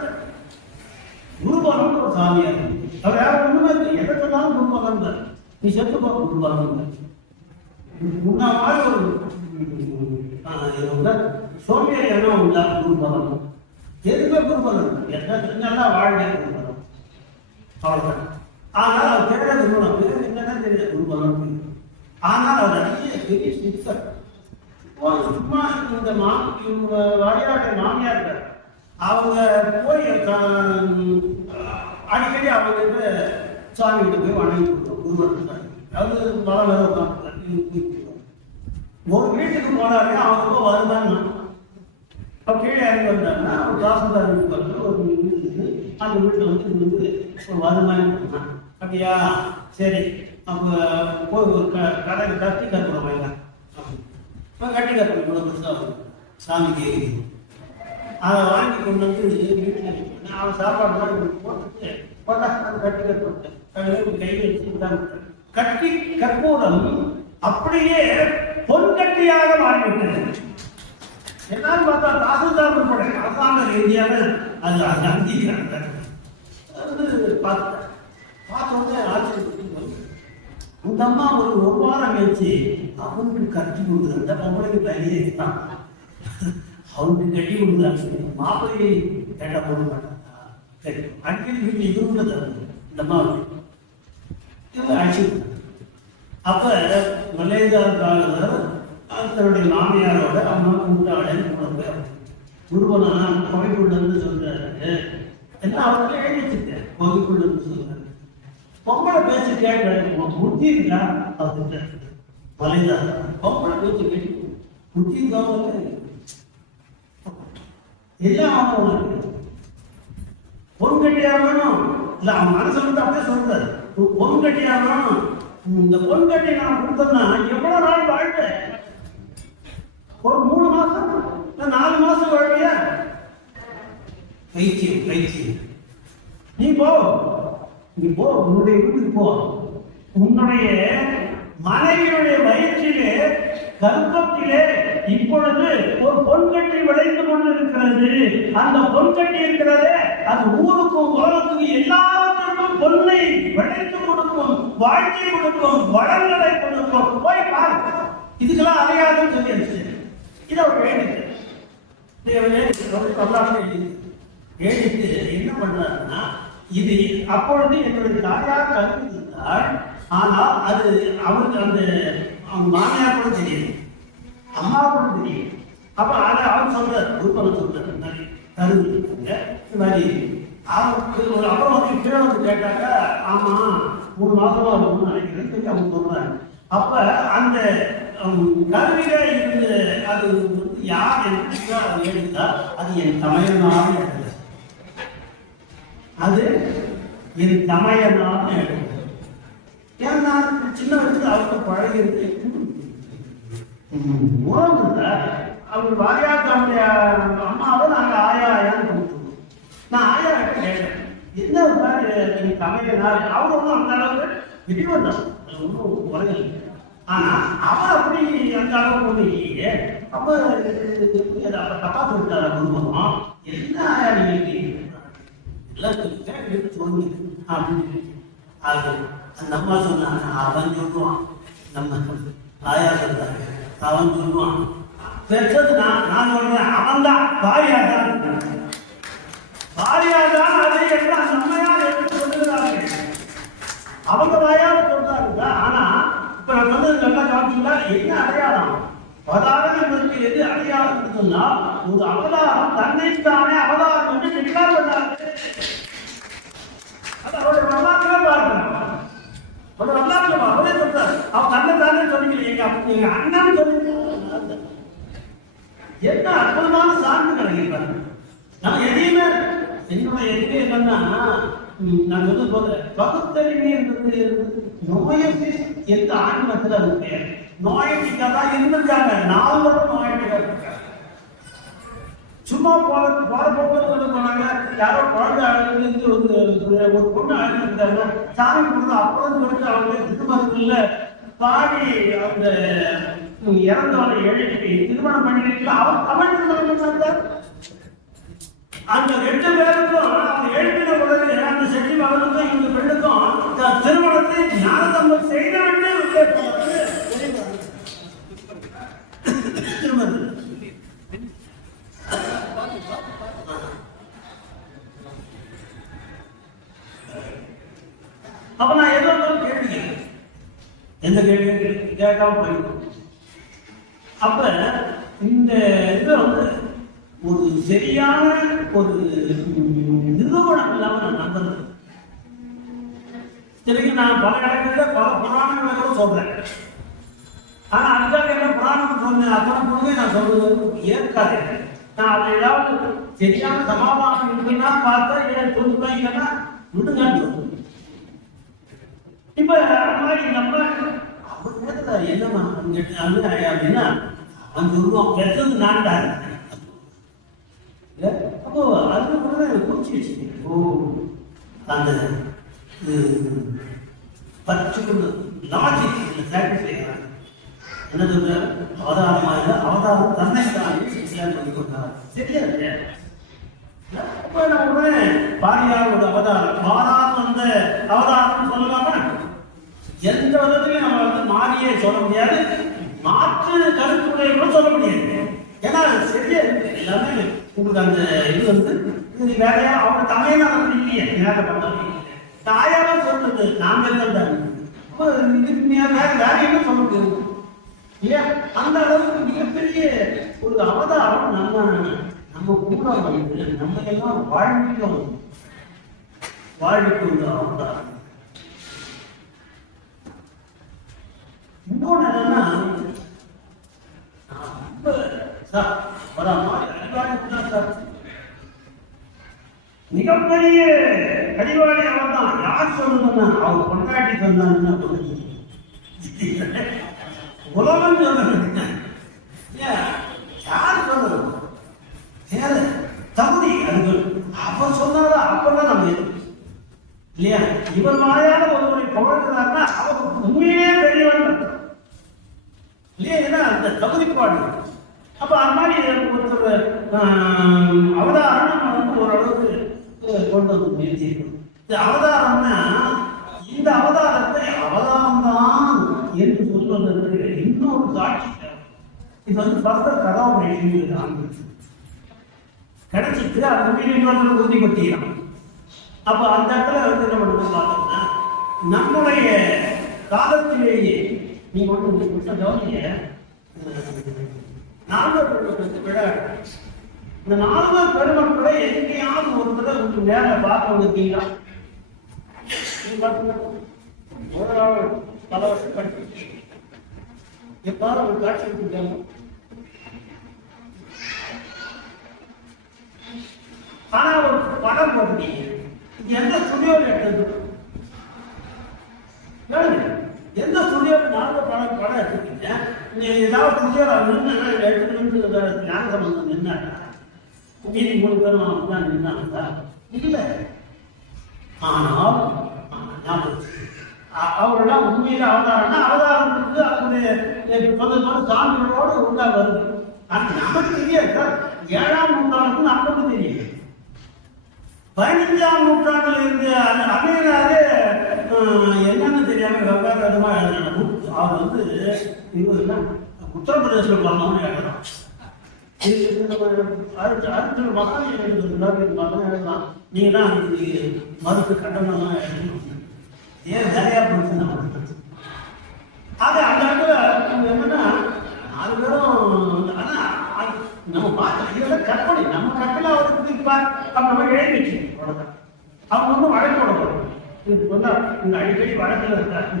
குருபாலம்னு ஒரு சாமியார். அவர் யாரும் ஒண்ணுமே இல்லை, எதை சொன்னாலும் குருபாலம் தான். நீ செத்து போ குருபாலம் முன்னா மாதிரி ஒரு சோம்பியர் என்ன உண்டா குருபாலம் எதுவுமே குருபாலம் நல்லா வாழ்க்கை குருபாலம் அவ்வளவுதான். ஆனால் அவர் தேட குருபாலம் பேர் என்னன்னா தெரியல குருபாலம். ஆனால் அவர் அதிக பெரிய சிக்ஸர். சும்மா இந்த வாரியாட்ட மாமியார் அவங்க போய் அடிக்கடி அவங்க சாமி கிட்ட போய் வணங்கி கொடுத்தோம். குருவார் அது பல ஒரு வீட்டுக்கு போனாருன்னா அவங்க வருதான்னா அப்ப கீழே இறங்கி வந்தாருன்னா அவர் தாசில்தார் வீட்டுக்கு வந்து ஒரு வீட்டு அந்த வீட்டில் வந்து இது வந்து ஒரு வருமானம் பண்ணான். அப்படியா சரி அப்போ போய் ஒரு கடைக்கு கட்டி கற்பனை வாங்கலாம் கட்டி கற்பனை கூட பெருசாக சாமிக்கு அதை வாங்கி கொண்டு வந்து வீட்டில் அவன் சாப்பாடு மாதிரி போட்டுட்டு போட்டா அது கட்டி கற்பனை கையில் வச்சு கட்டி கற்பூரம் அப்படியே பொன்கட்டியாக மாறிவிட்டது. என்னன்னு பார்த்தா தாசில்தார் உட்பட அரசாங்க ரீதியான அது அங்கீகாரம் பார்த்தோன்னே ஆச்சரியம். இந்த அம்மா ஒரு வாரம் கழிச்சு அவனுக்கு கட்டி கொடுக்குறது அந்த பொம்பளைக்கு தனியே தான் அவனுக்கு கட்டி கொடுக்குறாங்க. மாப்பிள்ளையை கேட்ட போட மாட்டாங்க. சரி அடிக்கடி வீட்டில் இது தருது இந்த அம்மா ஆட்சி. அப்ப மல்லேதார் காலத்தில் தன்னுடைய மாமியாரோட அம்மா கூட்டாளன் கூட குருவனா கோவைக்குள்ளன்னு சொல்றாரு. என்ன அவருக்கு எழுதி வச்சிருக்கேன் கோவைக்குள்ளன்னு சொல்றாரு. பொம்பளை பேச்சு கேட்க புத்தி இருக்கா அவர்கிட்ட மல்லேதார் பொம்பளை பேச்சு கேட்டு புத்தி தான் எல்லாம் அவன் பொன் கட்டியா வேணும் இல்ல அவன் மனசை வந்து அப்படியே சொல்றாரு பொன் கட்டியா வேணும். இந்த பொன் கட்டி நான் கொடுத்தோம்னா எவ்வளவு நாள் வாழ்க்கை? ஒரு 3 மாசம் 4 மாசம் வாழ்க்கையா? பைத்தியம். நீ போ உன்னுடைய வீட்டுக்கு போ. உன்னுடைய மனைவியுடைய வயிற்றிலே கர்ப்பத்திலே இப்பொழுது ஒரு பொன்கட்டி விளைந்து கொண்டு இருக்கிறது. அந்த பொன்கட்டி இருக்கிறதே அது ஊருக்கும் உலகத்துக்கும் எல்லாத்திற்கும் பொன்னை விளைத்து கொடுக்கும், வாழ்க்கை கொடுக்கும், வளங்களை கொடுக்கும். போய் பாரு. இதுக்கெல்லாம் அறியாதுன்னு சொல்லியாச்சு. இதை ஒரு வேண்டிட்டு வேண்டிட்டு என்ன பண்றாருன்னா இது அப்பொழுது என்னுடைய தாயார் கருதிருந்தாள். ஆனால் அது அவருக்கு அந்த மாமியார் கூட தெரியுது, அம்மா கூட தெரியும். அப்ப அதை அவர் சொல்றாரு குருபலம் சொல்றாரு இந்த மாதிரி கருதுங்க இந்த மாதிரி அவருக்கு ஒரு அப்புறம் வந்து கீழே வந்து கேட்டாக்க ஆமா 3 மாசமா இருக்கும்னு நினைக்கிறேன் சொல்லி அவங்க சொல்றாங்க. அப்ப அந்த கருவில இருந்து அது யார் என்று எழுதா அது என் தமையனாக எழுது, அது என் தமையனாக எழுது. ஏன்னா சின்ன வயசுல அவருக்கு பழகிருக்கு உறவு இல்லை. அவர் வாரியாக்கு அவருடைய அம்மாவை நாங்கள் ஆயான்னு கொடுத்துருவோம். நான் ஆயா கிட்ட கேட்டேன் என்ன மாதிரி நீங்க தமையனார் அவர் ஒன்றும் அந்த அளவுக்கு விடிவன் தான் ஒன்றும் குறையில்லை. ஆனா அவன் அப்படி அந்த அளவுக்கு ஒண்ணு இல்லையே. அப்ப தப்பா சொல்லிட்டார குடும்பம் என்ன ஆயா நீங்க எல்லாம் சொல்லுங்க அப்படின்னு அது அந்த அம்மா சொன்னாங்க. அவன் சொல்லுவான் நம்ம ஆயா சொல்றாங்க அவன் சொல்லுவான் பெற்றது நான் சொல்றேன் அவன் தான் பாரியாதான் அதை எல்லாம் செம்மையாக எடுத்து சொல்லுகிறார்கள். அவங்க வாயால சொல்றாங்க. ஆனா இப்ப நான் சொன்னது நல்லா காமிச்சுங்களா என்ன அடையாளம் பதாரம் என்பதற்கு எது அடையாளம் சொன்னா ஒரு அவதாரம் தன்னைத்தானே அவதாரம் என்று டிக்ளேர் பண்ணாரு. அது அவருடைய வரலாற்றுல பார்க்கணும். அவருடைய வரலாற்றுல அவரே சொல்றாரு. அவர் தன்னைத்தானே சொல்லிக்கல, எங்க அண்ணன் சொல்லி என்ன அற்புதமான சான்று கிடைக்கிறாங்க. நான் எதையுமே என்னுடைய எதுவே என்னன்னா நான் வந்து சொல்றேன், பகுத்தறிவு என்பது நோயத்தை எந்த ஆன்மத்தில் அது கிடையாது. நோயட்டிக்கா தான் இருந்திருக்காங்க, 4 வருடம் நோயட்டிக்கா இருக்காங்க. சும்மா போற போக்குவரத்து போனாங்க, யாரோ குழந்தை அழுது ஒரு பொண்ணு அழுதுருந்தாங்க, சாமி கொடுத்து அப்புறம் சொல்லிட்டு அவங்க திருமணத்துல பாடி அந்த இறந்தவரை எழுதி திருமணம் பண்ணிருக்கீங்களா, அவர் தமிழ் திருமணம் பண்ணார். அந்த 2 பேருக்கும் அந்த எழுப்பின உடனே அந்த செட்டி மகனுக்கும் இந்த பெண்ணுக்கும் திருமணத்தை ஞானசம்பந்தம் செய்த அப்ப நான் ஏதோ கேள்வி கேட்கிறேன், எந்த கேள்வி கேட்காம போயிருக்கோம். அப்ப இந்த இதை வந்து ஒரு சரியான ஒரு நிறுவனம் இல்லாம நான் நம்புறேன். சரிங்க, நான் பல இடங்கள்ல பல புராணங்களை கூட சொல்றேன். ஆனா அதுக்காக என்ன புராணம் சொன்னேன் அத்தனை பொழுது நான் சொல்றது ஏற்காது. நான் அதை ஏதாவது சரியான சமாதானம் இருக்குன்னா பார்த்தா ஏன் சொல்லுவாங்கன்னா விடுங்கன்னு சொல்லுவேன். இப்ப அந்த மாதிரி நம்ம அவர் நேரத்துல என்னமா அப்படின்னா அந்த உருவம் பெற்றது நான் தான். அப்போ அது கூட குறிச்சு வச்சுக்கேன். ஓ அந்த பர்டிகுலர் லாஜிக் சாட்டிஸ்ஃபை என்ன சொல்ற அவதாரமாக இல்லை, அவதாரம் தன்னை தான் சொல்லி கொண்டார். சரியா இல்லையா? அப்போ நான் உடனே பாரியாரோட அவதாரம் மாறாது வந்த அவதாரம் சொல்லலாமா? எந்த விதத்திலையும் நம்ம வந்து மாறியே சொல்ல முடியாது, மாற்று கருத்துடைய கூட சொல்ல முடியாது. ஏன்னா சரியா எல்லாமே உங்களுக்கு அந்த இது வந்து இது வேறையா அவங்க தமிழ்நாடு இல்லையே நேரம் பண்ணாங்க. தாயாரும் சொல்றது நாங்கள் தான் வேற என்ன சொல்ல முடியாது இல்லையா? அந்த அளவுக்கு மிகப்பெரிய ஒரு அவதாரம் நம்ம கூட வந்து நம்ம எல்லாம் வாழ்விக்க அவதாரம். இன்னொன்று என்னன்னா சார் வர மாதிரி அறிவாளி சார் மிகப்பெரிய அறிவாளி அவர் தான். யார் சொல்லணும்னா அவர் கொண்டாட்டி சொன்னாங்கன்னா உலகம் சொல்ல யார் சொல்லணும் வேற தகுதி அது அவர் சொன்னாரா அப்பதான் நம்ம இல்லையா? இவர் மாயான ஒருவரை புகழ்கிறார்னா அவர் உண்மையே பெரியவன் இல்லையா? ஏன்னா அந்த தகுதிப்பாடு. அப்ப அந்த மாதிரி ஒருத்தர் அவதாரம் நம்ம வந்து ஓரளவுக்கு கொண்டு வந்து நிறுத்திருக்கணும். இந்த அவதாரம்னா இந்த அவதாரத்தை அவதாரம் தான் என்று சொல்வதற்கு இன்னொரு சாட்சி. இது வந்து ஃபர்தர் கதாபுரம் கிடைச்சிட்டு அந்த மீன் உறுதி பற்றிக்கிறான். அப்ப அந்த இடத்துல வந்து என்ன பண்ண பார்த்தோம்னா நம்முடைய காலத்திலேயே நீங்க ஒன்று கவனிங்க, நால்வர் பெருமக்களுக்கு விழா. இந்த 4 பெருமக்களை எங்கேயாவது ஒரு தடவை உங்களுக்கு நேரில் பார்க்க வந்தீங்களா? ஒரு நாள் பல வருஷம் படிச்சு எப்பாவது ஒரு காட்சி எடுத்துட்டாங்க. ஆனா ஒரு படம் போட்டீங்க, எந்த ஸ்டுடியோல எடுத்தது? எந்த ஸ்டுடியோல 4 படம் எடுத்துட்டீங்க? நீ ஏதாவது ஸ்டுடியோல நின்று எடுத்துக்கணும்னு ஞான சம்பந்தம் நின்னாங்க, மீதி 3 பேரும் தான் நின்னாங்க இல்ல. ஆனால் அவரெல்லாம் உண்மையில அவதாரம்னா அவதாரத்துக்கு அதனுடைய சான்றுகளோடு உண்டா வருது. ஆனா நமக்கு தெரியாது சார். 7ஆம் நூற்றாண்டுக்கு நமக்கு தெரியும். 15ஆம் நூற்றாண்டுல இருந்து அமையனாலே என்னன்னு தெரியாம வெவ்வேறுமா எழுதுறாங்க. அவர் வந்து இவருதான் உத்தரப்பிரதேசத்தில் பிறந்தவங்க எழுதுறான். அருள் மகான் எழுதலாம். நீங்க தான் மறுப்பு கண்டனம்லாம் எழுதணும். ஏன் வேலையா போச்சு? அது அந்த இடத்துல என்னன்னா 4 பேரும் ஆனா நம்ம பார்த்து இதெல்லாம் நம்ம எழுதி வச்சு அவங்க வந்து வழக்கு போட போறாங்க. இது சொன்னா இந்த அடிக்கடி வழக்கில் இருக்காங்க.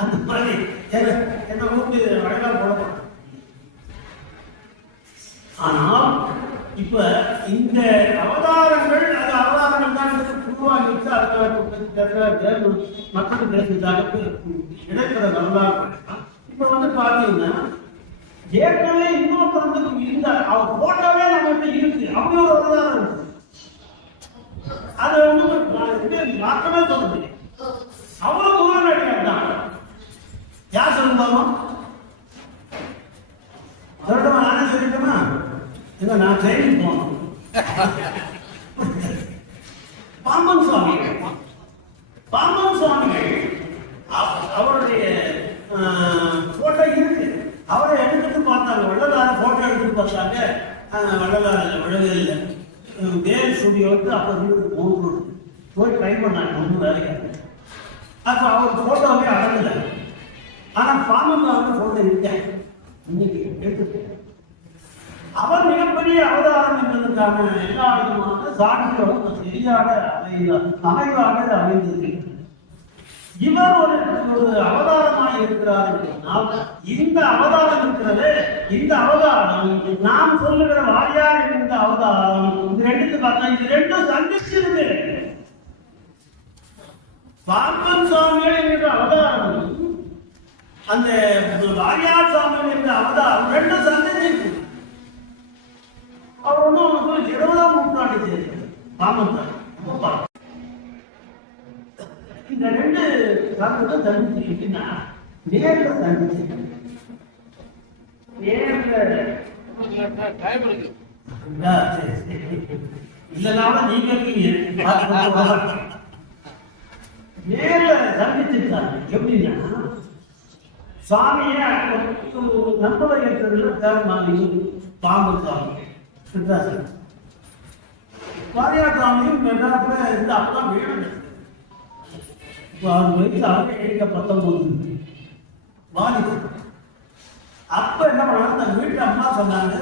அந்த மாதிரி என்ன ஊருக்கு வழக்காக போட போறாங்க. ஆனால் இப்ப இந்த அவதாரங்கள் அது அவதாரங்கள் தான் உருவாகிட்டு அதுக்காக மக்கள் பேசுறதாக இடைக்கிற வரலாறு. இப்ப வந்து பாத்தீங்கன்னா ஏற்கனவே இன்னொருத்தருக்கு இருந்த அவர் போட்டோவே நம்ம இருக்கு, அப்படி ஒரு அவதாரம் இருக்கு. அது வந்து மாற்றமே சொல்ல முடியும். அவ்வளவு உடனடியாக தான் யார் சொல்லுவாங்க சொல்லட்டுமா? நானே சொல்லிட்டோமா? இல்லை, நான் ட்ரெயினிங் போனோம். பாம்பன் சுவாமிகள் அவருடைய போட்டோ இருக்கு. அவரை எடுத்துட்டு பார்த்தாங்க, வள்ளலார போட்டோ எடுத்துட்டு பார்த்தாங்க. வள்ளலார விழவே இல்லை. வேல் ஸ்டுடியோவுக்கு அப்போ இருந்து போய் ட்ரை பண்ணாங்க. ஒன்றும் வேலைக்கு அப்போ அவர் போட்டோவே அடங்கலை. ஆனால் பாம்பன் போட்டோ இருக்கேன் இன்னைக்கு எடுத்துட்டு அவர் மிகப்பெரிய அவதாரம் என்பதற்கான எல்லா விதமான சாட்சிகளும் சரியாக அமைவாக அமைந்தது. இவர் ஒரு அவதாரமாக இருக்கிறார் என்றால் இந்த அவதாரம் இருக்கிறது. இந்த அவதாரம் நாம் சொல்லுகிற வாரியார் என்கிற அவதாரம் இது ரெண்டுக்கு பார்த்தா இது ரெண்டும் சந்திச்சிருக்கு. பாம்பன் சுவாமிகள் என்கிற அவதாரம் அந்த வாரியார் சுவாமிகள் என்கிற அவதாரம் ரெண்டும் சந்திச்சிருக்கு. அவர் ஒன்றும் 20ஆம் நூற்றாண்டு சேர்க்கிறது பாம்பன். இந்த ரெண்டு சாப்பிட்டு சந்திச்சிருக்குன்னா நேரில் சந்திச்சு இல்லைனாலும் நீங்க இருக்கீங்க நேரில் சந்திச்சிருக்காங்க. எப்படின்னா சுவாமியை நண்பரை பாம்பன் சுவாமி வாரியார் சுவாமியும் மெட்ராஸ்ல இருந்து அப்பதான் வீடு. அவர் வயசு 19 வாலிபு. அப்ப என்ன பண்ணாங்க, அந்த வீட்டு அம்மா சொன்னாங்க,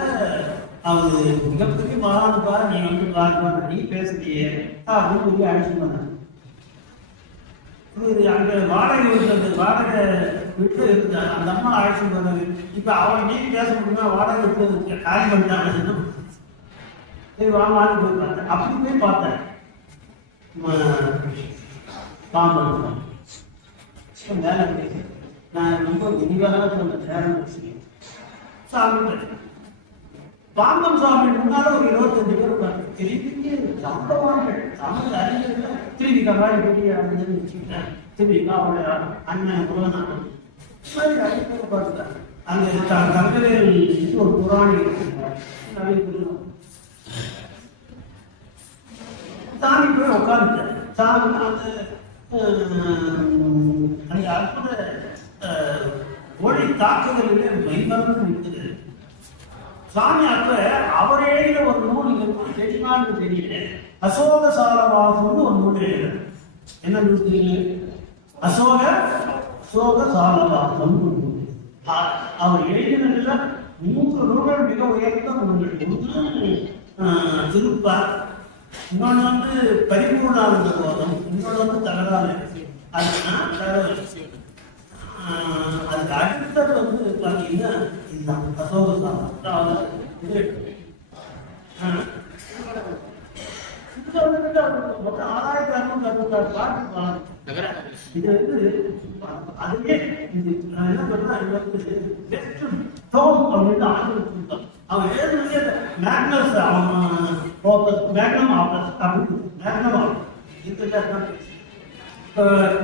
அவரு மிகப்பெரிய மகானுப்பா, நீ வந்து பாருப்பா, நீ பேசுறியே அப்படின்னு சொல்லி அழைச்சிட்டு வந்தாங்க. அங்க வாடகை வீட்டுல இருந்தாங்க. அந்த அம்மா அழைச்சிட்டு வந்தாங்க. இப்ப அவன் நீ பேச முடியுமா, வாடகை வீட்டு காலி பண்ணிட்டாங்க. சரி வாங்கலான்னு போய் பார்த்தேன். அப்படி போய் பார்த்தேன் பாம்பன் வேலை பேசி நான் ரொம்ப விரிவாக சொன்ன நேரம் சாமி பாம்பன் சுவாமி முன்னால ஒரு 25 பேர் இருப்பாங்க. திருப்பி சம்பவங்கள் தமிழ் அறிஞர்கள் திருப்பி கபாடி போட்டி வச்சுக்கிட்டேன். திருப்பி அவருடைய அண்ணன் புலனான பார்த்துட்டாங்க. அங்கே தங்கவேல் ஒரு புராணி சாமி போய் உட்காந்துட்டேன். சாமி அந்த அற்புத ஒளி தாக்குதலிலே மைமறந்து நிற்குது. சாமி அப்ப அவர் எழுதிய ஒரு நூல் தெரியுமான்னு தெரியல. அசோக சாலவாசம்னு ஒரு நூல் எழுதுறாரு. என்ன நூல் தெரியும்? அசோக சாலவாசம். அவர் எழுதினதுல 3 நூல்கள் மிக உயர்ந்த நூல்கள். ஒன்று திருப்பார், இன்னொன்று வந்து 13வது போதம், இன்னொன்று வந்து தகராறு. அதுக்கு அடுத்தது வந்து பார்த்தீங்கன்னா இதுதான் அசோக சாலம். இது 6666 பாட்டு. இது வந்து அதுவே இது என்ன சொல்றேன், பெஸ்ட் டோம் அப்படின்னு ஆங்கிலம். அவன் எழுதுனது மேக்னஸ், மேக்னம் ஆபஸ் அப்படின்னு மேக்னம் ஆபஸ்.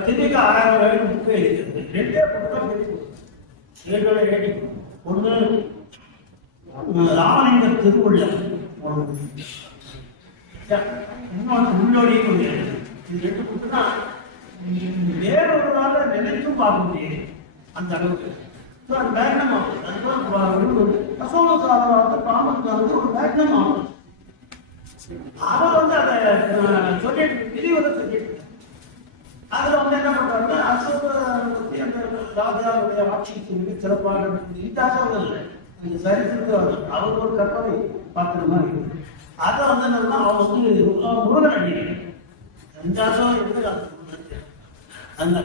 திருக்க 1000 புக்கு எழுதிக்கிறது. 2 புத்தகம் எழுதி ஒன்று ராமலிங்க திருவுள்ளம், இன்னொன்று உள்ளோடியும் ஒன்று. இது 2 புக்கு தான் வேறொரு நாள் நினைத்தும் பார்க்க முடியாது அந்த அளவுக்கு. மேக்னம் ஆபஸ் அசோக சாலவாச பாம்பன் ஒரு மேக்னம் ஆபஸ். அவர் வந்து அதை சொல்லிட்டு விரிவதை சொல்லிட்டு அதுல வந்து என்ன பண்றாங்க, அசோக அந்த ராஜாவுடைய ஆட்சிக்கு மிக சிறப்பாக இந்த அசோகம் இல்லை, இந்த சரித்திரத்தை அவர் ஒரு கற்பனை பார்க்கிற மாதிரி அதை வந்து என்னன்னா அவன் வந்து முருகன் அடிக்கிறான். 5 அசோகன் இருக்கு அந்த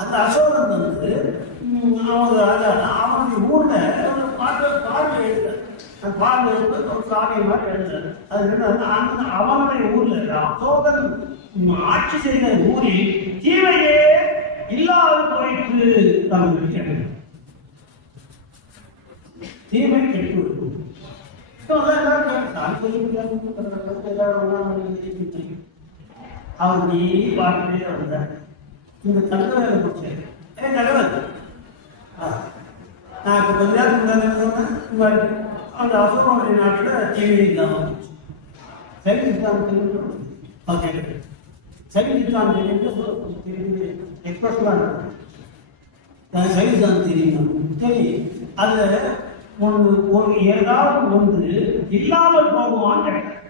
அந்த அசோகன் வந்து அவனுடைய ஊர்ல பாடல் எழுதுறாரு. அந்த பாடல் எழுது ஒரு காவியம் மாதிரி எழுதுறாரு. அது என்ன, அவனுடைய ஊர்ல அசோகன் ஆட்சி செய்த ஊரில் தீமையே இல்லாத போயிட்டு தமிழ் தீமை கெட்டு அவர் நீ பார்த்துட்டே வந்தார். இந்த தலைவரை பிடிச்சாரு. தலைவர் நான் இப்போ கொஞ்ச நேரத்துக்கு முன்னாடி அந்த அசோகனுடைய நாட்டில் தீமை இல்லாமல் சரி ஓகே சைவசித்தாந்த எக்ஸ்பிரஸ் தான் சைவசித்தாந்த தெரியும் தெரியும். அதில் ஒரு ஏதாவது ஒன்று இல்லாமல் போகுமான்னு கேட்டார்.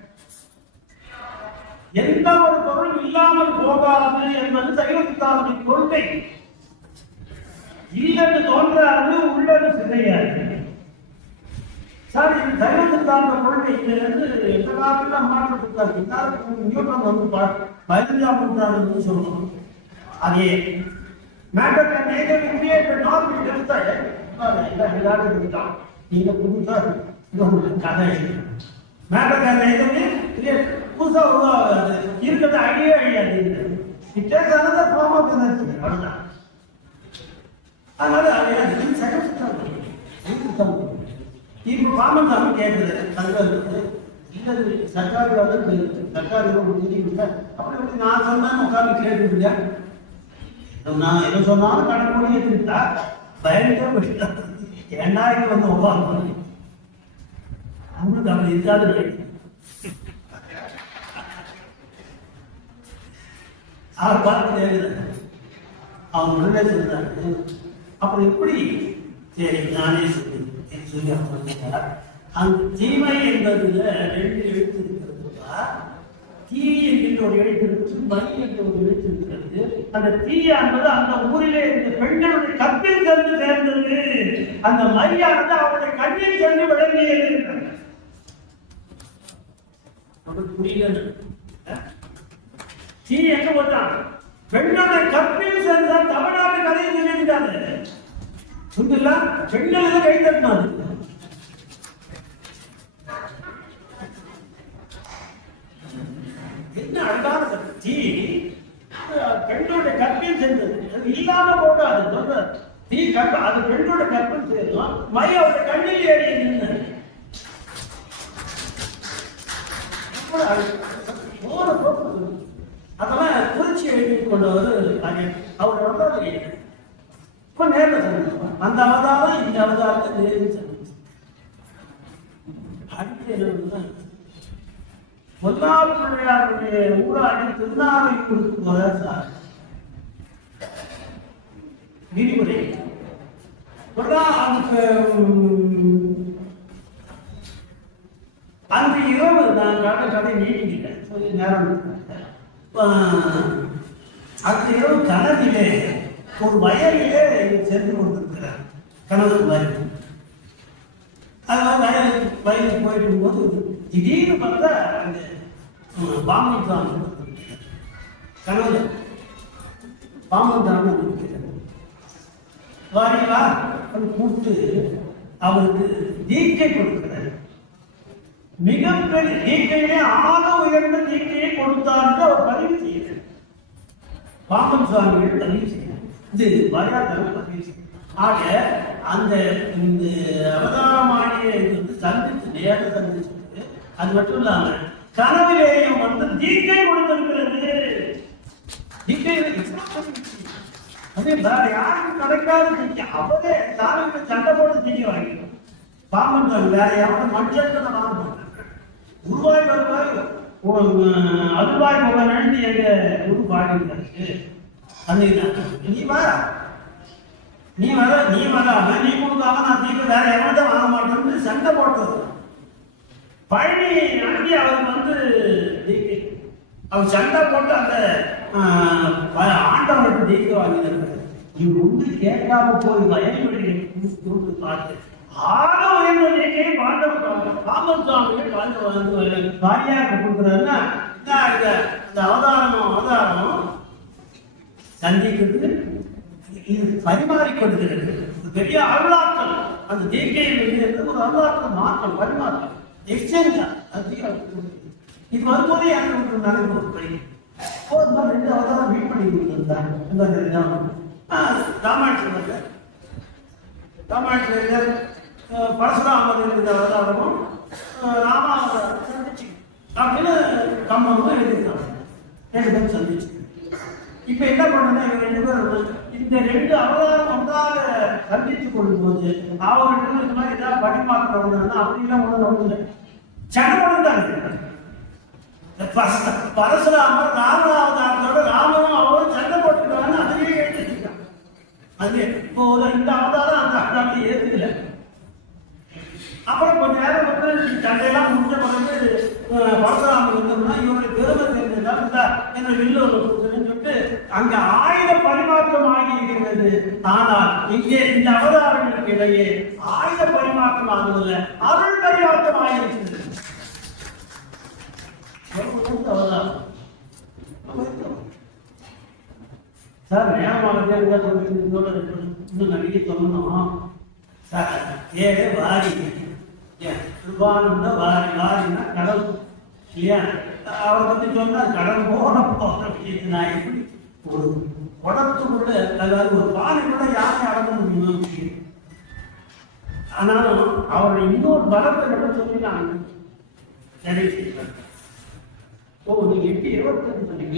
எந்த ஒரு பொருள் இல்லாமல் போகாது என்பது சைவசித்தாந்தின் கொள்கை. இல்லது தோன்றாது உள்ளது சிதையாது. சார் இது சைவசித்தாந்த கொள்கை. இதிலிருந்து எந்த காலத்துல மாற்றப்பட்டார். நியூட்டன் வந்து 15ஆம் நூற்றாண்டு சொல்லணும். அதே matter can neither be created நார் பி டிஸ்ட்ராய்ட். நீங்க புதுசா கதை matter can neither B create புதுசா உருவாகாது. இருக்கிறது அழியே அழியாது. It takes another form of energy. அவ்வளவுதான். அதனால அது சைவசித்தாந்தம். இப்போ பாமன் சாமி கேட்குது தங்களுக்கு இல்லது சர்க்கார் சர்க்கார் அப்படி நான் சொன்னேன் உட்காந்து கேட்டுருக்கியா நான் எது சொன்னாலும் கடற்கொடியே திருத்தா பயந்துட்டே போயிட்டா ஏன்னா இங்க வந்து உட்காந்து அவங்களுக்கு அப்படி இருக்காது. அவர் பார்த்து கேட்குது அவங்க உடனே சொல்றாங்க. அப்புறம் எப்படி சரி நானே சொல்லி சொல்லி அவர் அந்த தீமை என்பதுல 2 எழுத்து இருக்கிறதுப்பா. தீ என்கின்ற ஒரு எழுத்து இருக்கு, மை என்ற ஒரு எழுத்து இருக்கிறது. அந்த தீயானது அந்த ஊரிலே இருந்த பெண்களுடைய கப்பில் சென்று சேர்ந்தது. அந்த மையானது அவருடைய கண்ணில் சென்று விளங்கியது. புரியல. தீ எங்க போட்டான் பெண்களுடைய கப்பில் சென்றால் தமிழ்நாட்டு கதையை நினைக்கிறாங்க. புரியுதுல்ல? பெண்கள் கை தட்டினாங்க. என்ன அழகான தீ பெண்ணோட கற்பில் சென்றது. அது இல்லாம போட்டாது தீ கற்ப அது பெண்ணோட கற்பில் சேரும். மையோட கண்ணில் ஏறி நின்று அதெல்லாம் குறிச்சி எழுதி கொண்டவர் அவர் வந்தாரு. இப்ப நேரில் சொன்னார் அந்த அவதாரம் இந்த அவதாரத்தை நேரில் சொன்னார். அடுத்து பொன்னாருடைய ஊராட்சி திருநாரையூருக்கு போற சார் விதிமுறை அதுக்கு அன்று இரவு நான் காட்ட கதை நீட்டிக்கிட்டேன் சொல்லி நேரம். அந்த இரவு கனவிலே ஒரு வயலிலே சென்று கொண்டிருக்கிறார். கனவு வயல் அதனால வயலுக்கு போயிட்டு இருக்கும்போது திடீர்னு பார்த்தா அந்த பாம்பன் சாமி கனவுல பாம்பன் சாமி வாரிகளா கூப்பிட்டு அவருக்கு தீட்சை கொடுக்கிறார். மிகப்பெரிய தீட்சையிலே ஆக உயர்ந்த தீட்சையை கொடுத்தார் அவர் பதிவு செய்கிறார். பாம்பன் சுவாமிகள் பதிவு செய்கிறார். இது வரலாற்று பதிவு செய்கிறார். ஆக அந்த இந்த அவதாரமானிய இது வந்து சந்திச்சு நேர சந்திச்சு அது மட்டும் இல்லாம கனவிலேயும் வந்து தீட்சை கொடுத்திருக்கிறது. அதே வேற யாருக்கும் கிடைக்காத தீட்சை. அவரே சாமிக்கு சண்டை போட்டு தீட்சை வாங்கிடும். பாம்பன் வேற யாரும் மனுஷன் வாங்க உருவாய் வருவாய் அருவாய் போகணும்னு எங்க குரு பாடினாரு. அது நீ வராம நீ கொடுக்காம நான் தீர்ப்பு வேற எவன்தான் வாங்க மாட்டேன்னு சண்டை போட்டது. பழனி அண்டி அவருக்கு வந்து அவர் சண்டை போட்டு அந்த ஆண்டவருக்கு தீர்க்க வாங்கினார். இவர் ஒன்று கேட்காம போய் வயல்வெளியை பார்த்து ஆக உயர்ந்த நிலையை ராமசுவாமிகள் வாழ்ந்து வாரியாக கொடுக்குறாருன்னா அந்த அவதாரம் சந்திக்கிறது, இது பரிமாறிக்கொடுக்கிறது. பெரிய அருளாற்றல் அந்த தீக்கையில் ஒரு அருளாற்றல் மாற்றம் பரிமாற்றம் எக்ஸ்சேஞ்சா இது வரும்போதே எனக்கு நடந்து ஒரு படி ரெண்டு அவதாரம் மீட் பண்ணி கொடுத்துருந்தாங்க. ராமாயணத்தில் பரசுராமர் இருக்கிற அவதாரமும் ராமாவதாரம் சந்திச்சு அப்படின்னு கம்பமும் எழுதியிருக்காங்க. ரெண்டு பேரும் சந்திச்சு இப்ப என்ன பண்ணா இவங்க ரெண்டு பேரும் இந்த ரெண்டு அவதாரம் ஒன்றாக சந்தித்துக் கொள்ளும்போது அவர்கள் இந்த மாதிரி ஏதாவது பரிமாற்றம் அப்படிலாம் ஒண்ணு இல்லை. சடை பரசுராமர் ராமாவதாரத்தோட ராமனும் அவரும் சண்டை போட்டுருக்காங்க. அதுலயே எடுத்துருக்காங்க. அது இப்போ ஒரு இந்த அவதாரம் அந்த அப்படி ஏற்றுக்கல. அப்புறம் கொஞ்ச நேரம் வந்து சண்டையெல்லாம் முடிஞ்ச பிறகு பரசுராமர் இருந்தோம்னா இவருடைய பெருமை தெரிஞ்சதா என்ற வில்லு சொல்லிட்டு அங்க ஆயுத பரிமாற்றம் ஆகி இருக்கிறது. ஆனால் இங்கே இந்த அவதாரங்களுக்கு இடையே ஆயுத பரிமாற்றம் ஆகுதில்லை, அருள் பரிமாற்றம் ஆகியிருக்கிறது. சார் நேரமாக இன்னும் நிறைய சொல்லணும் சார். ஏழு வாரி கிருபானந்த வாரி வாரின்னா கடல் இல்லையா? அவரை பத்தி சொன்னா கடல் போன நான் எப்படி ஒரு குடத்துக்குள்ள அதாவது ஒரு பானைக்குள்ள யாரை அடங்க முடியும்? ஆனாலும் அவருடைய இன்னொரு பலத்தை மட்டும் சொல்லி நான் நிறைய செய்வேன். ஓ நீங்க 8:25 சொன்னீங்க.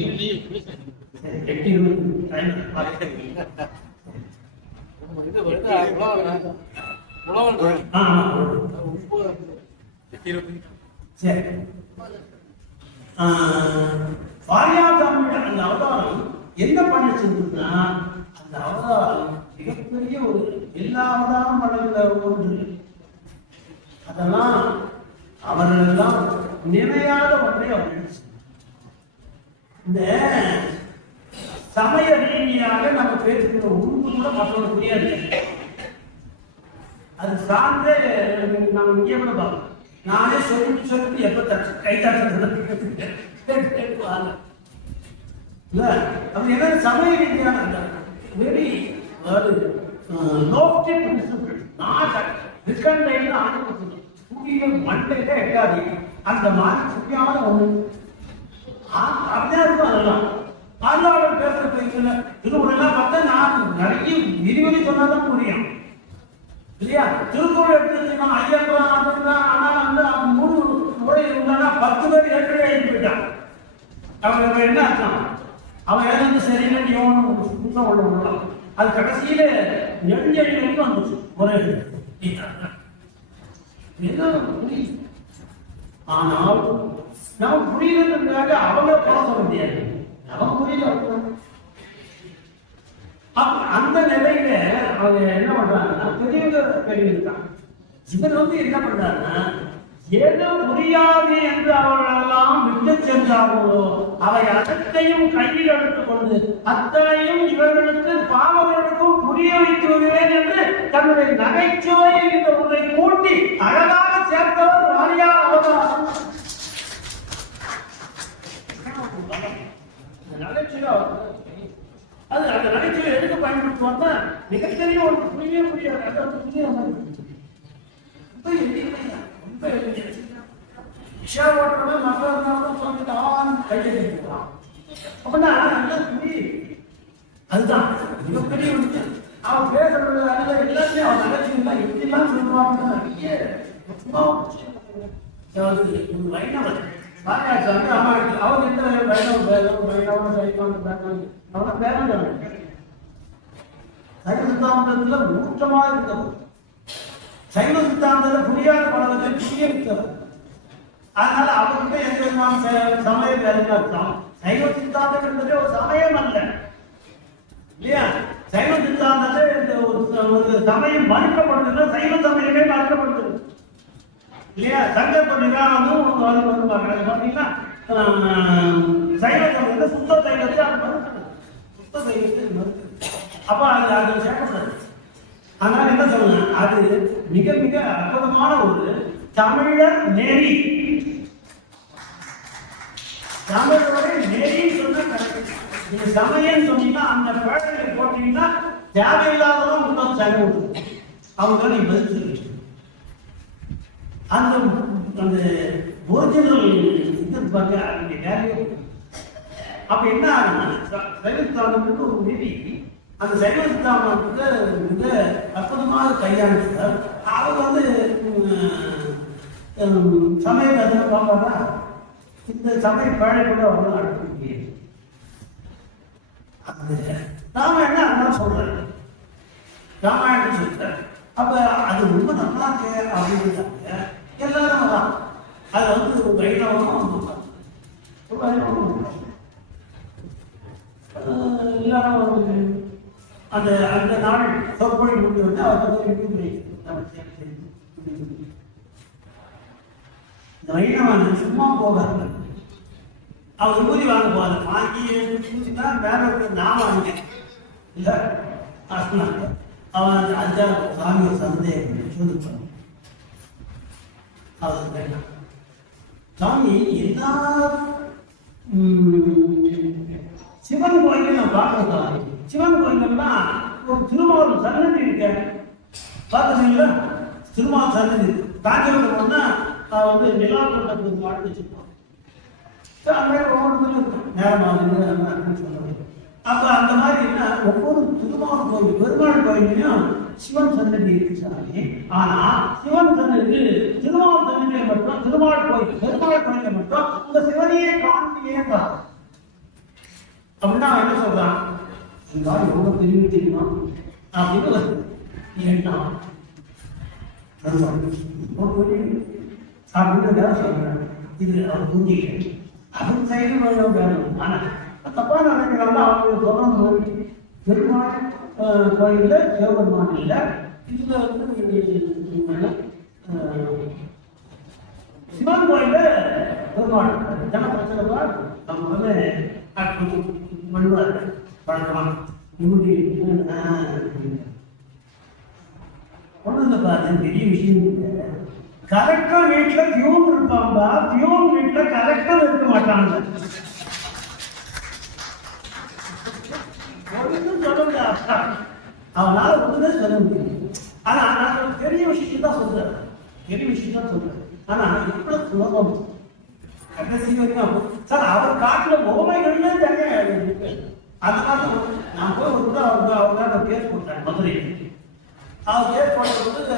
8:20 சரி. வாரியாசாமியோட அந்த அவதாரம் என்ன பண்ண செஞ்சுன்னா அந்த அவதாரம் மிகப்பெரிய ஒரு எல்லா அவதாரம் வளர்ந்த ஒன்று. அதெல்லாம் அவர்களெல்லாம் நினையாத ஒன்றை அவர்கள் இந்த சமய ரீதியாக நம்ம பேசுகிற உண்மை கூட மற்றவங்க புரியாது. அது சார்ந்தே நம்ம இங்கே கூட பார்ப்போம். நானே சொல்லி எப்ப கைத்தாட்டு அப்படி என்ன சமய ரீதியான வெரி லோப்டி பிரின்சிபிள் நாட் ரிகண்டைன் ஆணுக்கு புதிய மண்டையில எட்டாது அந்த மாதிரி முக்கியமான ஒண்ணு. அப்படியே இருக்கும். அதெல்லாம் ஆழ்வாளர் பேசுற பேசுல திருக்குறள் பார்த்தா நான் நிறைய விரிவரி சொன்னாதான் புரியும் இல்லையா? திருக்குறள் எடுத்துருக்கோம் ஐயப்பா ஆனா வந்து அவன் 3 முறை இருந்தானா 10 பேர் ஏற்கனவே எழுதி போயிட்டான். அவன் என்ன அர்த்தம்? அவன் எழுந்து சரியில்லை நீ ஒண்ணு அது கடைசியில நெடுஞ்செழிகளுக்கு வந்துச்சு ஒரே புரியுது. ஆனால் நம்ம புரியுதுன்றதுக்காக அவங்க போட சொல்ல முடியாது. நம்ம புரியல. அந்த நிலையில அவங்க என்ன பண்றாங்கன்னா பெரியவங்க இருக்காங்க. இவர் வந்து என்ன பண்றாங்கன்னா எது புரியாது என்று அவர்களெல்லாம் விட்டு சென்றார்களோ அவை அனைத்தையும் கையில் எடுத்துக் கொண்டு அத்தனையும் இவர்களுக்கு பாவர்களுக்கும் புரிய வைத்து வருவேன் என்று தன்னுடைய நகைச்சுவை என்ற ஒன்றை கூட்டி அழகாக சேர்த்தவர் வாரியார் அவதாரம். அது அந்த நகைச்சுவை எதுக்கு பயன்படுத்துவாங்க? மிகப்பெரிய ஒரு புரிய முடியாது. விஷா ஓட்டுறவே மக்கள் சொல்லிட்டு கையெழுத்தான் அப்படின்னா அதுதான் மிகப்பெரிய வந்து அவன் பேசுறது எல்லாத்தையும் அவன் நகைச்சுவை எப்படிலாம் சொல்லுவாங்க. வைணவன் பாராட்டாங்க அவங்க எந்த வைணவம் வைணவம் அவனை பேரம் சைவ சித்தாந்தத்துல மூற்றமாக இருந்தவர். சைவ சித்தாந்தத்தில் புரியாத பலவற்றை புரிய வைத்தவர். அதனால அவர்கிட்ட எந்த விதமான சமய பேரம். சைவ சித்தாந்தம் என்பதே ஒரு சமயம் அல்ல இல்லையா? சைவ சித்தாந்தத்தை ஒரு சமயம் மறுக்கப்படுதுன்னா சைவ சமயமே மறுக்கப்படுது இல்லையா? சங்கப்ப நிகாரமும் பார்த்தீங்கன்னா சைவ சமயத்தை சுத்த சைவத்தை அது மறுக்கிறது. சுத்த சைவத்தை மறுக்கிறது. அப்ப அது சேர்க்கப்படாது. ஆனால் என்ன சொல்லுங்க, அது மிக மிக அற்புதமான ஒரு தமிழர் நெறி. தமிழோட நெறின்னு சொன்னா கரெக்ட். நீங்க சமயம் சொன்னீங்கன்னா அந்த பேழையை போட்டீங்கன்னா தேவையில்லாதவங்க உங்களுக்கு செலவு விடுது. அவங்க நீங்க பதில் சொல்லுவீங்க. அந்த அந்த ஒரிஜினல் இது பார்க்க அந்த வேலையை அப்ப என்ன ஆகுதுன்னா சைவஸ்தானத்துக்கு ஒரு நெறி. அந்த சைவஸ்தானத்துக்கு மிக அற்புதமாக கையாளுகிறார். அவர் வந்து சமய கதை பார்ப்பாரா, இந்த சமய பேழை கூட அவங்க நடத்த முடியாது. நாம என்ன அதான் சொல்றேன், ராமாயணம் சொல்றாரு. அப்ப அது ரொம்ப நல்லா இருக்கு அப்படிங்கிறாங்க எல்லாரும் தான். அது வந்து ஒரு வைணவமும் எல்லாரும் அந்த அந்த நாள் சொற்பொழி முடிவு வந்து அவர் இந்த வைணவன் சும்மா போகாது. அவர் விபூதி வாங்க போவார். வாங்கி பூசினா மேல நான் வாங்க இல்ல அவன் அஞ்சாறு சாமி சந்தேகம் சொல்லுவான். அவர் வேண்டாம் சாமி எல்லா சிவன் கோயிலும் நான் பார்க்கறேன். சிவன் கோயில்னா ஒரு திருமாவளவன் சன்னதி இருக்க பார்த்துருக்கீங்களா? திருமாவளவன் சன்னதி காஞ்சிபுரம் போனா வந்து நிலாத்தோட்டத்துக்கு மாட்டு வச்சிருப்பான். அப்ப அந்த மாதிரி என்ன ஒவ்வொரு திருமாவளவன் கோயில் பெருமாள் கோயிலையும் சிவன் சன்னதி இருக்கு சாமி. ஆனா சிவன் சன்னதி திருமாவளவன் சன்னதியில மட்டும் திருமாள் கோயில் பெருமாள் கோயில மட்டும் இந்த சிவனையே காண்பியே அப்படின்னா அவன் என்ன சொல்றான், இந்த மாதிரி எவ்வளவு பெரிய தெரியுமா அப்படின்னு எண்ணம் அப்படின்னு வேலை சொல்றாங்க. இது அவர் புரிஞ்சுக்கிட்டு அவன் சைடு வேணும். ஆனா தப்பா நினைக்கிறாங்க. அவங்க சொல்ற பெருமாள் கோயில்ல சிவபெருமான் இல்லை, இதுல வந்து சிவன் கோயில்ல பெருமாள் ஜனப்பிரச்சனை அவங்க வந்து பண்ணுவார் பழக்கமான ஒண்ணு பாரு பெரிய விஷயம். கலெக்டர் வீட்டுல பியூன் இருப்பாங்க, பியூன் வீட்டுல கலெக்டர் இருக்க மாட்டாங்க. அவனால ஒண்ணுமே சொல்ல முடியும். ஆனா நான் பெரிய விஷயத்தை தான் சொல்றேன், பெரிய விஷயம் தான் சொல்றேன். ஆனா எவ்வளவு சுலபம் கடைசி வரைக்கும் சார் அவர் காட்டுல பொம்மைகள்ல தனியா இருக்கு. அந்த காலத்துல நான் போய் ஒரு அவங்க கேஸ் கொடுத்தேன் மதுரையில். அவர் கேஸ் போடுறது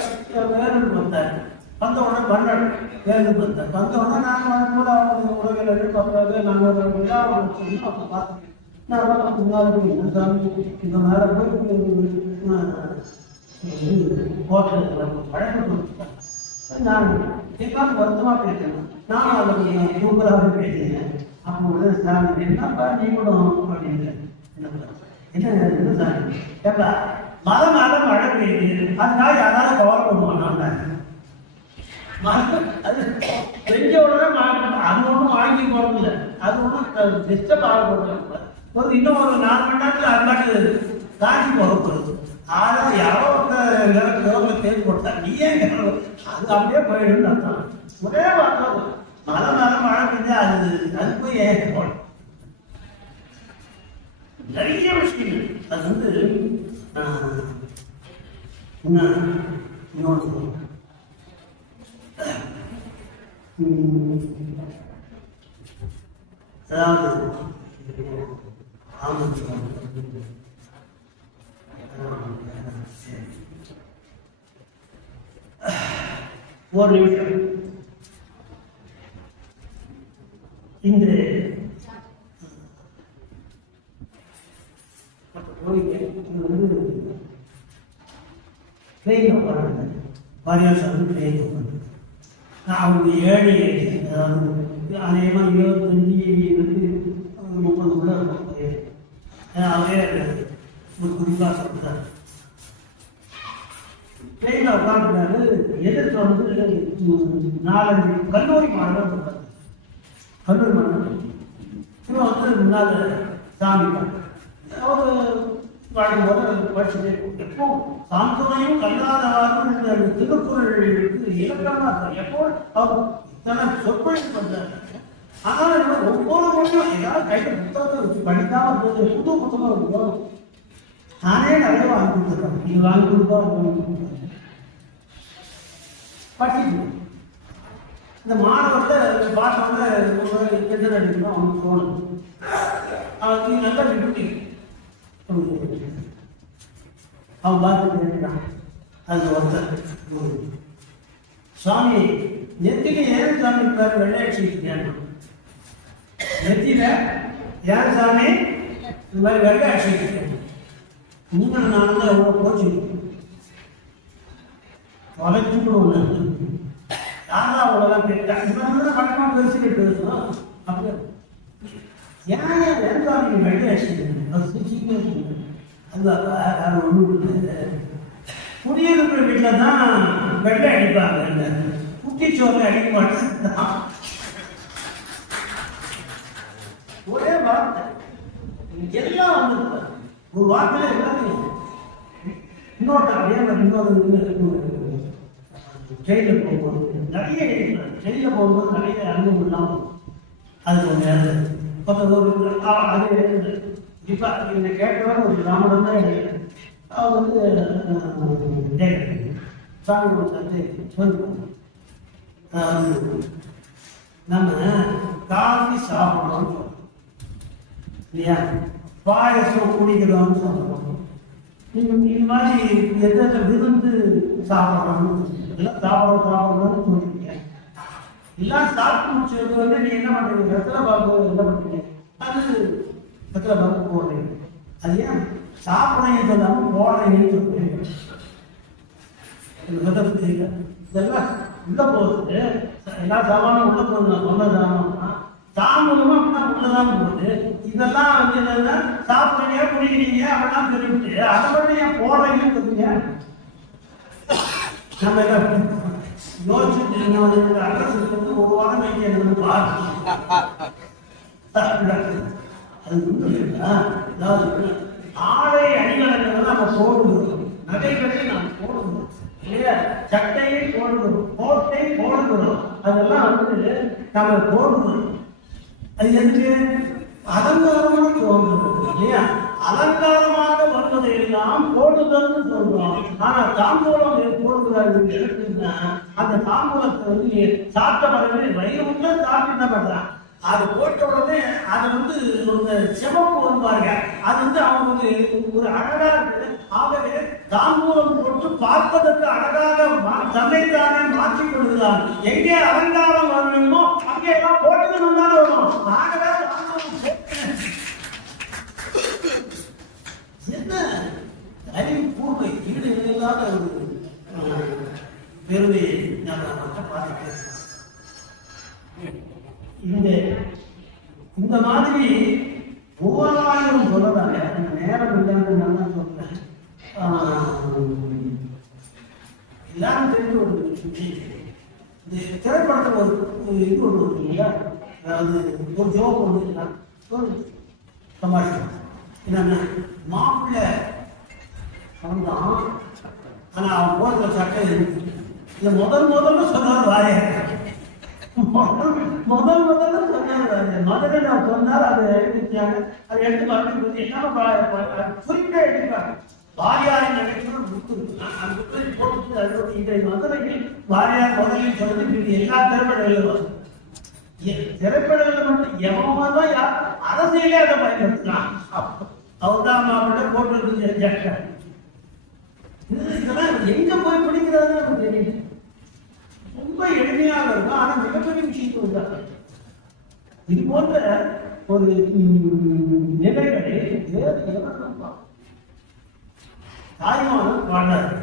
வேலூர் வந்தார். வந்த உடனே பன்னெண்டு வேலூர் வந்தார். வந்த உடனே நான் கூட அவங்க உறவினர்கள் பக்கத்துல நாங்கள் அப்போ பார்த்தேன். நான் முன்னாடி சாமி இந்த மேலே போய் ஹோட்டலுக்கு பழக்கம் கொடுத்துட்டேன். நான் கேட்காம வருத்தமா பேசுறேன். நானும் அதை சூப்பராக பேசுகிறேன். அப்போ சாமி என்னப்பா நீங்களும் அப்படின்னு என்ன சாமி கேட்பா மதம் மழை பெய்யுது, அதனால யாராவது கவலை பண்ணுவாங்க. அது தெரிஞ்ச உடனே அது ஒன்றும் வாங்கி போறதில்லை, அது ஒன்றும் டிஸ்டர்ப் ஆக போறது. ஒரு இன்னும் ஒரு 4 மணி நேரத்தில் அது பாட்டு காஞ்சி போகப்படுது. ஆனால் யாரோ ஒருத்தர் தேர்வு கொடுத்தாங்க, நீ ஏன் அது அப்படியே போயிடுன்னு அர்த்தம். ஒரே வார்த்தை மழை பெஞ்சா அது போய் ஏன் போடும். நிறைய விஷயங்கள் அது வந்து இன்னொன்று அதாவது ஒரு நிமிஷம் இந்த வந்து ட்ரெயின் உட்காந்து வாரியார் சார் ட்ரெயின் உட்காந்து அவங்க 7 அதாவது அநேகமாக 25 30 கூட இருக்கும். அவரே ஒரு குறிப்பாக சொல்றாரு. ட்ரெயினில் உட்காந்துட்டாரு. எதிர்த்து வந்து 4-5 கல்லூரி மாணவர் சொல்றாரு. கல்லூரி மாணவர் இவன் வந்து முன்னாள் சாமி அவர் பாடும்போது அது படிச்சுட்டே எப்போ சாந்தனையும் கல்லாதவாறும் இந்த திருக்குறளுக்கு இலக்கணமா இருக்கும். எப்போ அவர் இத்தனை சொற்பொழிவு பண்றாரு. ஆனால் ஒவ்வொரு மொழியும் ஏதாவது கையில புத்தகத்தை வச்சு படிக்காம போது புது புத்தகம் இருக்கும். நானே நிறைய வாங்கி கொடுத்துருக்கேன். நீங்க வாங்கி கொடுத்தா படிச்சுக்கணும். இந்த மாணவர்கிட்ட பார்த்தோன்னா கெட்டது அடிக்கணும் அவனுக்கு தோணும். அவனுக்கு நல்லா விரும்பி அவன் பார்த்து கேட்டான். அது ஒருத்தர் சுவாமி நெத்திக்கு ஏன் சாமி பேர் வெள்ளையாட்சி கேட்டான். நெத்தியில ஏன் சாமி இந்த மாதிரி வெள்ளையாட்சி கேட்டான். நீங்கள் நான் தான் எவ்வளோ போச்சு தொலைச்சு கூட ஒன்று யாரா அவ்வளோதான் கேட்டேன். இவங்க பக்கமாக பேசிட்டு பேசணும். அப்படி ஏன் ஏன் சாமி வெள்ளையாட்சி அது சீக்கிரம் அது ஒன்று குடியிருக்கிற வீட்டில் தான் வெள்ளை அடிப்பாங்க. குட்டிச்சோறு அடிக்க மாட்டேன். ஒரே வார்த்தை எல்லாம் வந்து ஒரு வார்த்தையில எல்லாத்தையும் இன்னொரு அதே மாதிரி இன்னொரு ட்ரெயினில் போகும்போது நிறைய ட்ரெயினில் போகும்போது நிறைய அனுபவம் இல்லாமல் அது கொஞ்சம் அது இப்போ என்னை கேட்டவரை ஒரு ராமடம் தான் எழுதுறேன். அவர் வந்து சாமி வந்து சொல்லுவாங்க நம்ம காஃபி சாப்பிடணும்னு சொல்றோம் இல்லையா, பாயசம் குடிக்கிறோம்னு சொல்றோம். இந்த மாதிரி எதாவது விருந்து சாப்பிடணும் எல்லாம் சாப்பிடணும்னு சொல்றீங்க. எல்லாம் சாப்பிட்டு முடிச்சது வந்து நீ என்ன பண்றீங்க, ரத்தன பாபு என்ன பண்றீங்க, அது ரத்தன பாபு போடுறீங்க. அது ஏன் சாப்பிட்றீங்கன்னு சொல்லாமல் போடுறீங்கன்னு சொல்றீங்க. தெரியல இதெல்லாம் உள்ள போகுது. எல்லா சாமானும் உள்ள போகுது. நான் சொன்ன சாமான் தாமதமா அப்படின்னா உள்ளதான் போகுது. இதெல்லாம் வந்து என்னன்னா சாப்பிட்றீங்க குடிக்கிறீங்க அப்படிலாம் சொல்லிவிட்டு அதை மட்டும் ஏன் போடுறீங்கன்னு சொல்றீங்க. நம்ம என்ன யோசிச்சுட்டு என்ன வந்து அட்ரஸ் இருக்கிறது ஒரு வாரம் வைக்க என்ன பார்த்து அது இல்லைங்களா. அதாவது ஆடை அணிகலன்களை நம்ம போடுகிறோம், நகைகளை நாம் போடுகிறோம் இல்லையா, சட்டையை போடுகிறோம், கோட்டை போடுகிறோம், அதெல்லாம் வந்து நம்ம போடுகிறோம். அது எதுக்கு அலங்காரமாக தோன்றுகிறது இல்லையா. அலங்காரமாக வருவதை எல்லாம் போடுதல்னு சொல்றோம். ஆனா தாம்பூலம் போடுகிறாருன்னா அந்த தாம்பூலத்தை வந்து சாப்பிட்ட பிறகு வயிறு உள்ள சாப்பிட்ட பண்றான். அது போட்ட உடனே அது வந்து ஒரு சிவப்பு வருவாங்க. அது வந்து அவங்க வந்து ஒரு அழகா இருக்கு. ஆகவே தாம்பூலம் போட்டு பார்ப்பதற்கு அழகாக தன்னைத்தானே மாற்றிக் கொள்கிறார். எங்கே அலங்காரம் வரணுமோ அங்கே எல்லாம் போட்டு வந்தாலும் வரும். ஆகவே என்ன அறிவு கூர்மை ஈடு இல்லாத ஒரு பெருமையை நான் பார்த்துட்டேன். இந்த மாதிரி ஒவ்வொரு சொல்லதாங்க நேரம் இல்லைன்னு நான் தான் சொல்றேன். எல்லாரும் தெரிஞ்ச ஒரு இந்த திரைப்படத்தில் ஒரு இது ஒன்று இருக்கு இல்லையா, அதாவது ஒரு ஜோக் ஒன்று ஒரு சமாளிக்கும். என்னன்னா மாப்பிள்ளை அவன் தான், ஆனால் அவன் போடுற சட்டை இருக்கு. இதை முதல்ல சொன்னார் வாரியா முதல்ல சொன்னார். முதல்ல நான் சொன்னார் அதை எழுதிச்சாங்க. அதை எடுத்து மறுபடியும் என்ன குறிப்பிட்ட எடுக்கிறாங்க. வாரியாரை நினைக்கிற புக்கு அந்த புக்கை போட்டு அதோட இதை மதுரையில் வாரியார் முதலில் சொல்றது எல்லா திரைப்படங்களும் வரும். திரைப்படங்கள் மட்டும் எவன் யார் அரசியலே அதை பயன்படுத்தலாம். அவர் தான் மாவட்ட போட்டு ஜட்கர். இதெல்லாம் எங்க போய் பிடிக்கிறாருன்னு நமக்கு தெரியல. ரொம்ப எளிமையாக இருக்கும், ஆனா மிகப்பெரிய விஷயத்தை உண்டாங்க. இது போன்ற ஒரு நிலைகளை தாய்மானவர் பாடுறாரு.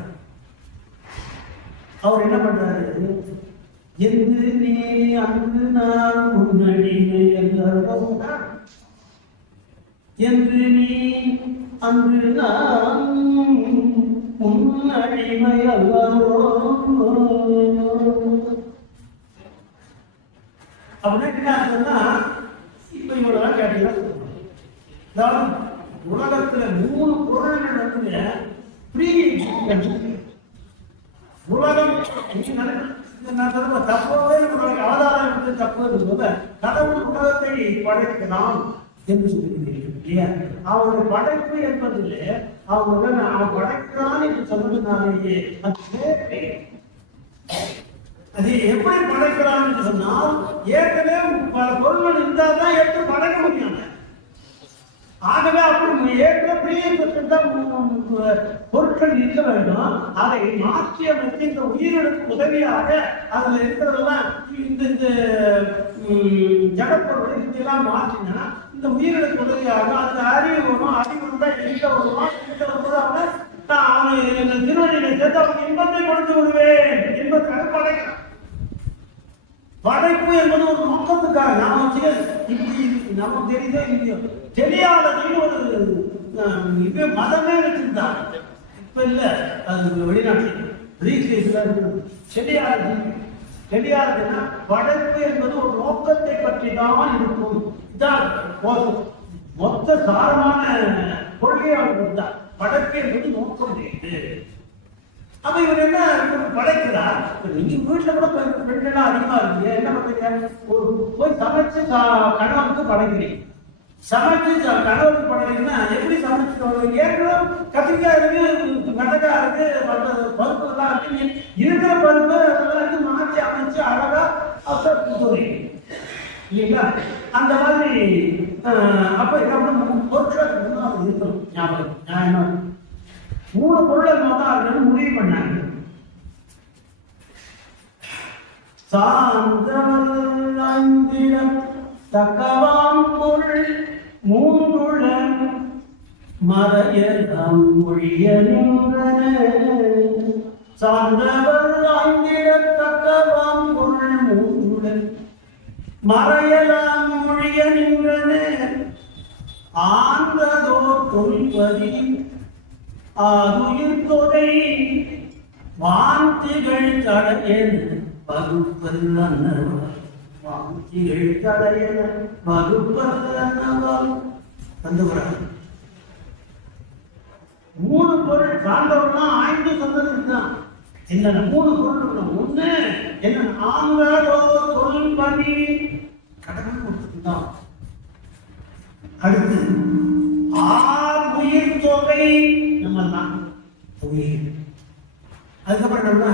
அவர் என்ன பண்றாரு, எந்து நீ அங்கு நான் முன்னடிமை என்று நீ அங்கு நான் முன்னடிமை அல்லவோ அப்படின்னு சொன்னா இப்ப இவ்வளவு கேட்டீங்கன்னா உலகத்துல 3 பொருள்கள் வந்து ஃப்ரீ. உலகம் தப்பவே அவதாரம் என்று தப்பு கடவுள் உலகத்தை படைக்கிறான் என்று சொல்லுகிறீர்கள். அவருடைய படைப்பு என்பதில் அவருடன் அவன் படைக்கிறான் என்று சொன்னதுனாலேயே அது எப்படி படைக்கிறான் என்று சொன்னால் ஏற்கனவே பல பொருள்கள் இருந்தால் தான் ஏற்று படைக்க முடியும். ஆகவே அப்படி ஏற்கனவே பொருட்கள் இருக்க வேண்டும். அதை மாற்றி அமைத்து இந்த உயிரிழப்பு உதவியாக அதுல இருக்கிறதெல்லாம் இந்த ஜடப்பொருள் இதெல்லாம் மாற்றினா இந்த உயிரிழப்பு உதவியாக அந்த அறிவு வரும். அறிவு தான் எங்க வருவான் எங்க வருவாங்க நான் திருவள்ளியை சேர்த்து அவங்க இன்பத்தை கொடுத்து விடுவேன் என்பதற்காக படைக்கிறான். படைப்பு என்பது ஒரு நோக்கத்துக்காக நாம இப்படி நமக்கு தெரியுதோ இல்லையோ தெரியாத ஒரு இது மதமே வச்சிருந்தாங்க. இப்ப இல்ல அது வெளிநாட்டில் தெரியாதுன்னா படைப்பு என்பது ஒரு நோக்கத்தை பற்றி தான் இருக்கும். இதான் மொத்த சாரமான கொள்கையாக தான் படைப்பு என்பது நோக்கம் இருக்கு. அப்ப இவர் என்ன படைக்கிறார்? நீங்க வீட்டுல கூட பெண்கள்லாம் அதிகமா இருக்கீங்க, என்ன பண்றீங்க? போய் சமைச்சு கணவனுக்கு படைக்கிறீங்க. சமைச்சு கணவனுக்கு படைக்கிறீங்கன்னா எப்படி சமைச்சுட்டு வருவீங்க? ஏற்கனவே கத்திரிக்காய் இருக்கு, வெண்டைக்காய் இருக்கு, பருப்பு எல்லாம் இருக்கு. இருக்கிற பருப்பு அதெல்லாம் மாற்றி அமைச்சு அழகா கொடுத்துறீங்க இல்லைங்களா? அந்த மாதிரி அப்ப பொருட்கள் இருக்கணும். ஞாபகம் நியாயமா 3 பொருளை தான் முடிவு பண்ணாங்க. சார்ந்தவன் தக்கவாம் பொருள் 3 மறையலாம் மொழிய நின்றன. சார்ந்தவர் ஆய்ந்திட தக்கவாம் பொருள் 3 மறையலாம் மொழிய நின்றன. ஆந்ததோ தொல்பதி ஆதுயிர் தொகை வாந்திகள் தடையன் வகுப்பது அன்னவால். வாந்திகள் தடையன் வகுப்பது அன்னவால். தந்துகிறார் 3 பொருள் சார்ந்தவர்னா ஆய்ந்து சொன்னதுதான். என்னென்ன 3 பொருள்? ஒண்ணு என்ன? ஆங்கோ தொல்பதி கடவுள் கொடுத்துதான். அடுத்து உயிர் தொகை நம்ம தான் உயிர். அதுக்கப்புறம் நம்ம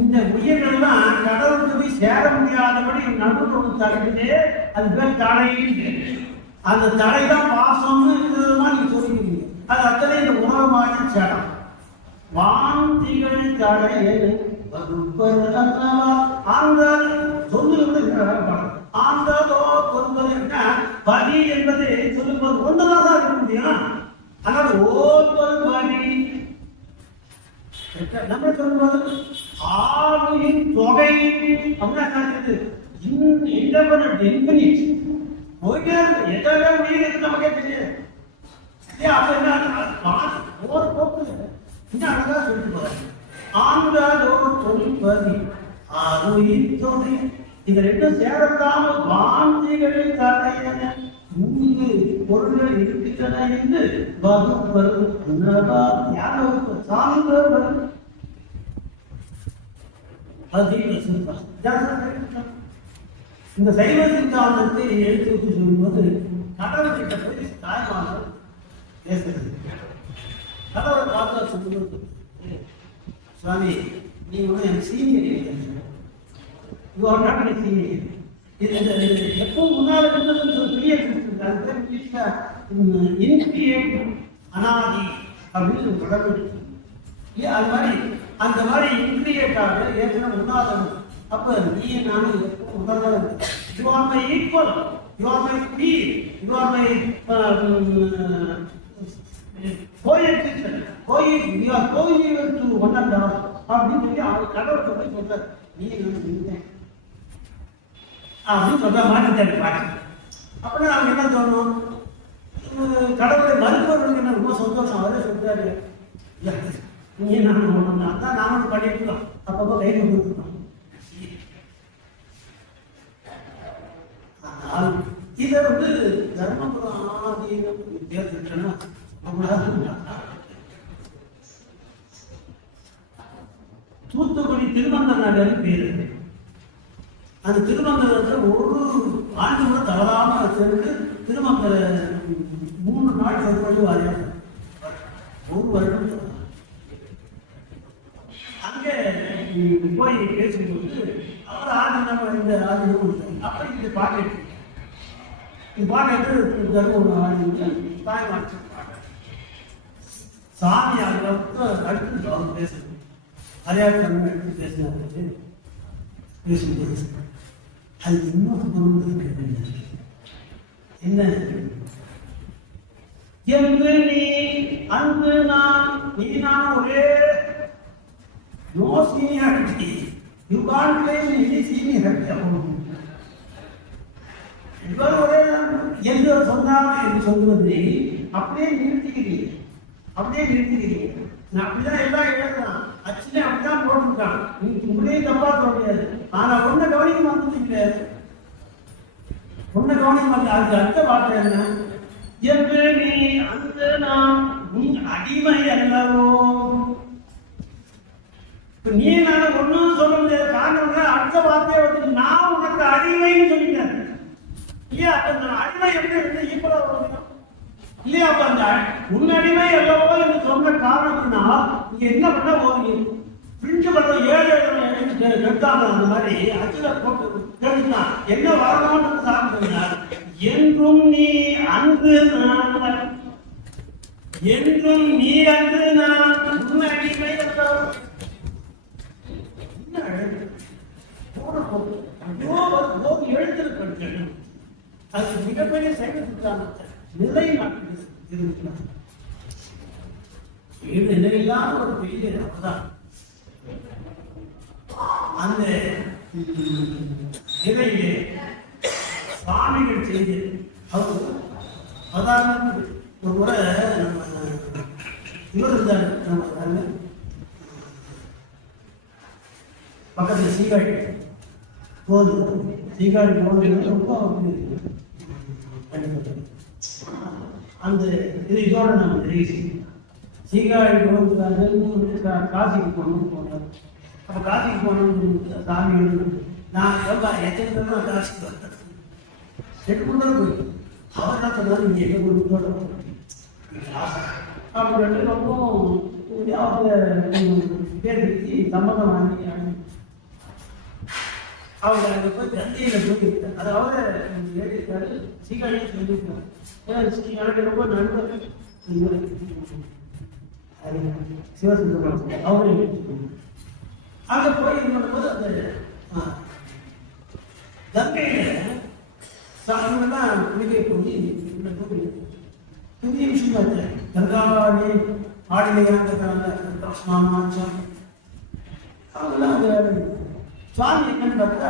இந்த உயிர்கள்லாம் கடவுளுக்கு போய் சேர முடியாதபடி நடுவில் ஒன்று தடுக்குது. அது பேர் தடையிட்டு. அந்த தடை தான் பாசம்னு நீங்க சொல்லிக்கிறீங்க. அது அத்தனை இந்த உணவமாக சேரம். வாந்திகள் தடையை அந்த சொல்லுவது ஆந்ததோ சொல்வதற்கா பதி என்பது சொல்லும்போது ஒன்றுதான் இருக்க முடியும். ஆனால் ஓர்வல் பதி நம்ம சொல்லும்போது ஆளுயின் தொகை அப்படின்னா இன்ஃபினிட் எதெல்லாம் உயிர் இருக்கு நமக்கே தெரியாது. ஒரு போக்கு இன்னும் அழகா சொல்லிட்டு போறாங்க. ஆந்ததோ சொல்பதி ஆளுயின் தொகை இந்த 2 சேரத்தாமல் வாந்திகள் தடையன 3 பொருள்கள் இருக்கின்றன என்று வகுப்பது யார் வகுப்பு? சார்ந்தவர். இந்த சைவ சித்தாந்தத்தை எடுத்து வச்சு சொல்லும்போது கடவுள்கிட்ட போய் தாய்மான பேசுறது. கடவுளை பார்த்தா சொல்லும்போது சுவாமி நீங்க வந்து எனக்கு சீனியர் எப்போ முன்னால அனாதி அப்படின்னு கடவுள் அது மாதிரி அந்த மாதிரி இன்கிரியேட்டாக ஏற்கனவே உன்னாதம். அப்ப நீ நானும் எப்போ முதல்ல you are my equal, you are my peer, you are my coexistent, you are coexistent to one and all அப்படின்னு சொல்லி அவர் கடவுளுக்கு போய் சொல்றாரு. நீ நான் அப்படின்னு சொல்ற மாற்றிட்டாரு பாட்டு. அப்படின்னா அவங்க என்ன தோணும்? கடவுளை மறுப்பவர்களுக்கு என்ன ரொம்ப சந்தோஷம். அவரே சொல்றாரு நீ நானும் ஒண்ணு தான் நானும் பண்ணிட்டுருக்கோம். அப்பப்போ கைது கொடுத்துருக்கோம். ஆனால் இதை வந்து தர்மபுரம் ஆதீனம் வித்தியாசம் தூத்துக்குடி திருமந்த நகர் பேரு. அந்த திருமங்கலத்தில் ஒரு ஆண்டு கூட தவறாம சேர்ந்து திருமங்கல 3 நாள் சொற்பொழிவு வாரியாக ஒரு வருடம் அங்கே போய் பேசும்போது அவர் ஆதினம் இந்த ஆதினம் அப்ப இந்த பாட்டு இந்த பாட்டு எடுத்து தரும ஆடிட்டு தாய்மாட்டு பாட்டு சாமி அதுக்கு அடுத்து அவர் பேசணும் அரியாட்டம் எடுத்து பேசினாரு. பேசும்போது அது இன்னொரு பொருள் என்ன என்று நீ அன்பு நான் நீ நான் ஒரே no seniority you can't claim any seniority இவர் ஒரே என்று சொன்னார் என்று சொல்வதை அப்படியே நிறுத்திக்கிறீங்க. நான் அப்படிதான் எல்லாம் எழுதுறான் அச்சுல அப்படிதான் போட்டுருக்கான். உங்களையும் தப்பா சொல்ல முடியாது. ஆனா ஒன்ன கவனிக்க மாட்டீங்க. அதுக்கு அடுத்த வார்த்தை என்ன? என்று நீ அந்த நாம் உன் அடிமை அல்லவோ. நீ நான் ஒன்னும் சொல்ல முடியாது. காரணம் அடுத்த வார்த்தையை வந்து நான் உனக்கு அடிமைன்னு சொல்லிட்டேன் இல்லையா? அப்ப அடிமை எப்படி ஈக்குவலா வரும் இல்லையா? அப்ப அந்த உன் அடிமை அல்லவோ என்று சொன்ன காரணத்தினா நீங்க என்ன பண்ண போறீங்க? பிரிஞ்சு பண்ண 7 எடுத்தாங்க. அந்த மாதிரி அச்சுல போட்டு கேட்டுதான் என்ன வரணும்னு சாப்பிட்டு என்றும் நீ அன்று நான் என்றும் நீ அன்று நான் உன் அடிமை எழுத்திருக்க அது மிகப்பெரிய சைவ சித்தாந்தத்தை நிலை இருக்கிறார். நிலையில்லாத ஒரு பெரிய அப்பதான் அந்த நிலையிலே சுவாமிகள் செய்து அவர் சாதாரண ஒரு முறை இவர் இருந்தார். நம்ம பக்கத்தில் சீகாழி போகுது. சீகாழி போகுது ரொம்ப அந்த இது இதோட நம்ம தெரியும். சீகாழி போகுது காசிக்கு போனார். அப்போ காசிக்கு போனோம்னு சாமி நான் ரொம்ப எத்தனை காசிக்கு வந்தேன் 8 குண்டல் போயிட்டு அவர் தான் சொன்னார் நீங்கள் எங்கே குடும்பத்தோட அப்படி ரொம்ப பேர் வச்சு சம்மதம் வாங்கி அவங்க அங்கே போய் தந்தையில் போயிருக்காரு. அதாவது எழுதியிருக்காரு சீகாழியை சொல்லியிருக்காரு. ஏன்னா எனக்கு ரொம்ப நண்பர்கள் சிவசுந்தரம் அவரே அங்கே போய் இது பண்ணும்போது அந்த கங்கையில சாமியெல்லாம் குளிகை போய் புதிய விஷயம் கங்காடி ஆடிலையாங்க ஸ்நானாச்சம் அவங்கெல்லாம் அந்த சுவாமி என்னன்னு பார்த்தா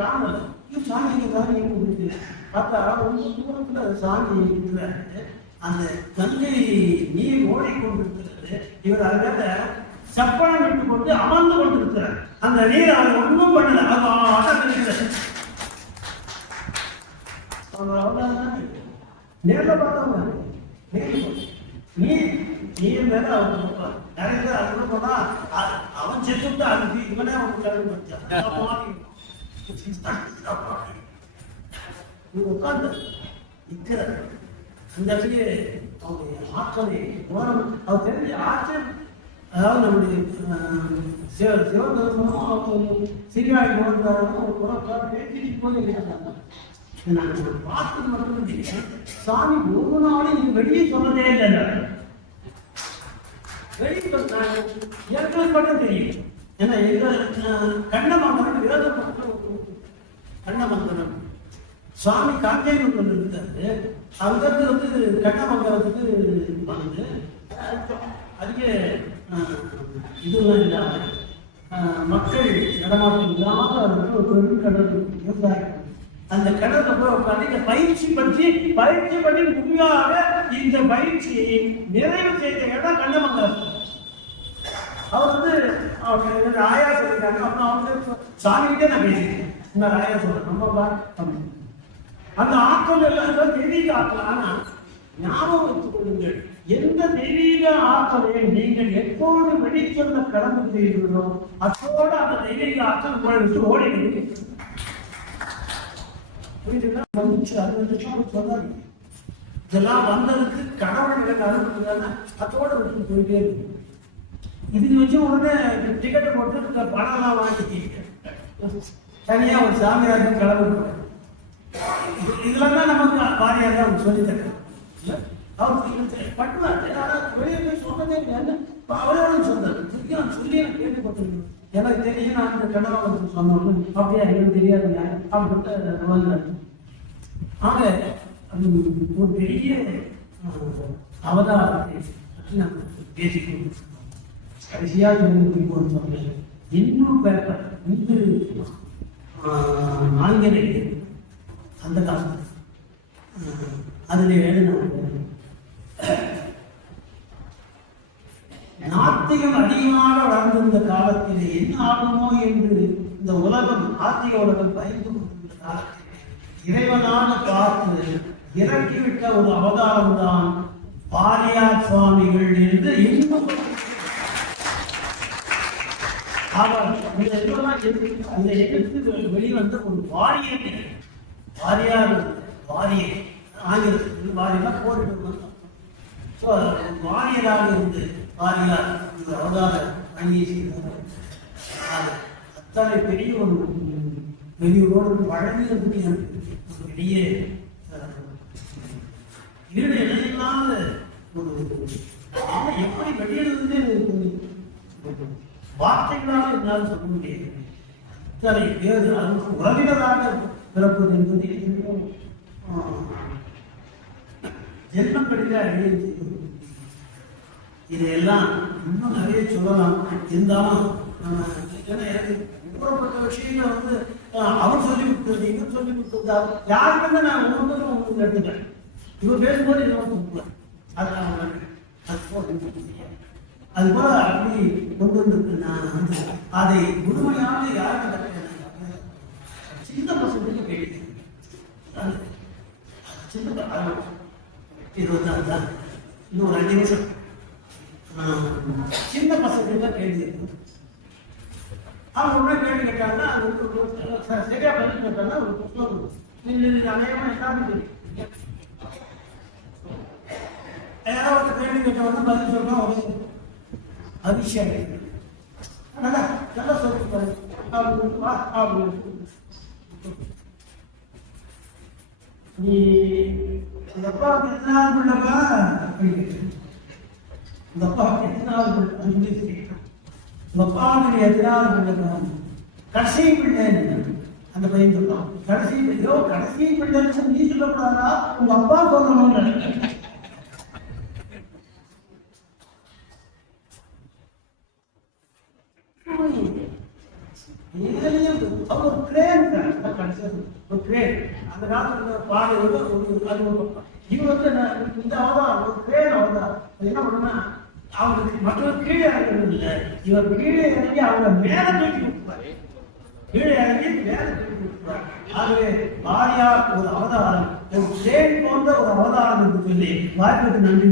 காணல. சாமி சாமி பார்த்தா ரொம்ப தூரத்துல சாமி இருக்கிறாரு. அந்த கங்கை நீர் ஓடிக்கொண்டிருக்கிறது. இவர் அதனால சப்பனம் விட்டு கொண்டு அமர்ந்து கொண்டிருக்கிறார். அந்த நீர் அவர் ஒன்றும் பண்ணல. நேரில் பார்த்தவங்க நீர் மேல அவர் நிறைய பேர் அது போனா அவன் செத்துட்டு அது இவனே அவனுக்கு உட்கார்ந்து நிற்கிற அந்த இடத்துலயே அவனுடைய ஆற்றலை அவர் தெரிஞ்ச ஆற்றல். அதாவது நம்முடைய சிவதர்மனும் சீகாழி போகிறாரும் பேசிட்டு போய் இருக்கிறாங்க. நாங்கள் பார்த்தது மட்டும் தெரியும். சாமி ஒரு நாளும் நீங்க வெளியே சொன்னதே இல்லை. வெளியே எங்களுக்கு மட்டும் தெரியும். ஏன்னா கண்ணமங்கலம் விரோதப்பட்ட கண்ணமங்கலம் சுவாமி காங்கேயம் கொண்டு இருந்தாரு. அங்கிருந்து வந்து கண்ணமங்கலத்துக்கு வந்து அதுக்கே இதுலாம் இல்லாம மக்கள் நடமாட்டம் இல்லாத ஒரு பெரும் கடல் விவசாயம். அந்த கடலை போய் உட்காந்து பயிற்சி பண்ணி முடியாத இந்த பயிற்சியை நிறைவு செய்த இடம் கண்ணமங்கலம். அவர் வந்து அவங்க ஆயா சொல்லிட்டாங்க. அப்புறம் அவங்க சாமிகிட்டே நான் பேசிட்டேன். இந்த ஆயா சொல்றேன் நம்ம அந்த ஆற்றல் எல்லாம் தெரிய ஆற்றல். ஆனா ஞாபகம் வைத்துக் கொள்ளுங்கள். எந்த தெய்வீக ஆற்றலை நீங்கள் எப்போது வெளிச்சொல்ல கடந்து செய்கிறீர்களோ அத்தோடு அந்த தெய்வீக ஆற்றல் உங்களை விட்டு ஓடி வந்துச்சு. 60 லட்சம் சொல்லாதீங்க. இதெல்லாம் வந்ததுக்கு கடவுள் எனக்கு அனுப்புறதுனால அத்தோடு விட்டு போயிட்டே இருக்கு. இதுக்கு வச்சு உடனே டிக்கெட் போட்டு பணம்லாம் வாங்கி தனியா ஒரு சாமியாருக்கு கடவுள் இதெல்லாம் தான் நமக்கு வாரியாக தான் சொல்லி தரேன். அவர் பட்டுவார் வெளியே போய் சொன்னதே இல்லை. அவரோட சொன்னார் சொல்லி நான் கேள்விப்பட்டிருக்கேன். எனக்கு தெரியும் நான் இந்த கடவுள் சொன்னோம் அப்படியே எனக்கு தெரியாதுங்க அப்படின்ட்டு வந்தார். ஆக ஒரு பெரிய அவதாரத்தை நாம் பேசிக்கொண்டு கடைசியாக சொன்னேன். இன்னும் பேப்பர் இன்று ஆங்கிலேய அந்த காலத்தில் அதில் எழுதினாங்க, நாத்திகம் அதிகமாக வளர்ந்திருந்த காலத்திலே என்ன ஆகுமோ என்று இந்த உலகம் ஆத்திக உலகம் பயந்து கொண்டிருந்த காலத்தில் இறைவனாக பார்த்து இறக்கிவிட்ட ஒரு அவதாரம் தான் வாரியார் சுவாமிகள் என்று இன்னும் அந்த எழுத்து வெளிவந்த ஒரு வாரியத்தை வாரியார் வாரிய ஆங்கிலத்தில் வாரியெல்லாம் போட்டு வாரியராக இருந்து வாரியார் இந்த அவதார அணியை செய்தார். அத்தனை பெரிய ஒரு வெளியூரோடு வழங்குறதுக்கு எனக்கு பெரிய ஈடு இணையில்லாத ஒரு எப்படி வெளியிடுவது வார்த்தைகளால் என்னால் சொல்ல முடியாது. அத்தனை பேர் அதுக்கு உறவினராக பிறப்பது என்பது ஜென்மங்களில் அழிய இதையெல்லாம் இன்னும் நிறைய சொல்லலாம். இருந்தாலும் எனக்கு கூறப்பட்ட விஷயங்கள் வந்து அவர் சொல்லி கொடுத்தது இவர் சொல்லி கொடுத்ததால் யாருக்குமே நான் ஒவ்வொன்றும் உங்களுக்கு எடுத்துக்கிறேன். இவர் பேசும்போது இன்னும் கொடுக்குறேன். அது போல அப்படி கொண்டு வந்திருக்கு. நான் வந்து அதை முழுமையாக யாருக்கு கட்டேன் சின்ன பசங்களுக்கு கேட்டேன். சின்ன 26 தான் இன்னும் 2 நிமிஷம் சின்ன பசங்களுக்கு தான் கேள்வி இருக்கும். அவங்க உடனே கேள்வி கேட்டாங்கன்னா அது சரியா பதில் கேட்டாங்கன்னா ஒரு புத்தகம் அநேகமா எல்லாமே தெரியும். யாராவது கேள்வி கேட்ட வந்து பதில் சொல்றா ஒரு அதிசயம் நல்லா சொல்லிருப்பாரு. நீ இந்த அப்பாவுக்கு எத்தனாவது பிள்ளைப்பா? இந்த அப்பாவுக்கு எத்தனாவது பிள்ளை? இந்த அப்பாவுக்கு நீ எத்தனாவது பிள்ளைப்பா? கடைசி பிள்ளை அந்த பையன் சொல்றான். கடைசி பிள்ளையோ கடைசி பிள்ளைன்னு நீ சொல்லக்கூடாதா? உங்க அப்பா சொல்லணும்னு அந்த காலத்துல பாடு இவர் வந்து இந்த அவதான் ஒரு கிரேன் அவதான் என்ன பண்ணுன்னா அவங்களுக்கு மற்றவர் கீழே இறங்குறது இல்லை. இவர் கீழே இறங்கி அவங்க மேல தூக்கி கொடுப்பாரு. கீழே இறங்கி மேல தூக்கி கொடுப்பாரு. ஆகவே வாரியார் ஒரு அவதாரம், ஒரு கிரேன் போன்ற ஒரு அவதாரம் என்று சொல்லி வாய்ப்புக்கு நன்றி.